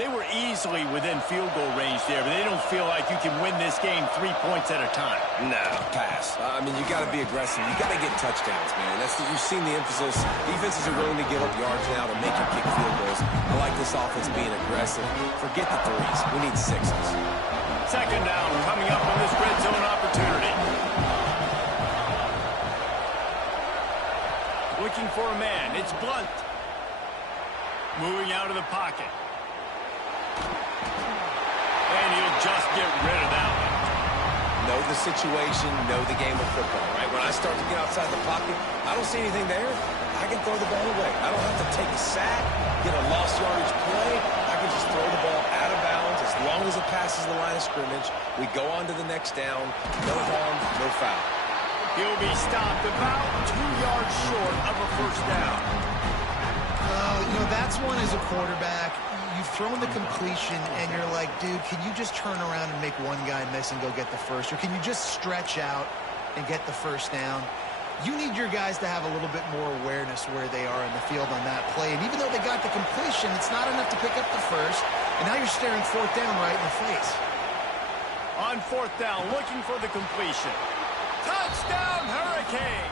They were easily within field goal range there, but they don't feel like you can win this game 3 points at a time. No, pass. I mean, you got to be aggressive. You got to get touchdowns, man. You've seen the emphasis. Defenses are willing to give up yards now to make you kick field goals. I like this offense being aggressive. Forget the 3s. We need 6s. 2nd down coming up on this red zone opportunity. Looking for a man. It's Blunt. Moving out of the pocket. And he'll just get rid of that one. Know the situation, know the game of football, right? When I start to get outside the pocket, I don't see anything there. I can throw the ball away. I don't have to take a sack, get a lost yardage play. I can just throw the ball out of bounds as long as it passes the line of scrimmage. We go on to the next down. No harm, no foul. He'll be stopped about 2 yards short of a 1st down. You know, that's one as a quarterback. You've thrown the completion, and you're like, dude, can you just turn around and make one guy miss and go get the first? Or can you just stretch out and get the 1st down? You need your guys to have a little bit more awareness where they are in the field on that play. And even though they got the completion, it's not enough to pick up the 1st. And now you're staring 4th down right in the face. On fourth down, looking for the completion. Touchdown, Hurricane!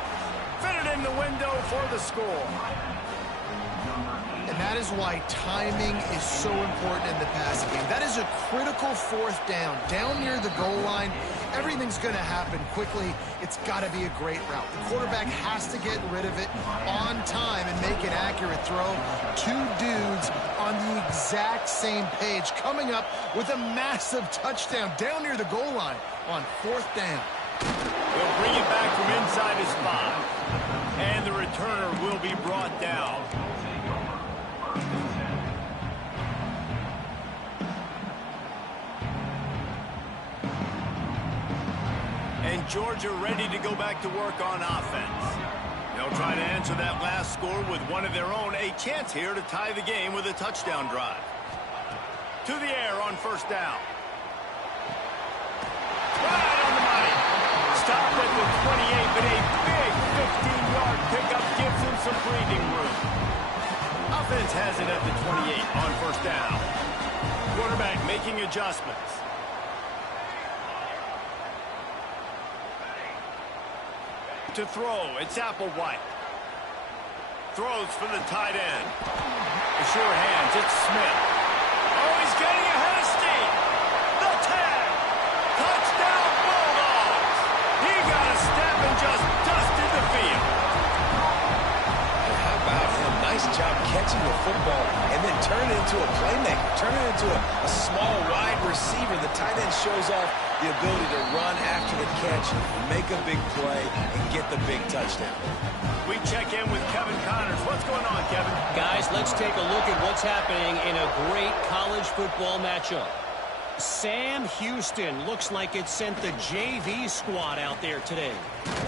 Fitted in the window for the score. And that is why timing is so important in the passing game. That is a critical fourth down. Down near the goal line, everything's going to happen quickly. It's got to be a great route. The quarterback has to get rid of it on time and make an accurate throw. Two dudes on the exact same page coming up with a massive touchdown down near the goal line on fourth down. He'll bring it back from inside his 5. And the returner will be brought down. And Georgia ready to go back to work on offense. They'll try to answer that last score with one of their own. A chance here to tie the game with a touchdown drive. To the air on first down. Right on the money. Stopped at the 28, but a big 15-yard pickup gives him some breathing room. Offense has it at the 28 on first down. Quarterback making adjustments. To throw, it's Applewhite. Throws for the tight end. The sure hands, it's Smith. Oh, he's getting ahead of steam. The tag. Touchdown, Bulldogs. He got a step and just dusted the field. How about him? Nice job catching the football and then turn it into a playmaker. Turn it into a small wide receiver. The tight end shows off the ability to run after the catch, make a big play, and get the big touchdown. We check in with Kevin Connors. What's going on, Kevin? Guys, let's take a look at what's happening in a great college football matchup. Sam Houston looks like it sent the JV squad out there today.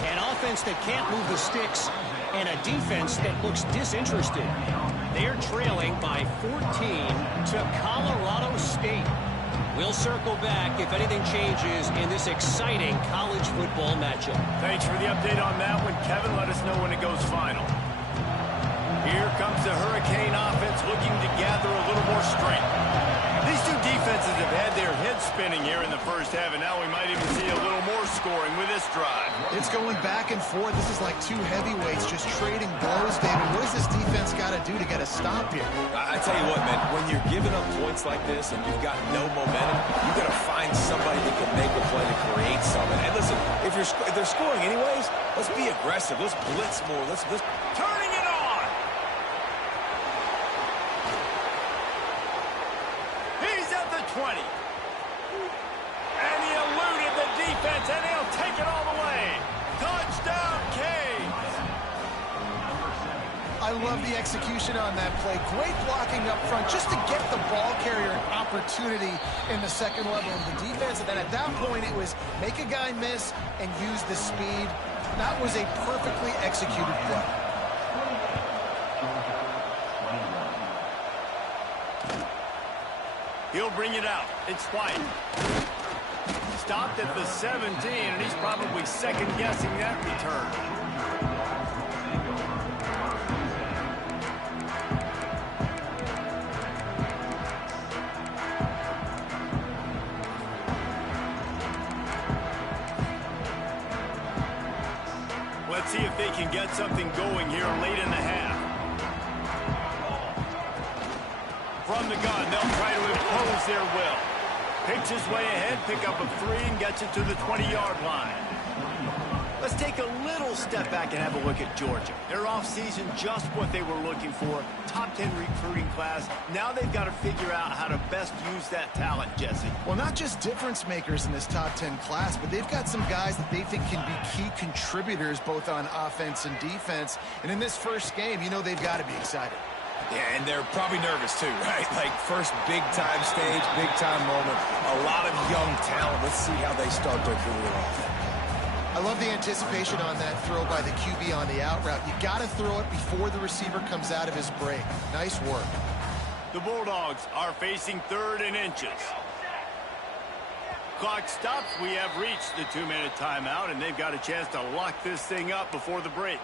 An offense that can't move the sticks and a defense that looks disinterested. They're trailing by 14 to Colorado State. We'll circle back if anything changes in this exciting college football matchup. Thanks for the update on that one, Kevin. Let us know when it goes final. Here comes the Hurricane offense looking to gather a little more strength. These two defenses have had their heads spinning here in the first half, and now we might even see a little more scoring with this drive. It's going back and forth. This is like two heavyweights just trading blows, David. What does this defense got to do to get a stop here? I tell you what, man, when you're giving up points like this and you've got no momentum, you got to find somebody that can make a play to create something. And listen, if they're scoring anyways, let's be aggressive. Let's blitz more. Let's turning it on. He's at the 20. And he eluded the defense, and he'll take it all the way. Touchdown, Canes. I love the execution on that play. Great blocking up front just to get the ball carrier an opportunity in the second level of the defense. And then at that point, it was make a guy miss and use the speed. That was a perfectly executed play. He'll bring it out. It's White. Stopped at the 17, and he's probably second-guessing that return. Let's see if they can get something going here late in the half. From the gun, they'll try to impose their will. Picks his way ahead, pick up a 3, and gets it to the 20-yard line. Let's take a little step back and have a look at Georgia. Their offseason, just what they were looking for. Top 10 recruiting class. Now they've got to figure out how to best use that talent, Jesse. Well, not just difference makers in this top 10 class, but they've got some guys that they think can be key contributors both on offense and defense. And in this first game, you know they've got to be excited. Yeah, and they're probably nervous too, right? Like first big-time stage, big-time moment. A lot of young talent. Let's see how they start their career off. I love the anticipation on that throw by the QB on the out route. You got to throw it before the receiver comes out of his break. Nice work. The Bulldogs are facing 3rd and inches. Clock stops. We have reached the 2-minute timeout, and they've got a chance to lock this thing up before the break.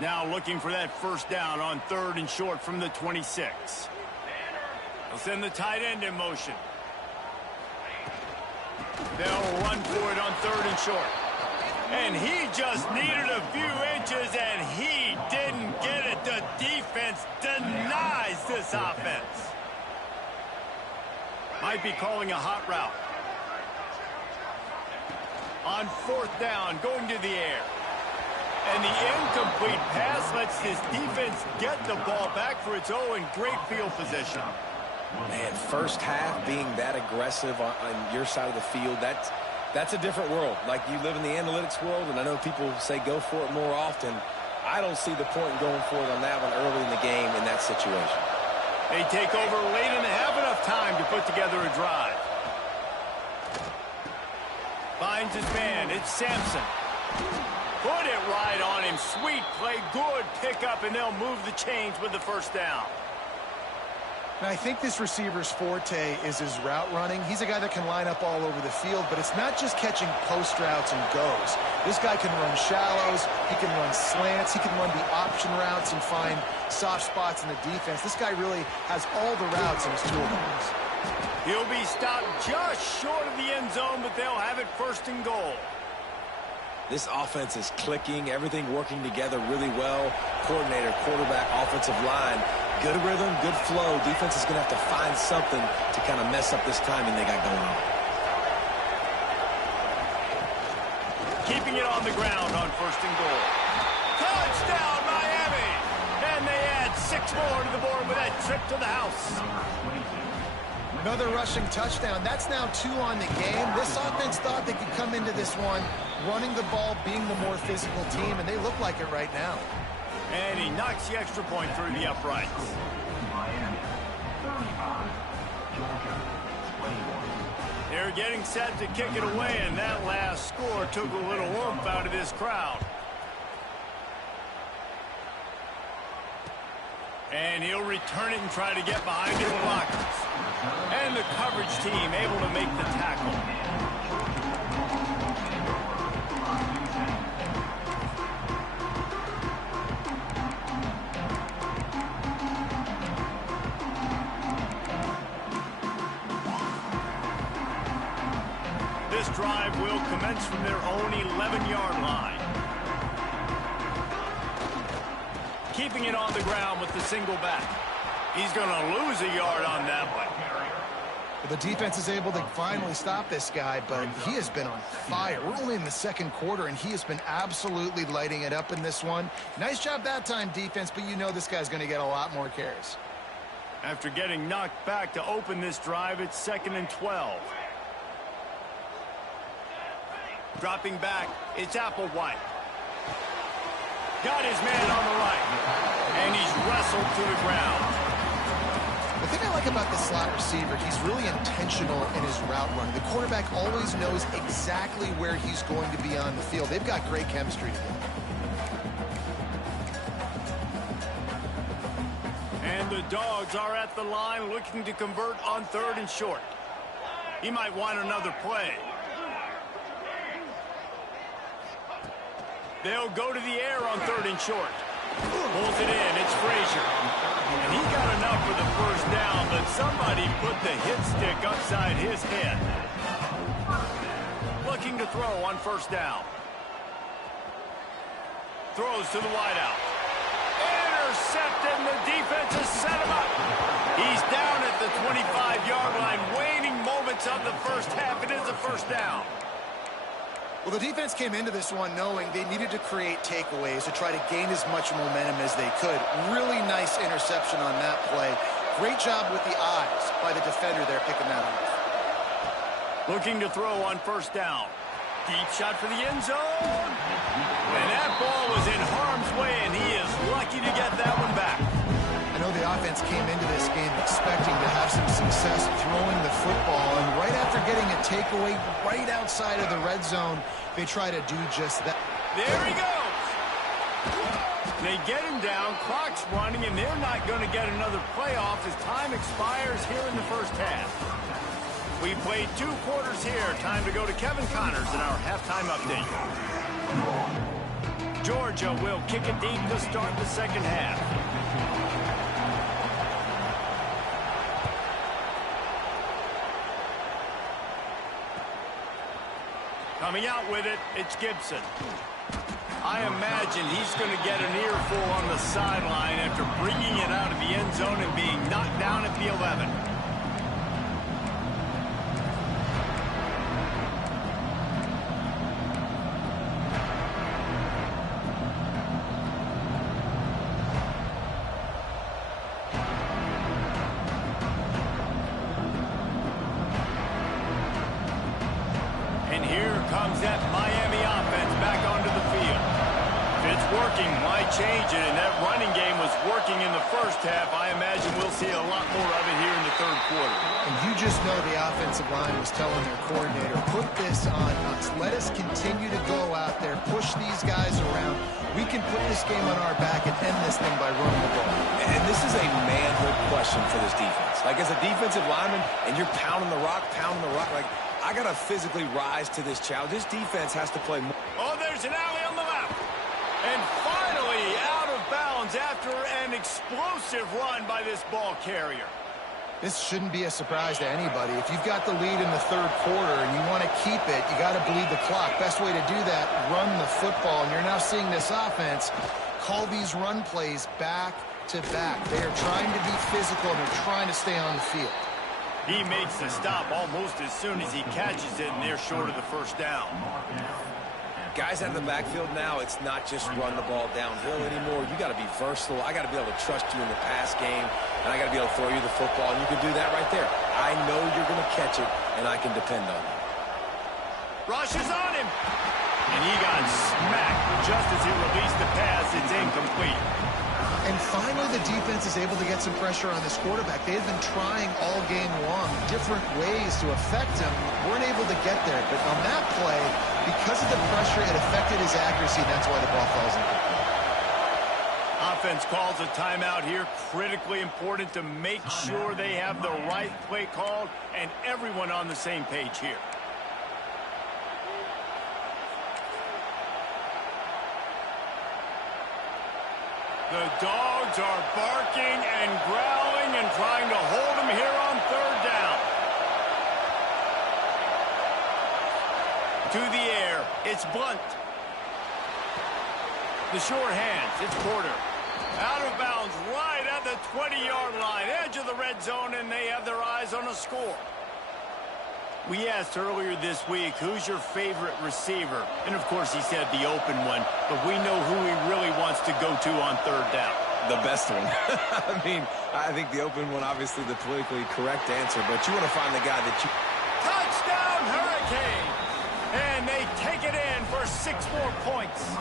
Now looking for that first down on 3rd and short from the 26. They'll send the tight end in motion. They'll run for it on 3rd and short. And he just needed a few inches, and he didn't get it. The defense denies this offense. Might be calling a hot route. On 4th down, going to the air. And the incomplete pass lets this defense get the ball back for its own great field position. Man, first half being that aggressive on your side of the field, that's a different world. Like, you live in the analytics world, and I know people say go for it more often. I don't see the point in going for it on that one early in the game in that situation. They take over late and have enough time to put together a drive. Finds his man. It's Sampson. Put it right on him. Sweet play. Good pickup, and they'll move the chains with the 1st down. Now, I think this receiver's forte is his route running. He's a guy that can line up all over the field, but it's not just catching post routes and goes. This guy can run shallows, he can run slants, he can run the option routes and find soft spots in the defense. This guy really has all the routes in his toolbox. He'll be stopped just short of the end zone, but they'll have it 1st and goal. This offense is clicking, everything working together really well. Coordinator, quarterback, offensive line. Good rhythm, good flow. Defense is going to have to find something to kind of mess up this timing they got going on. Keeping it on the ground on 1st and goal. Touchdown, Miami! And they add 6 more to the board with that trip to the house. Another rushing touchdown. That's now 2 on the game. This offense thought they could come into this one running the ball, being the more physical team, and they look like it right now. And he knocks the extra point through the uprights. Miami, 35, Georgia, 21. They're getting set to kick it away, and that last score took a little oomph out of this crowd. And he'll return it and try to get behind his blockers. And the coverage team able to make the tackle. This drive will commence from their own 11-yard line. Keeping it on the ground with the single back. He's going to lose a yard on that one. The defense is able to finally stop this guy, but he has been on fire. We're only in the 2nd quarter, and he has been absolutely lighting it up in this one. Nice job that time, defense, but you know this guy's going to get a lot more carries. After getting knocked back to open this drive, it's 2nd and 12. Dropping back, it's Applewhite. Got his man on the right, and he's wrestled to the ground. The thing I like about the slot receiver, he's really intentional in his route run. The quarterback always knows exactly where he's going to be on the field. They've got great chemistry together. And the Dogs are at the line looking to convert on 3rd and short. He might want another play. They'll go to the air on 3rd and short. Pulls it in. It's Frazier. And he got enough for the 1st down, but somebody put the hit stick upside his head. Looking to throw on 1st down. Throws to the wideout. Intercepted, and the defense has set him up. He's down at the 25-yard line. Waning moments of the 1st half. It is a 1st down. Well, the defense came into this one knowing they needed to create takeaways to try to gain as much momentum as they could. Really nice interception on that play. Great job with the eyes by the defender there picking that up. Looking to throw on 1st down. Deep shot for the end zone. And that ball was in harm's way, and he is lucky to get that one back. I know the offense came into this game expecting to have some success throwing the football, and right after getting a takeaway right outside of the red zone, they try to do just that. There he goes. They get him down, clock's running, and they're not going to get another playoff as time expires here in the 1st half. We played 2 quarters here. Time to go to Kevin Connors in our halftime update. Georgia will kick it deep to start the 2nd half. Coming out with it, it's Gibson. I imagine he's going to get an earful on the sideline after bringing it out of the end zone and being knocked down at the 11. And here comes that Miami offense back onto the field. If it's working, why change it? And that running game was working in the first half. I imagine we'll see a lot more of it here in the third quarter. And you just know the offensive line was telling their coordinator, put this on us. Let us continue to go out there, push these guys around. We can put this game on our back and end this thing by running the ball. And this is a manhood question for this defense. Like, as a defensive lineman, and you're pounding the rock, like, I got to physically rise to this challenge. This defense has to play more. Oh, there's an alley on the left. And finally out of bounds after an explosive run by this ball carrier. This shouldn't be a surprise to anybody. If you've got the lead in the third quarter and you want to keep it, you got to bleed the clock. Best way to do that, run the football. And you're now seeing this offense call these run plays back to back. They are trying to be physical and they're trying to stay on the field. He makes the stop almost as soon as he catches it, and they're short of the first down. Guys out of the backfield now, it's not just run the ball downhill anymore. You got to be versatile. I got to be able to trust you in the pass game, and I got to be able to throw you the football, and you can do that right there. I know you're going to catch it, and I can depend on you. Rush is on him, and he got smacked just as he released the pass. It's incomplete. And finally, the defense is able to get some pressure on this quarterback. They've been trying all game long different ways to affect him. Weren't able to get there. But on that play, because of the pressure, it affected his accuracy. That's why the ball falls incomplete. Offense calls a timeout here. Critically important to make sure they have the right play called and everyone on the same page here. The dogs are barking and growling and trying to hold him here on third down. To the air, it's Blunt. The short hands, it's Porter. Out of bounds right at the 20-yard line, edge of the red zone, and they have their eyes on a score. We asked earlier this week, who's your favorite receiver? And, of course, he said the open one, but we know who he really wants to go to on third down. The best one. I mean, I think the open one, obviously the politically correct answer, but you want to find the guy that you... Touchdown, Hurricane! And they take it in for 6 more points.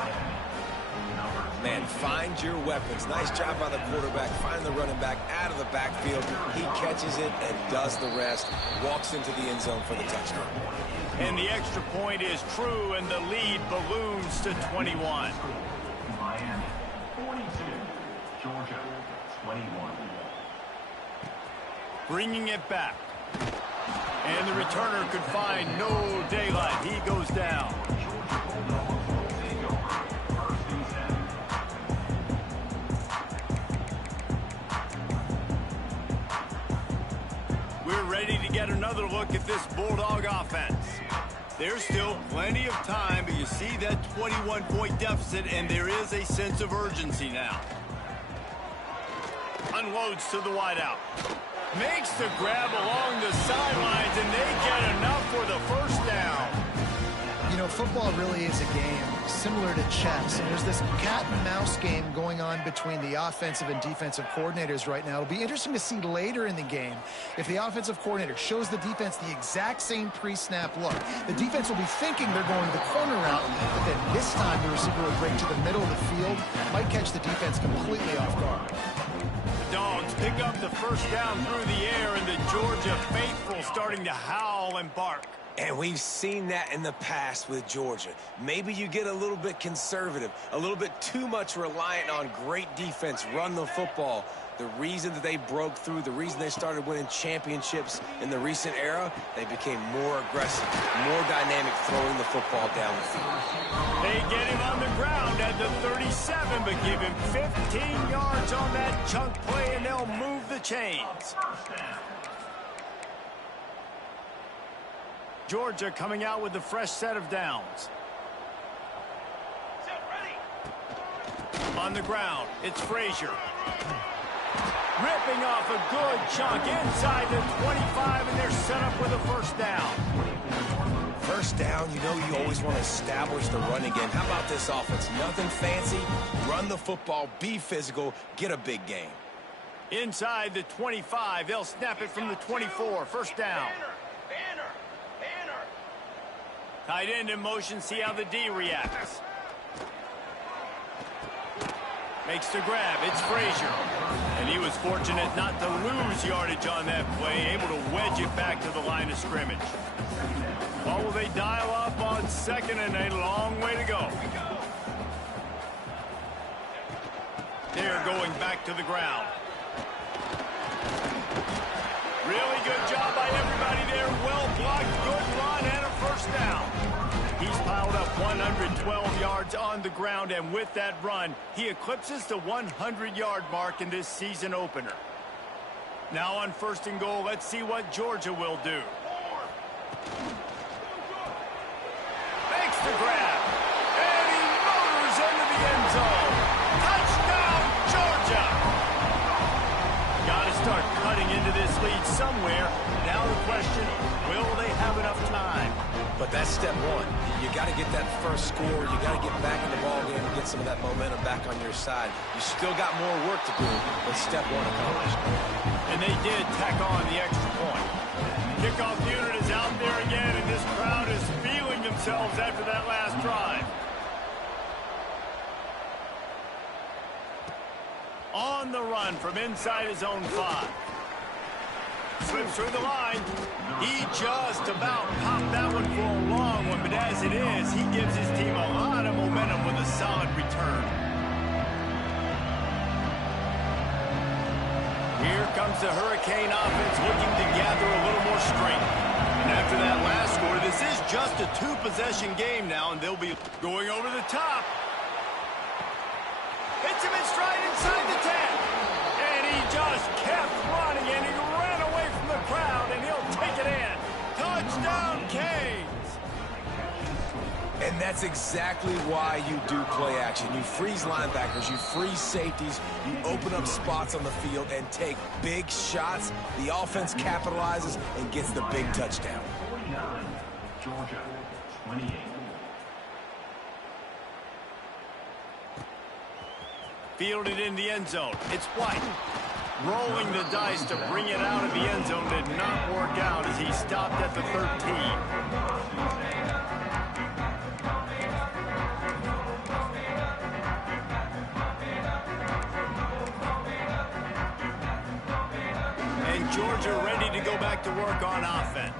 Man, find your weapons. Nice job by the quarterback. Find the running back out of the backfield. He catches it and does the rest. Walks into the end zone for the touchdown. And the extra point is true, and the lead balloons to 21. Miami 42, Georgia 21. Bringing it back. And the returner could find no daylight. He goes down. We're ready to get another look at this Bulldog offense. There's still plenty of time, but you see that 21-point deficit, and there is a sense of urgency now. Unloads to the wideout. Makes the grab along the sidelines, and they get enough for the first down. You know, football really is a game similar to chess, and there's this cat and mouse game going on between the offensive and defensive coordinators right now. It'll be interesting to see later in the game if the offensive coordinator shows the defense the exact same pre-snap look. The defense will be thinking they're going the corner route, but then this time the receiver will break to the middle of the field, might catch the defense completely off guard. The Dogs pick up the first down through the air, and the Georgia faithful starting to howl and bark. And we've seen that in the past with Georgia. Maybe you get a little bit conservative, a little bit too much reliant on great defense, run the football. The reason that they broke through, the reason they started winning championships in the recent era, they became more aggressive, more dynamic throwing the football down the field. They get him on the ground at the 37, but give him 15 yards on that chunk play, and they'll move the chains. Georgia coming out with a fresh set of downs. On the ground, it's Frazier. Ripping off a good chunk inside the 25, and they're set up with a first down. First down, you know you always want to establish the running game. How about this offense? Nothing fancy. Run the football, be physical, get a big game. Inside the 25, they'll snap it from the 24. First down. Tight end in motion, see how the D reacts. Makes the grab, it's Frazier. And he was fortunate not to lose yardage on that play, able to wedge it back to the line of scrimmage. What will they dial up on second and a long way to go? They're going back to the ground. Really good job by everybody there. Well blocked, good run, and a first down. He's piled up 112 yards on the ground, and with that run, he eclipses the 100-yard mark in this season opener. Now on first and goal, let's see what Georgia will do. Makes the grab, and he motors into the end zone. Touchdown, Georgia! Got to start cutting into this lead somewhere. Now the question, will they have enough time? But that's step one. You got to get that first score. You got to get back in the ball game and get some of that momentum back on your side. You still got more work to do, but step one accomplished. And they did tack on the extra point. Kickoff unit is out there again, and this crowd is feeling themselves after that last drive. On the run from inside his own 5. Slips through the line. He just about popped that one for a long one, but as it is, he gives his team a lot of momentum with a solid return. Here comes the Hurricane offense looking to gather a little more strength. And after that last score, this is just a 2-possession game now, and they'll be going over the top. Hits him in stride inside the 10. And he just kept running, and he ran away from the crowd, and he'll take it in. Touchdown, Canes! And that's exactly why you do play action. You freeze linebackers, you freeze safeties, you open up spots on the field and take big shots. The offense capitalizes and gets the big touchdown. 49, Georgia, 28. Fielded in the end zone. It's White. Rolling the dice to bring it out of the end zone did not work out as he stopped at the 13. Georgia ready to go back to work on offense.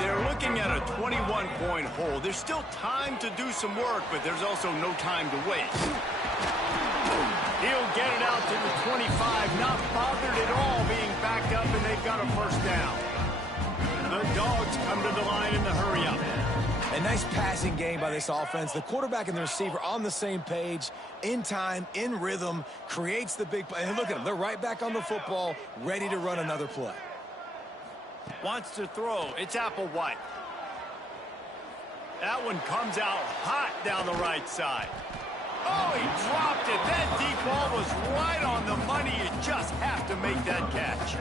They're looking at a 21-point hole. There's still time to do some work, but there's also no time to waste. He'll get it out to the 25, not bothered at all being backed up, and they've got a first down. The Dogs come to the line in the hurry-up. A nice passing game by this offense. The quarterback and the receiver on the same page, in time, in rhythm, creates the big play. And look at them. They're right back on the football, ready to run another play. Wants to throw. It's Applewhite. That one comes out hot down the right side. Oh, he dropped it. That deep ball was right on the money. You just have to make that catch.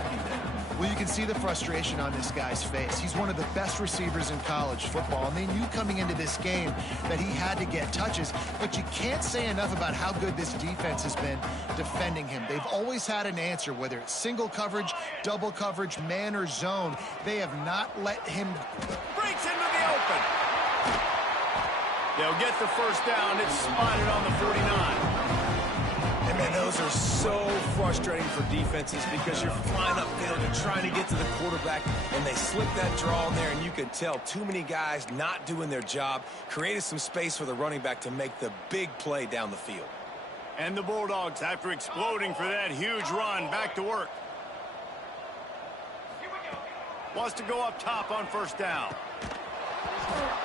Well, you can see the frustration on this guy's face. He's one of the best receivers in college football, and they knew coming into this game that he had to get touches, but you can't say enough about how good this defense has been defending him. They've always had an answer, whether it's single coverage, double coverage, man or zone. They have not let him... Breaks into the open. They'll get the first down. It's spotted on the 49. And man, those are so frustrating for defenses because you're flying upfield, you're trying to get to the quarterback, and they slip that draw in there, and you can tell too many guys not doing their job, created some space for the running back to make the big play down the field. And the Bulldogs, after exploding for that huge run, back to work. Wants to go up top on first down.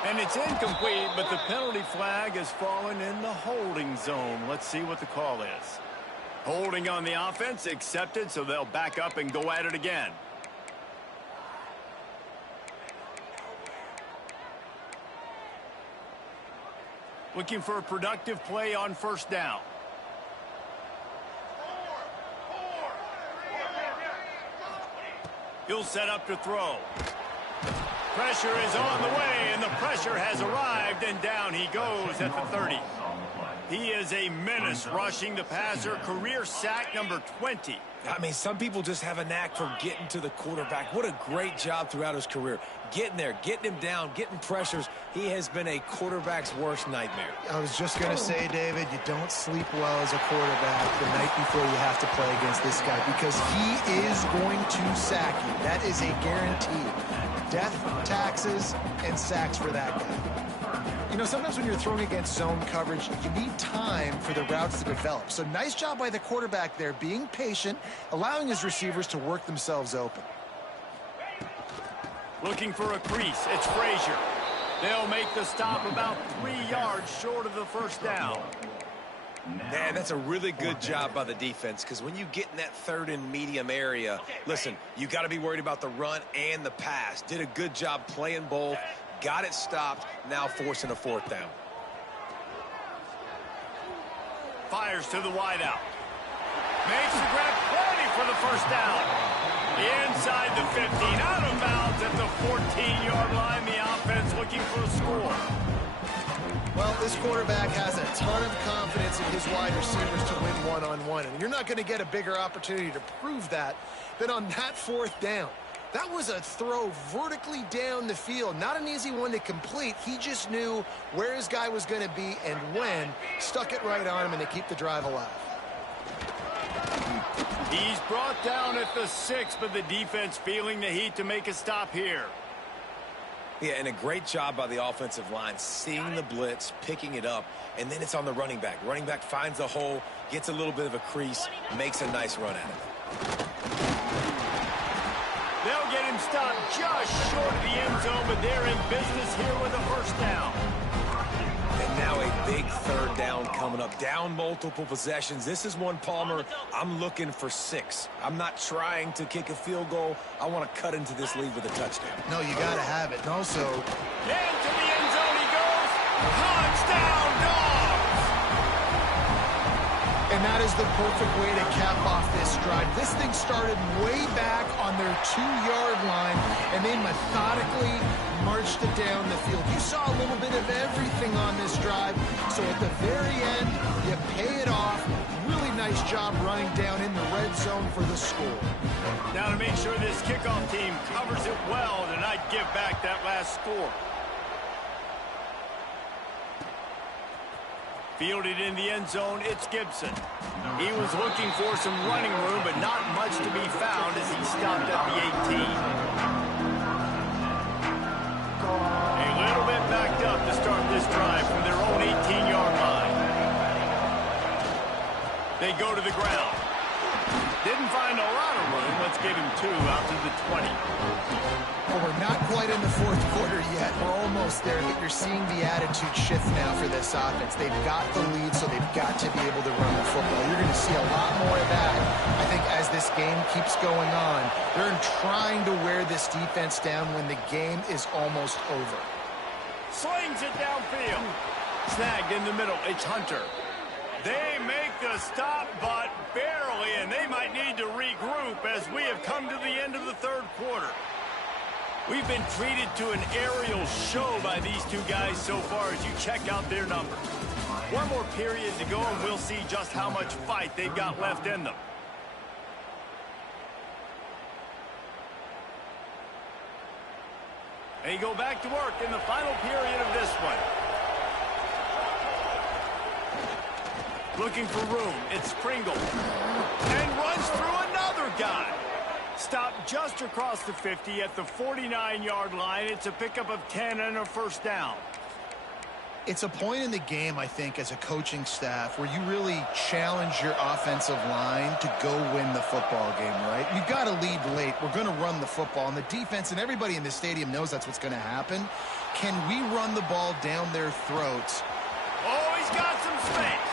And it's incomplete, but the penalty flag has fallen in the holding zone. Let's see what the call is. Holding on the offense, accepted, so they'll back up and go at it again. Looking for a productive play on first down. He'll set up to throw. Pressure is on the way, and the pressure has arrived, and down he goes at the 30. He is a menace rushing the passer, career sack number 20. I mean, some people just have a knack for getting to the quarterback. What a great job throughout his career. Getting there, getting him down, getting pressures. He has been a quarterback's worst nightmare. I was just going to say, David, you don't sleep well as a quarterback the night before you have to play against this guy because he is going to sack you. That is a guarantee. Death, taxes, and sacks for that guy. You know, sometimes when you're throwing against zone coverage, you need time for the routes to develop. So nice job by the quarterback there, being patient, allowing his receivers to work themselves open. Looking for a crease. It's Frazier. They'll make the stop about 3 yards short of the first down. Man, that's a really good job by the defense because when you get in that third and medium area, listen, you got to be worried about the run and the pass. Did a good job playing both. Got it stopped, now forcing a fourth down. Fires to the wideout. Makes the grab, plenty for the first down. Inside the 15, out of bounds at the 14-yard line. The offense looking for a score. Well, this quarterback has a ton of confidence in his wide receivers to win one-on-one, and you're not going to get a bigger opportunity to prove that than on that fourth down. That was a throw vertically down the field. Not an easy one to complete. He just knew where his guy was going to be and when. Stuck it right on him and to keep the drive alive. He's brought down at the 6, but the defense feeling the heat to make a stop here. Yeah, and a great job by the offensive line, seeing the blitz, picking it up, and then it's on the running back. Running back finds a hole, gets a little bit of a crease, makes a nice run at it. They'll get him stopped just short of the end zone, but they're in business here with a first down. And now a big third down coming up. Down multiple possessions. This is one, Palmer, I'm looking for 6. I'm not trying to kick a field goal. I want to cut into this lead with a touchdown. No, you got to have it. And also, into the end zone he goes. Touchdown, Dogs! and that is the perfect way to cap off this drive. This thing started way back on their 2-yard line, and they methodically marched it down the field. You saw a little bit of everything on this drive, so at the very end, you pay it off. Really nice job running down in the red zone for the score. Now to make sure this kickoff team covers it well to not give back that last score. Fielded in the end zone, it's Gibson. He was looking for some running room, but not much to be found as he stopped at the 18. A little bit backed up to start this drive from their own 18-yard line. They go to the ground. Didn't find a lot of room. Let's give him 2 out to the 20. Well, we're not quite in the fourth quarter yet. We're almost there, but you're seeing the attitude shift now for this offense. They've got the lead, so they've got to be able to run the football. You're going to see a lot more of that, I think, as this game keeps going on. They're trying to wear this defense down when the game is almost over. Slings it downfield. Snagged in the middle. It's Hunter. They make the stop, but barely, and they might need to regroup as we have come to the end of the third quarter. We've been treated to an aerial show by these two guys so far as you check out their numbers. One more period to go, and we'll see just how much fight they've got left in them. They go back to work in the final period of this one. Looking for room. It's Pringle. And runs through another guy. Stopped just across the 50 at the 49-yard line. It's a pickup of 10 and a first down. It's a point in the game, I think, as a coaching staff where you really challenge your offensive line to go win the football game, right? You've got to lead late. We're going to run the football, and the defense and everybody in the stadium knows that's what's going to happen. Can we run the ball down their throats? Oh, he's got some space.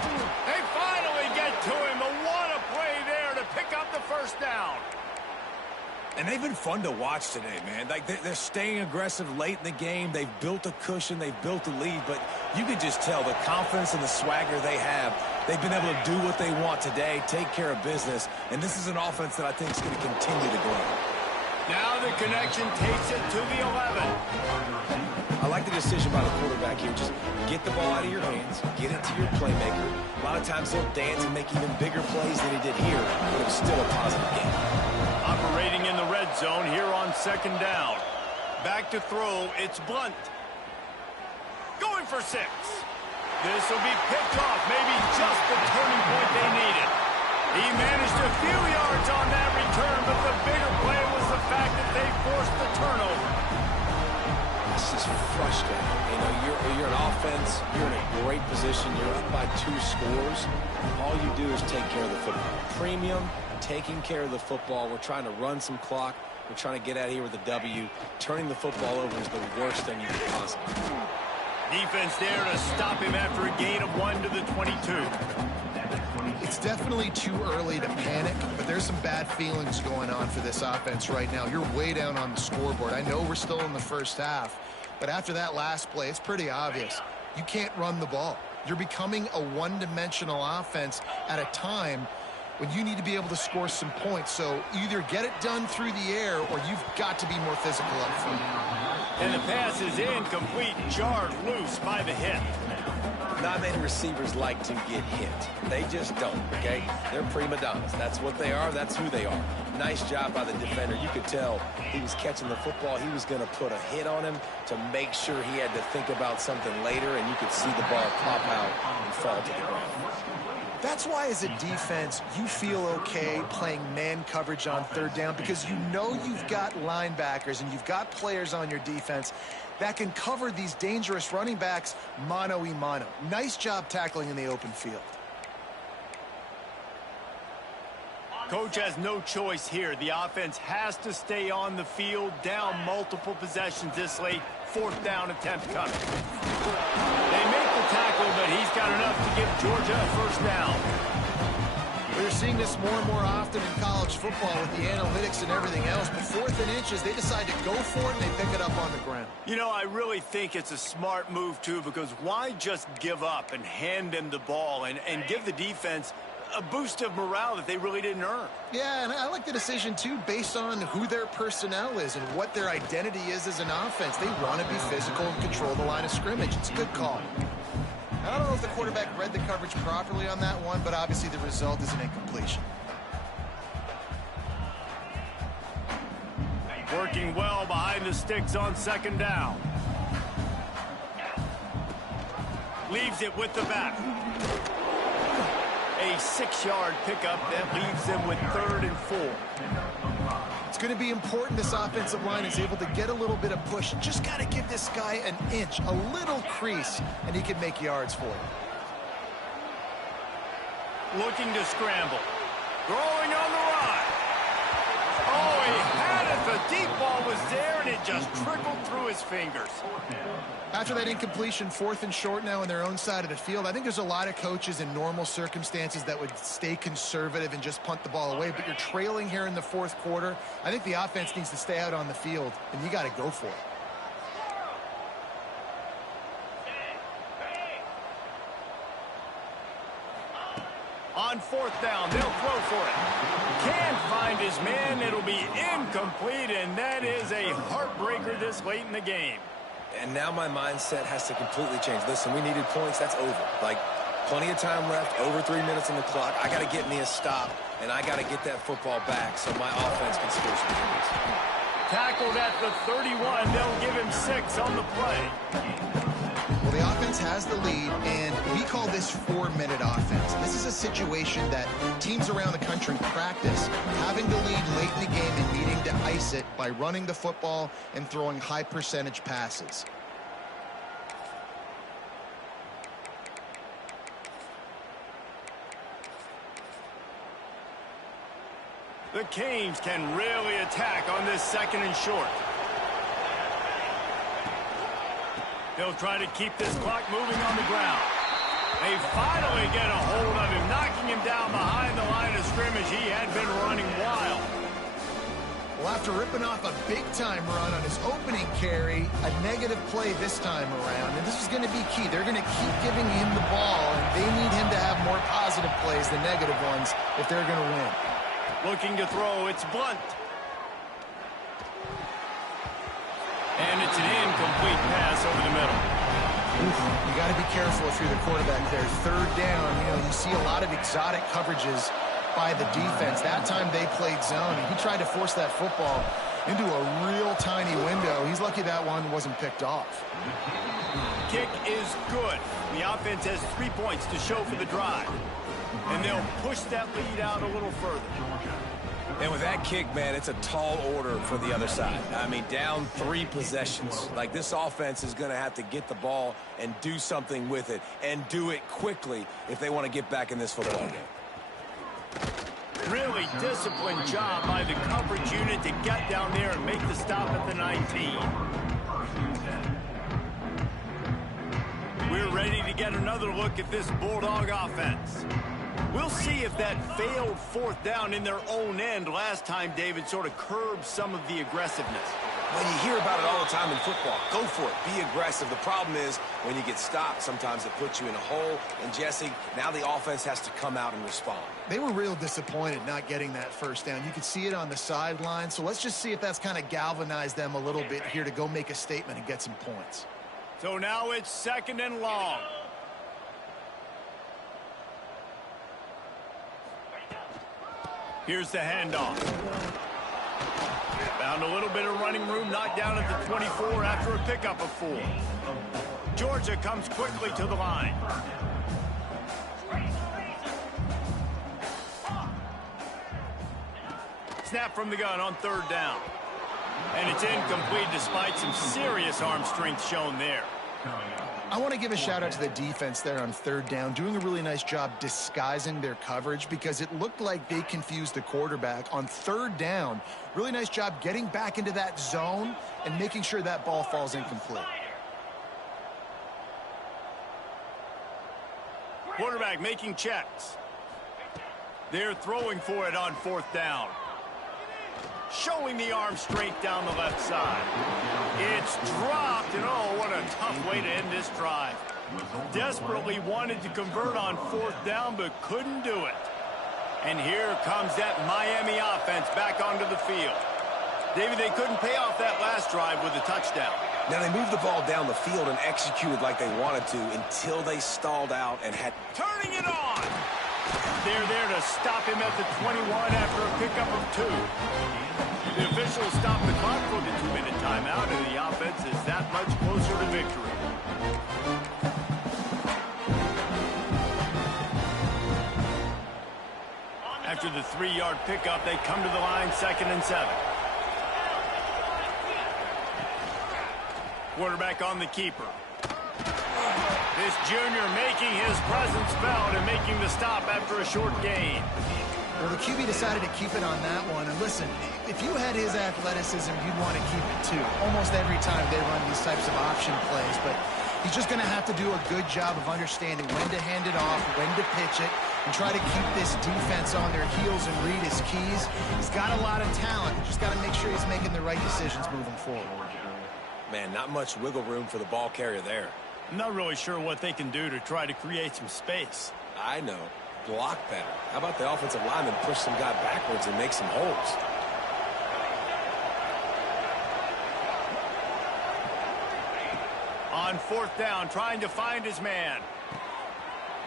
They finally get to him. But what a play there to pick up the first down. And they've been fun to watch today, man. Like, they're staying aggressive late in the game. They've built a cushion. They've built a lead. But you can just tell the confidence and the swagger they have. They've been able to do what they want today, take care of business. And this is an offense that I think is going to continue to grow. Now the connection takes it to the 11. I like the decision by the quarterback here. Just get the ball out of your hands, get it to your playmaker. A lot of times he'll dance and make even bigger plays than he did here, but it was still a positive game. Operating in the red zone here on second down. Back to throw, it's Blunt. Going for 6. This will be picked off, maybe just the turning point they needed. He managed a few yards on that return, but the bigger play was the fact that they forced the turnover. This is frustrating. You know, you're an offense, you're in a great position, you're up by 2 scores. All you do is take care of the football. Premium, taking care of the football. We're trying to run some clock. We're trying to get out of here with a W. Turning the football over is the worst thing you could possibly do. Defense there to stop him after a gain of 1 to the 22. It's definitely too early to panic, but there's some bad feelings going on for this offense right now. You're way down on the scoreboard. I know we're still in the first half, but after that last play, it's pretty obvious. You can't run the ball. You're becoming a one-dimensional offense at a time when you need to be able to score some points. So either get it done through the air or you've got to be more physical up front. And the pass is incomplete, jarred loose by the hit. Not many receivers like to get hit. They just don't, okay? They're prima donnas. That's what they are. That's who they are. Nice job by the defender. You could tell he was catching the football. He was going to put a hit on him to make sure he had to think about something later, and you could see the ball pop out and fall to the ground. That's why, as a defense, you feel okay playing man coverage on third down, because you know you've got linebackers and you've got players on your defense that can cover these dangerous running backs mano-a-mano. Nice job tackling in the open field. Coach has no choice here. The offense has to stay on the field, down multiple possessions this late. 4th down attempt coming. They make the tackle, but he's got enough to give Georgia a first down. We're seeing this more and more often in college football with the analytics and everything else. But 4th and inches, they decide to go for it, and they pick it up on the ground. You know, I really think it's a smart move, too, because why just give up and hand them the ball and give the defense a boost of morale that they really didn't earn? Yeah, and I like the decision, too, based on who their personnel is and what their identity is as an offense. They want to be physical and control the line of scrimmage. It's a good call. I don't know if the quarterback read the coverage properly on that one, but obviously the result is an incompletion. Working well behind the sticks on second down. Leaves it with the back. A 6-yard pickup that leaves them with 3rd and 4. It's going to be important this offensive line is able to get a little bit of push. Just got to give this guy an inch, a little crease, and he can make yards for it. Looking to scramble. Throwing on the run. Oh, he had it. The deep ball was there, and it just trickled through his fingers. After that incompletion, 4th and short now on their own side of the field, I think there's a lot of coaches in normal circumstances that would stay conservative and just punt the ball away. But you're trailing here in the 4th quarter. I think the offense needs to stay out on the field, and you got to go for it. On 4th down, they'll throw for it. Can't find his man. It'll be incomplete, and that is a heartbreaker this late in the game. And now my mindset has to completely change. Listen, we needed points. That's over. Like, plenty of time left, over 3 minutes on the clock. I got to get me a stop, and I got to get that football back so my offense can score some points. Tackled at the 31. They'll give him 6 on the play. Well, the offense has the lead, and we call this 4-minute offense. This is a situation that teams around the country practice, having the lead late in the game and needing to ice it by running the football and throwing high-percentage passes. The Canes can really attack on this 2nd and short. They'll try to keep this clock moving on the ground. They finally get a hold of him, knocking him down behind the line of scrimmage. He had been running wild. Well, after ripping off a big-time run on his opening carry, a negative play this time around, and this is going to be key. They're going to keep giving him the ball, and they need him to have more positive plays than negative ones if they're going to win. Looking to throw, it's Blunt. And it's an incomplete pass over the middle. You got to be careful if you're the quarterback there. Third down, you see a lot of exotic coverages by the defense. That time they played zone, and he tried to force that football into a real tiny window. He's lucky that one wasn't picked off. Kick is good. The offense has 3 points to show for the drive. And they'll push that lead out a little further. And with that kick, man, it's a tall order for the other side. I mean, down 3 possessions. Like, this offense is going to have to get the ball and do something with it, and do it quickly if they want to get back in this football game. Really disciplined job by the coverage unit to get down there and make the stop at the 19. We're ready to get another look at this Bulldog offense. We'll see if that failed fourth down in their own end last time, David, sort of curbed some of the aggressiveness. When you hear about it all the time in football, go for it. Be aggressive. The problem is when you get stopped, sometimes it puts you in a hole. And, Jesse, now the offense has to come out and respond. They were real disappointed not getting that first down. You could see it on the sideline. So let's just see if that's kind of galvanized them a little bit here to go make a statement and get some points. So now it's 2nd and long. Here's the handoff. Found a little bit of running room, knocked down at the 24 after a pickup of 4. Georgia comes quickly to the line. Snap from the gun on 3rd down. And it's incomplete despite some serious arm strength shown there. I want to give a shout out to the defense there on 3rd down, doing a really nice job disguising their coverage because it looked like they confused the quarterback on 3rd down. Really nice job getting back into that zone and making sure that ball falls incomplete. Quarterback making checks. They're throwing for it on 4th down. Showing the arm strength down the left side. It's dropped, and oh, what a tough way to end this drive. Desperately wanted to convert on 4th down, but couldn't do it. And here comes that Miami offense back onto the field. David, they couldn't pay off that last drive with a touchdown. Now, they moved the ball down the field and executed like they wanted to until they stalled out and had... Turning it on! They're there to stop him at the 21 after a pickup of 2. The officials stop the clock for the 2-minute timeout, and the offense is that much closer to victory. After the 3-yard pickup, they come to the line, 2nd and 7. Quarterback on the keeper. This junior making his presence felt and making the stop after a short gain. Well, the QB decided to keep it on that one. And listen, if you had his athleticism, you'd want to keep it too. Almost every time they run these types of option plays. But he's just going to have to do a good job of understanding when to hand it off, when to pitch it, and try to keep this defense on their heels and read his keys. He's got a lot of talent. Just got to make sure he's making the right decisions moving forward. Man, not much wiggle room for the ball carrier there. I'm not really sure what they can do to try to create some space. I know. Block better. How about the offensive lineman push some guy backwards and make some holes? On 4th down, trying to find his man.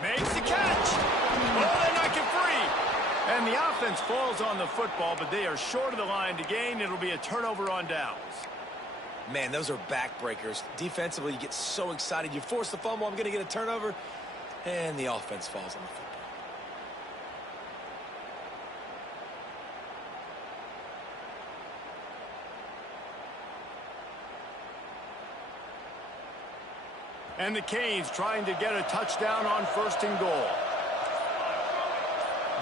Makes the catch. Oh, they're knocking free. And the offense falls on the football, but they are short of the line to gain. It'll be a turnover on downs. Man, those are backbreakers. Defensively, you get so excited. You force the fumble, I'm going to get a turnover, and the offense falls on the football. And the Canes trying to get a touchdown on 1st and goal.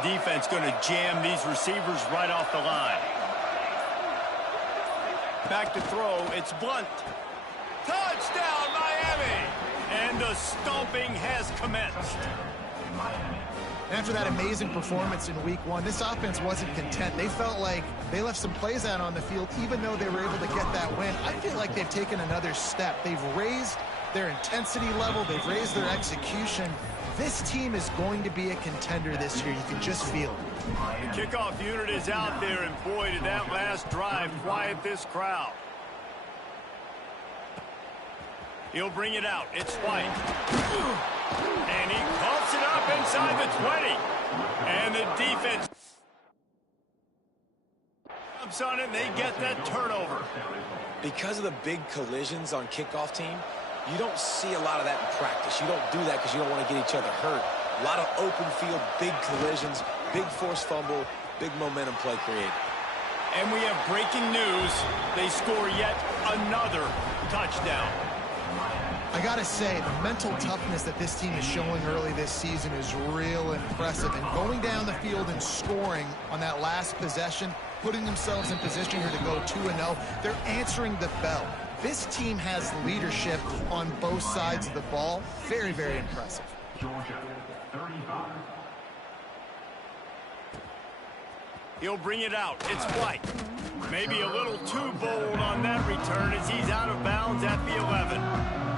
Defense going to jam these receivers right off the line. Back to throw, it's Blunt. Touchdown, Miami! And the stomping has commenced. And after that amazing performance in week one, this offense wasn't content. They felt like they left some plays out on the field, even though they were able to get that win. I feel like they've taken another step. They've raised their intensity level. They've raised their execution. This team is going to be a contender this year. You can just feel it. The kickoff unit is out there, and boy, did that last drive quiet this crowd. He'll bring it out. It's White. And he pumps it up inside the 20. And the defense jumps on it, and they get that turnover. Because of the big collisions on kickoff team, you don't see a lot of that in practice. You don't do that because you don't want to get each other hurt. A lot of open field, big collisions, big forced fumble, big momentum play created. And we have breaking news. They score yet another touchdown. I gotta say, the mental toughness that this team is showing early this season is real impressive. And going down the field and scoring on that last possession, putting themselves in position here to go 2-0, they're answering the bell. This team has leadership on both sides of the ball. Very, very impressive. Georgia, 35. He'll bring it out. It's White. Maybe a little too bold on that return as he's out of bounds at the 11.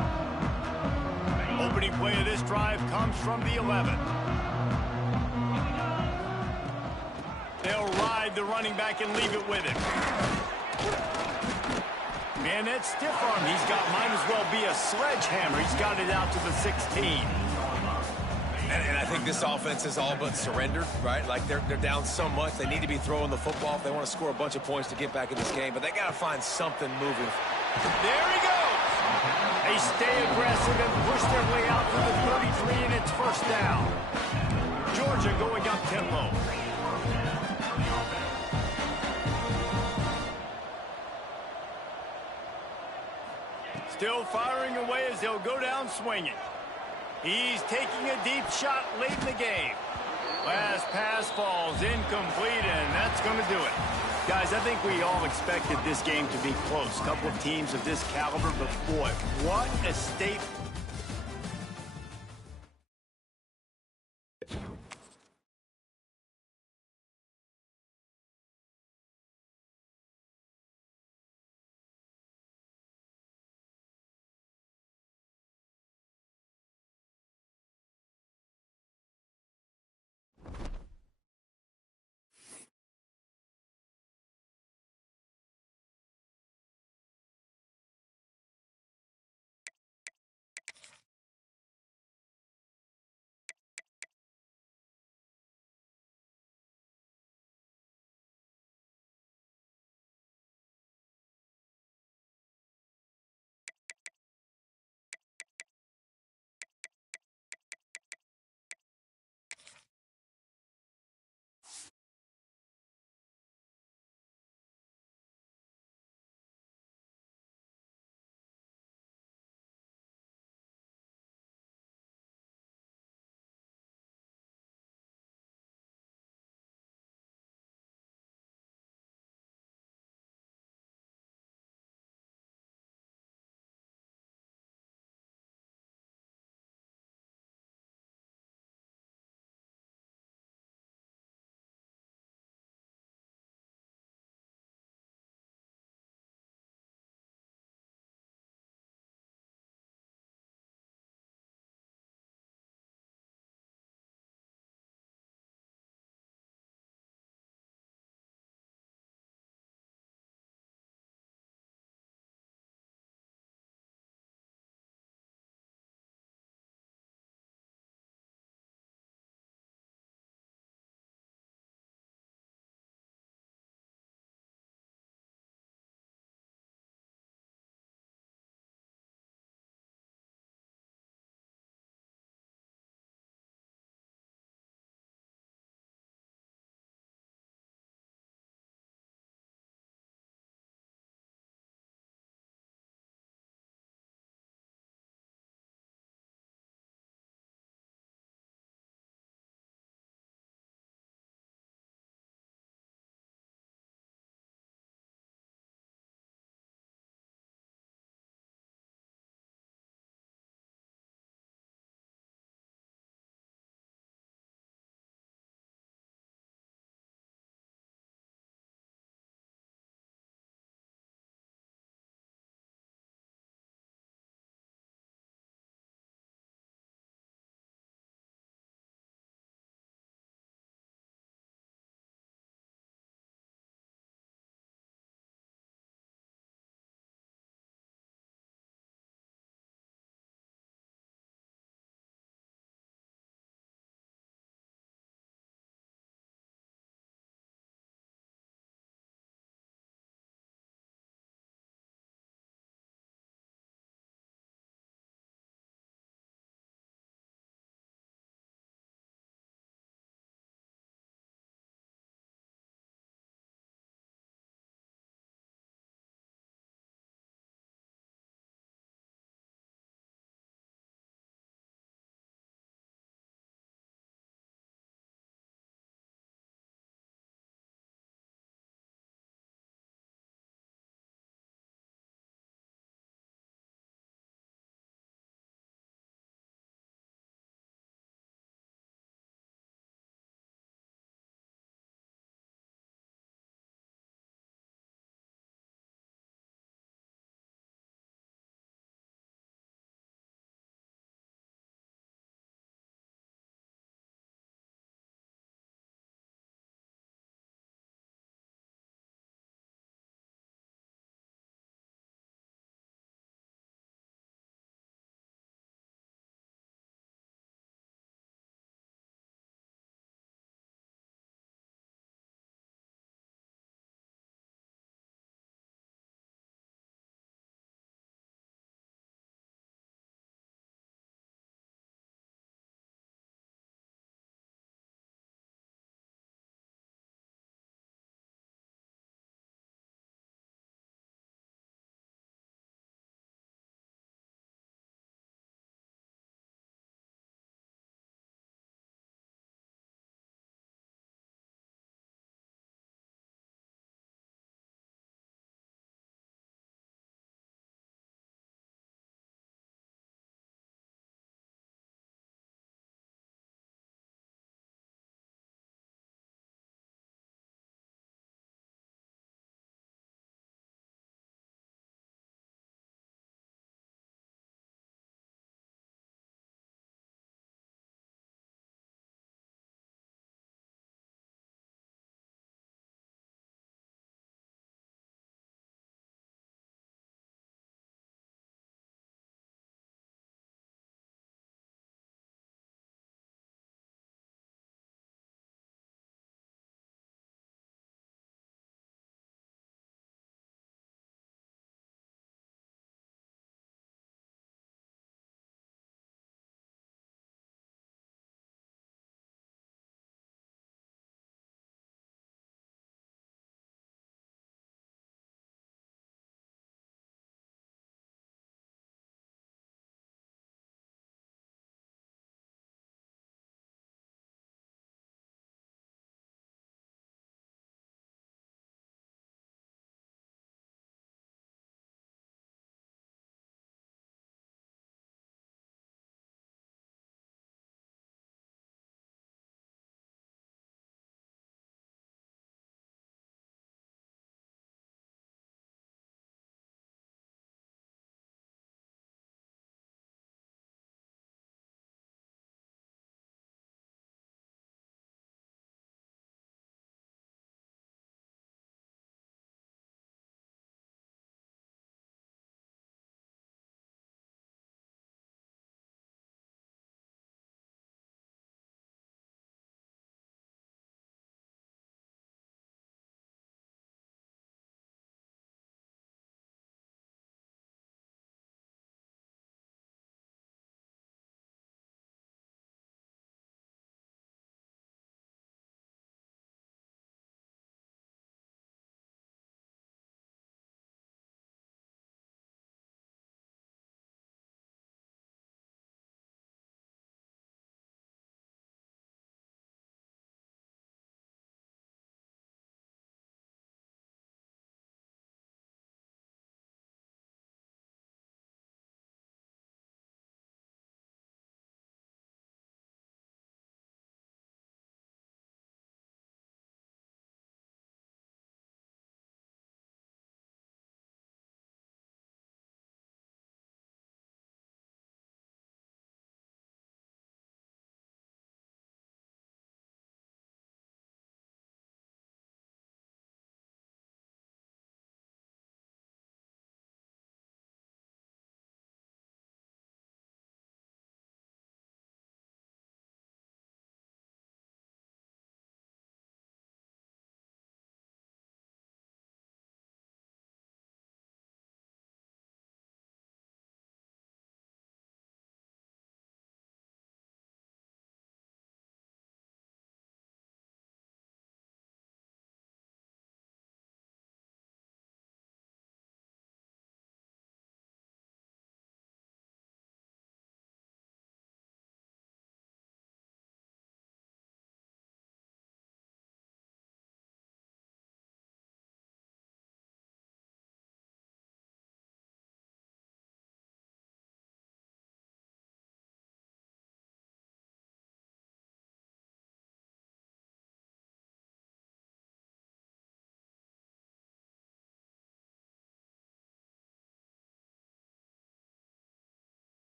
Opening play of this drive comes from the 11. They'll ride the running back and leave it with him. Man, that stiff arm he's got might as well be a sledgehammer. He's got it out to the 16. And I think this offense is all but surrendered, right? Like they're down so much. They need to be throwing the football if they want to score a bunch of points to get back in this game. But they got to find something moving. There he goes. They stay aggressive and push their way out to the 33, and it's first down. Georgia going up tempo. Still firing away as they'll go down swinging. He's taking a deep shot late in the game. Last pass falls incomplete, and that's going to do it. Guys, I think we all expected this game to be close. A couple of teams of this caliber, but boy, what a state